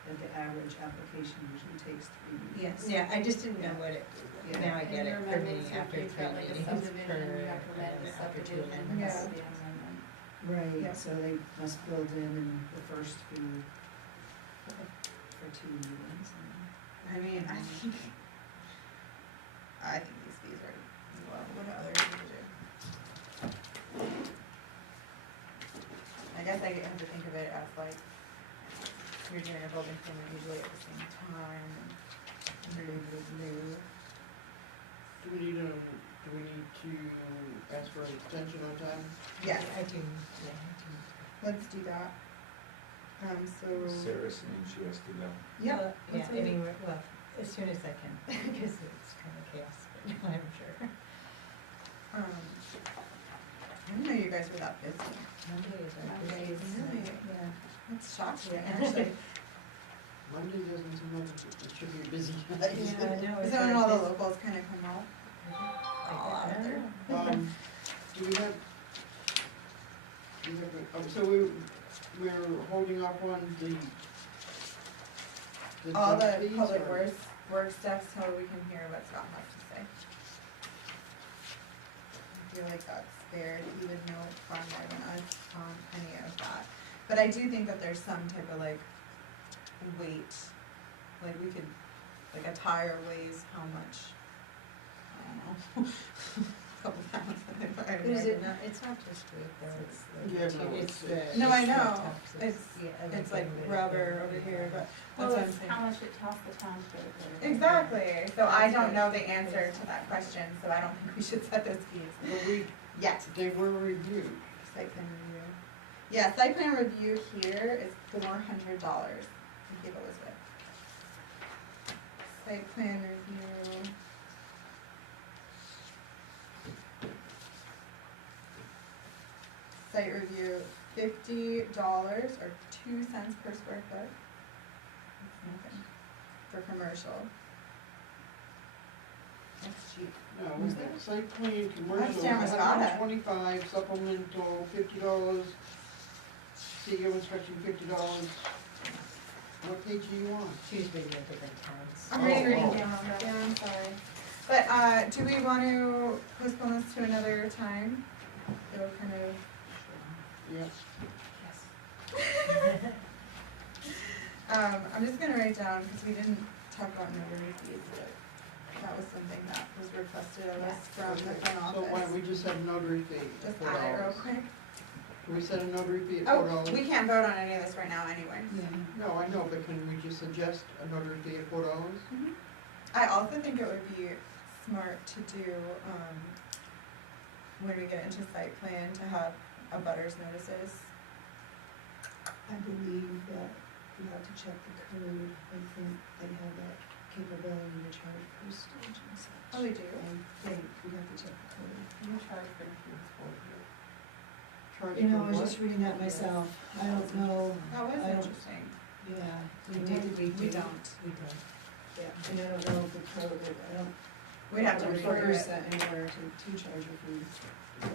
that the average application usually takes 3 meetings. Yes, yeah, I just didn't know what it, Yeah. now I get it, And per your meeting amendments, after if you've three got like a meetings, subdivision, per, you have to amend the after two subdivision, amendments. that's the amendment. Right, Yeah. so they must build in the first few for 2 meetings. I mean, I think these fees are low, what do others need to do? I guess I have to think of it as like, you're doing a building permit usually at the same time, and you're doing new. Do we need to ask for an extension on time? Yes, I do, yeah, I do. let's do that. So, Sarah's saying she has to go. yeah, Well, yeah, let's do it. anyway, well, as soon as I can, because it's kind of chaos, but I'm sure. I didn't know you guys were that busy. Monday is our Monday is busiest really- night, yeah. That's shocking, Yeah. actually. Monday doesn't seem like it should be busy. Yeah, no, Is it's that when our all the bus- locals kind of come out? All out I don't there. know. Do we have, so we're holding off on the All junk the fees, public or- work stuff, so we can hear what Scott has to say. I feel like that's fair, that he would know far more than us on any of that. But I do think that there's some type of like weight, like we could, like a tire weighs how much? I don't know. Couple thousand, if I But is it remember. not, it's not just weight though, it's like, Yeah, no, it's the. it's- No, I it's the know. tufts, It's- yeah, It's like everything that- rubber over here, but Well, that's what I'm it's saying. how much it costs the township. or- Exactly, so I don't know the answer to that question, so I don't think we should set those fees But we, yet. they were reviewed. Site plan review. Yeah, site plan review here is $400 to Cape Elizabeth. Site plan review. Site review, $50 or 2 cents per square foot. That's nothing for commercial. That's cheap. No, was that site plan commercial, Damascotta. $125, supplemental $50, CEO inspection $50. What page do you want? She's reading at different times. I'm reading Oh. down, yeah, I'm sorry. But, do we want to postpone this to another time? It'll kind of, Yeah. I'm just gonna write down, because we didn't talk about notary fees, but that was something that was requested of us from the front So why don't office. we just set a notary fee at Just add it real $4? quick. Can we set a notary fee at Oh, $4? we can't vote on any of this right now anyway. No, I know, but can we just suggest a notary fee at $4? I also think it would be smart to do, when we get into site plan, to have abutters notices. I believe that you have to check the code, I think they have that capability to charge postage and such. Oh, they do? I think we have to check the code. You charge for transport. Charge You know, for I was what? just reading that myself, I don't know, That was I don't- interesting. yeah. We We don't. don't. We don't. Yeah, and I don't know if the code, I don't, We'd have to record refers it. that anywhere to charge a fee.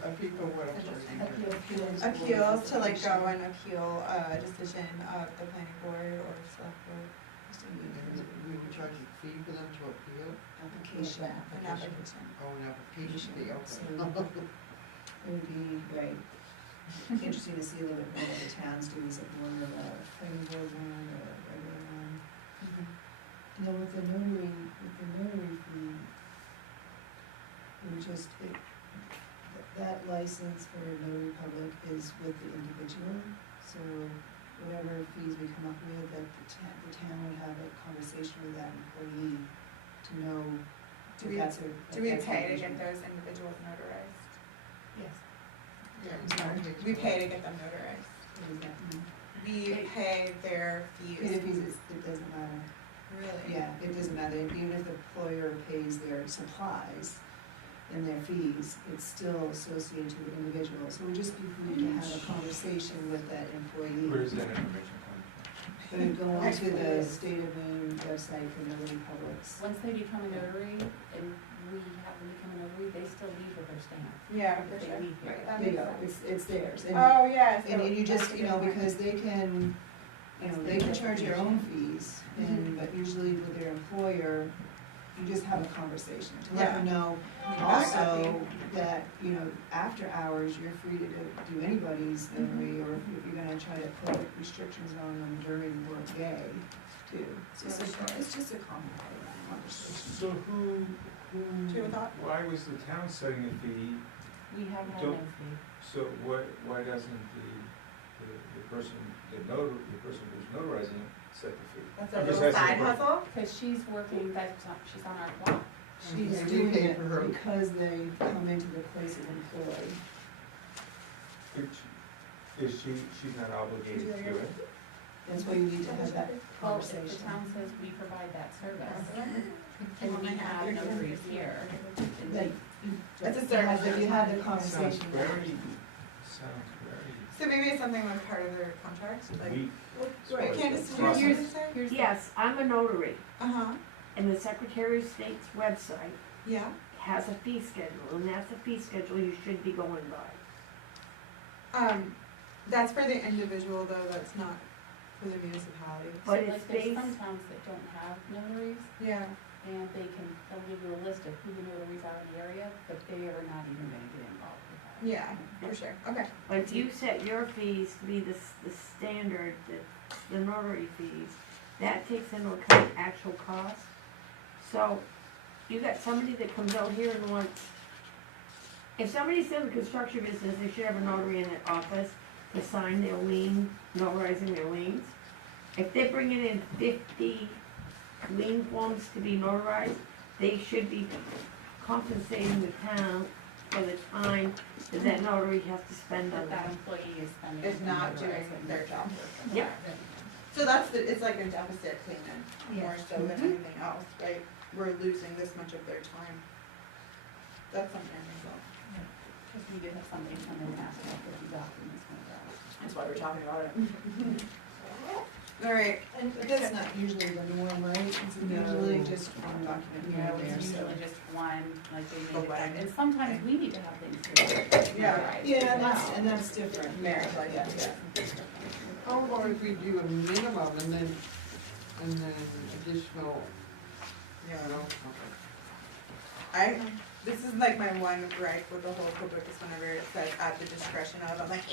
A people what, I'm sorry. Appeals to like go and appeal a decision of the planning board or select board, And we would charge a fee for them to appeal, Application. an application. oh, an application fee, So okay. it would be, right, interesting to see a little bit more what the towns do, is it more of a planning board one or a regular one? Now, with the notary fee, we just, that license for notary public is with the individual, so whatever fees we come up with, that the town would have a conversation with that employee to know Do if we- that's a. Do we that's pay to individual. get those individuals notarized? Yes. Yeah, I'm sorry. We pay to get them notarized. What is that? We pay their fees. Pay the fees, it doesn't matter. Really? Yeah, it doesn't matter, even if the employer pays their supplies and their fees, it's still associated to the individual. So it would just be for you to have a conversation with that employee. Where's that information coming But you go onto the state of Maine website for notary publics. Once they become a notary and we have them become a notary, they still leave with their stamp. Yeah, for If they sure. leave here. That There you makes go, sense. it's theirs. And- Oh, yeah. And so you just, that's a you know, good point. because they can, you know, they can charge their own fees, and, but usually with their employer, you just have a conversation to let them know. Also, that, you know, after hours, you're free to do anybody's notary, or if you're gonna try to put restrictions on them during work day, too. It's just a conversation. So who, Do you have a thought? why was the town setting a fee? We have had Don't- no fee. So why doesn't the person, the person who's notarizing it set the fee? That's I'm a just little asking side a question. hustle? Because she's working, she's on our block. She's Okay, we doing pay it for her. because they come into the place of employ. She's not obligated to do it? That's why you need to have that Well, if the conversation. town says we provide that service, and we have notaries here, and That It's a you service. have the- you have the Sounds conversation. very. So maybe it's something like part of their contract, like, weak. right, Candace, did you Process. hear what you say? here's the. Yes, I'm a notary, Uh-huh, and the Secretary of State's website yeah. has a fee schedule, and that's a fee schedule you should be going by. That's for the individual though, that's not for the municipality. So But it's like, there's based, some towns that don't have notaries, Yeah, and they'll give you a list of who the notaries are in the area, but they are not even gonna get involved with that. yeah, for sure, okay. but you set your fees to be the standard, the notary fees, that takes into account actual cost. So, you got somebody that comes out here and wants, if somebody's in the construction business, they should have a notary in their office to sign their lien, notarizing their liens. If they're bringing in 50 lien forms to be notarized, they should be compensating the town for the time that notary has to spend on That that that. employee is spending. Is not doing notarizing their job. Yep. So it's like a deficit payment, more so than anything else, right? We're losing this much of their time. That's something I think about. Because we did have somebody come in and ask for 50 documents when we were That's why we're talking about it. All right, And that's not usually the norm, right? It's usually just one document You here know, and there, it's so. usually just one, like they But made what I it, did- and sometimes we need to have things here. Yeah. notarized Yeah, as and well. that's different. marriage license, yeah. How about if we do a minimum and then additional, Yeah. you know, This is like my one gripe with the whole code book is whenever it says at the discretion of, I'm like,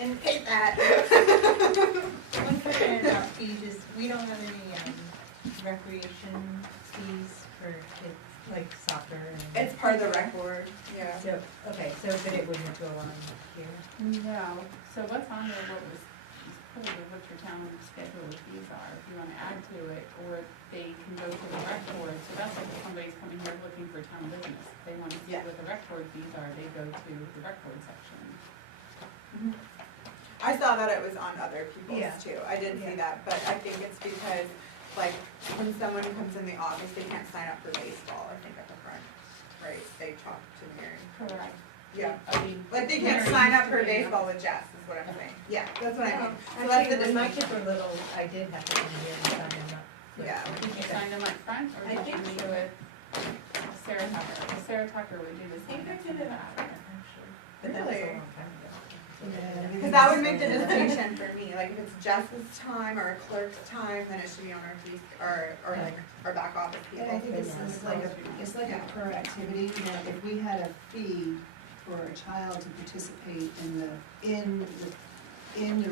and hate that. One question about fees is, we don't have any, recreation fees for kids, like soccer and. It's part of the rec board, yeah. So, okay, so but it wouldn't go on here? No, so what's on there, what was, put it, what your town schedule of fees are, if you wanna add to it, or they can go to the rec board, so that's like if somebody's coming here looking for town business, they wanna see Yeah. what the rec board fees are, they go to the rec board section. I saw that it was on other people's Yeah. too, I did see Yeah. that, but I think it's because, like, when someone comes in the office, they can't sign up for baseball, I think at the front, right? They talk to Mary. Correct. Yeah, I mean. like they can't Mary sign used up to for be- baseball with Jess, is what I'm saying, yeah, that's what I mean. So that's the Actually, when my distinction. kids were little, I did have to come here and sign them up Yeah. Did you sign them up front, or I did you think do so. it Sarah Tucker? Sarah Tucker would do the I think sign I up did for it that. up, actually. But that was a Really? long time ago. Yeah. Cause that would make the distinction for me, like if it's Jess's time or a clerk's time, then it should be on our fees, or like our back office people. And I think it's like a per activity, now, if we had a fee for a child to participate in the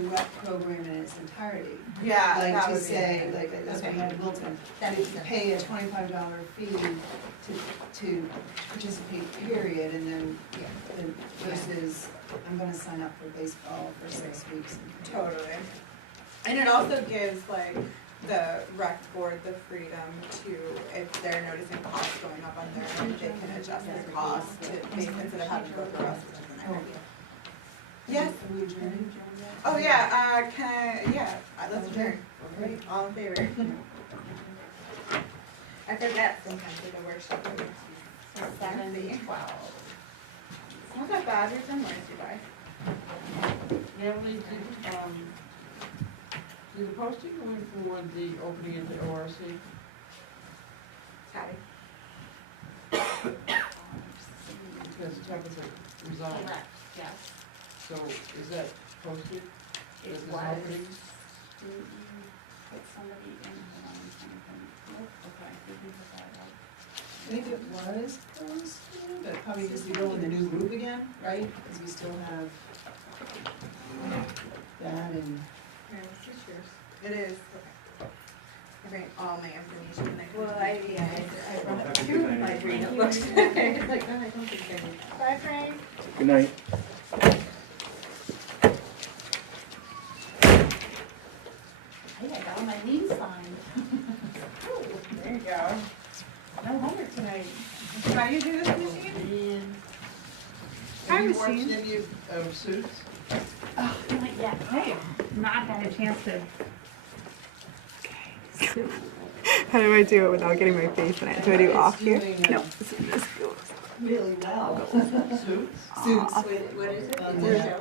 rec program in its entirety. Yeah, Like that to would be. say, like, as we Okay. had in Wilton, That to makes sense. pay a $25 fee to participate, period, and then, versus, I'm gonna sign up for baseball for 6 weeks. Totally. And it also gives like the rec board the freedom to, if they're noticing costs going up on their end, they can adjust their costs to, instead of having to go through us, which is an idea. Yes. Are we adjourning? Oh, yeah, let's adjourn. Great. All in favor? I forget sometimes with the workshop. So 7:12. It's not that bad, we're done, you guys. Natalie, did the posting go in for the opening at the ORC? Patty. Because Tabitha resigned, Correct, yes. so is that posted? It Is this was. opening? Put somebody in, hold on, I'm trying to think. Nope, okay, we can put that out. I think it was posted, but probably just to go in the new group again, right? Because we still have that and. Here, let's see yours. It is, okay. I bring all my information and I can. Well, I brought up two of my green Thank you. books. It's like, oh, I don't think I need that. Bye, Frank. Good night. Hey, I got all my leaves signed. There you go. No homework tonight. How you do this machine? Hi, Have you watched machine. any of Suits? Oh, not yet. Hey, not had a chance to. How do I do it without getting my face in it? Do I do off here? No. Really well. Suits? Suits. What is it? On It's the- a show?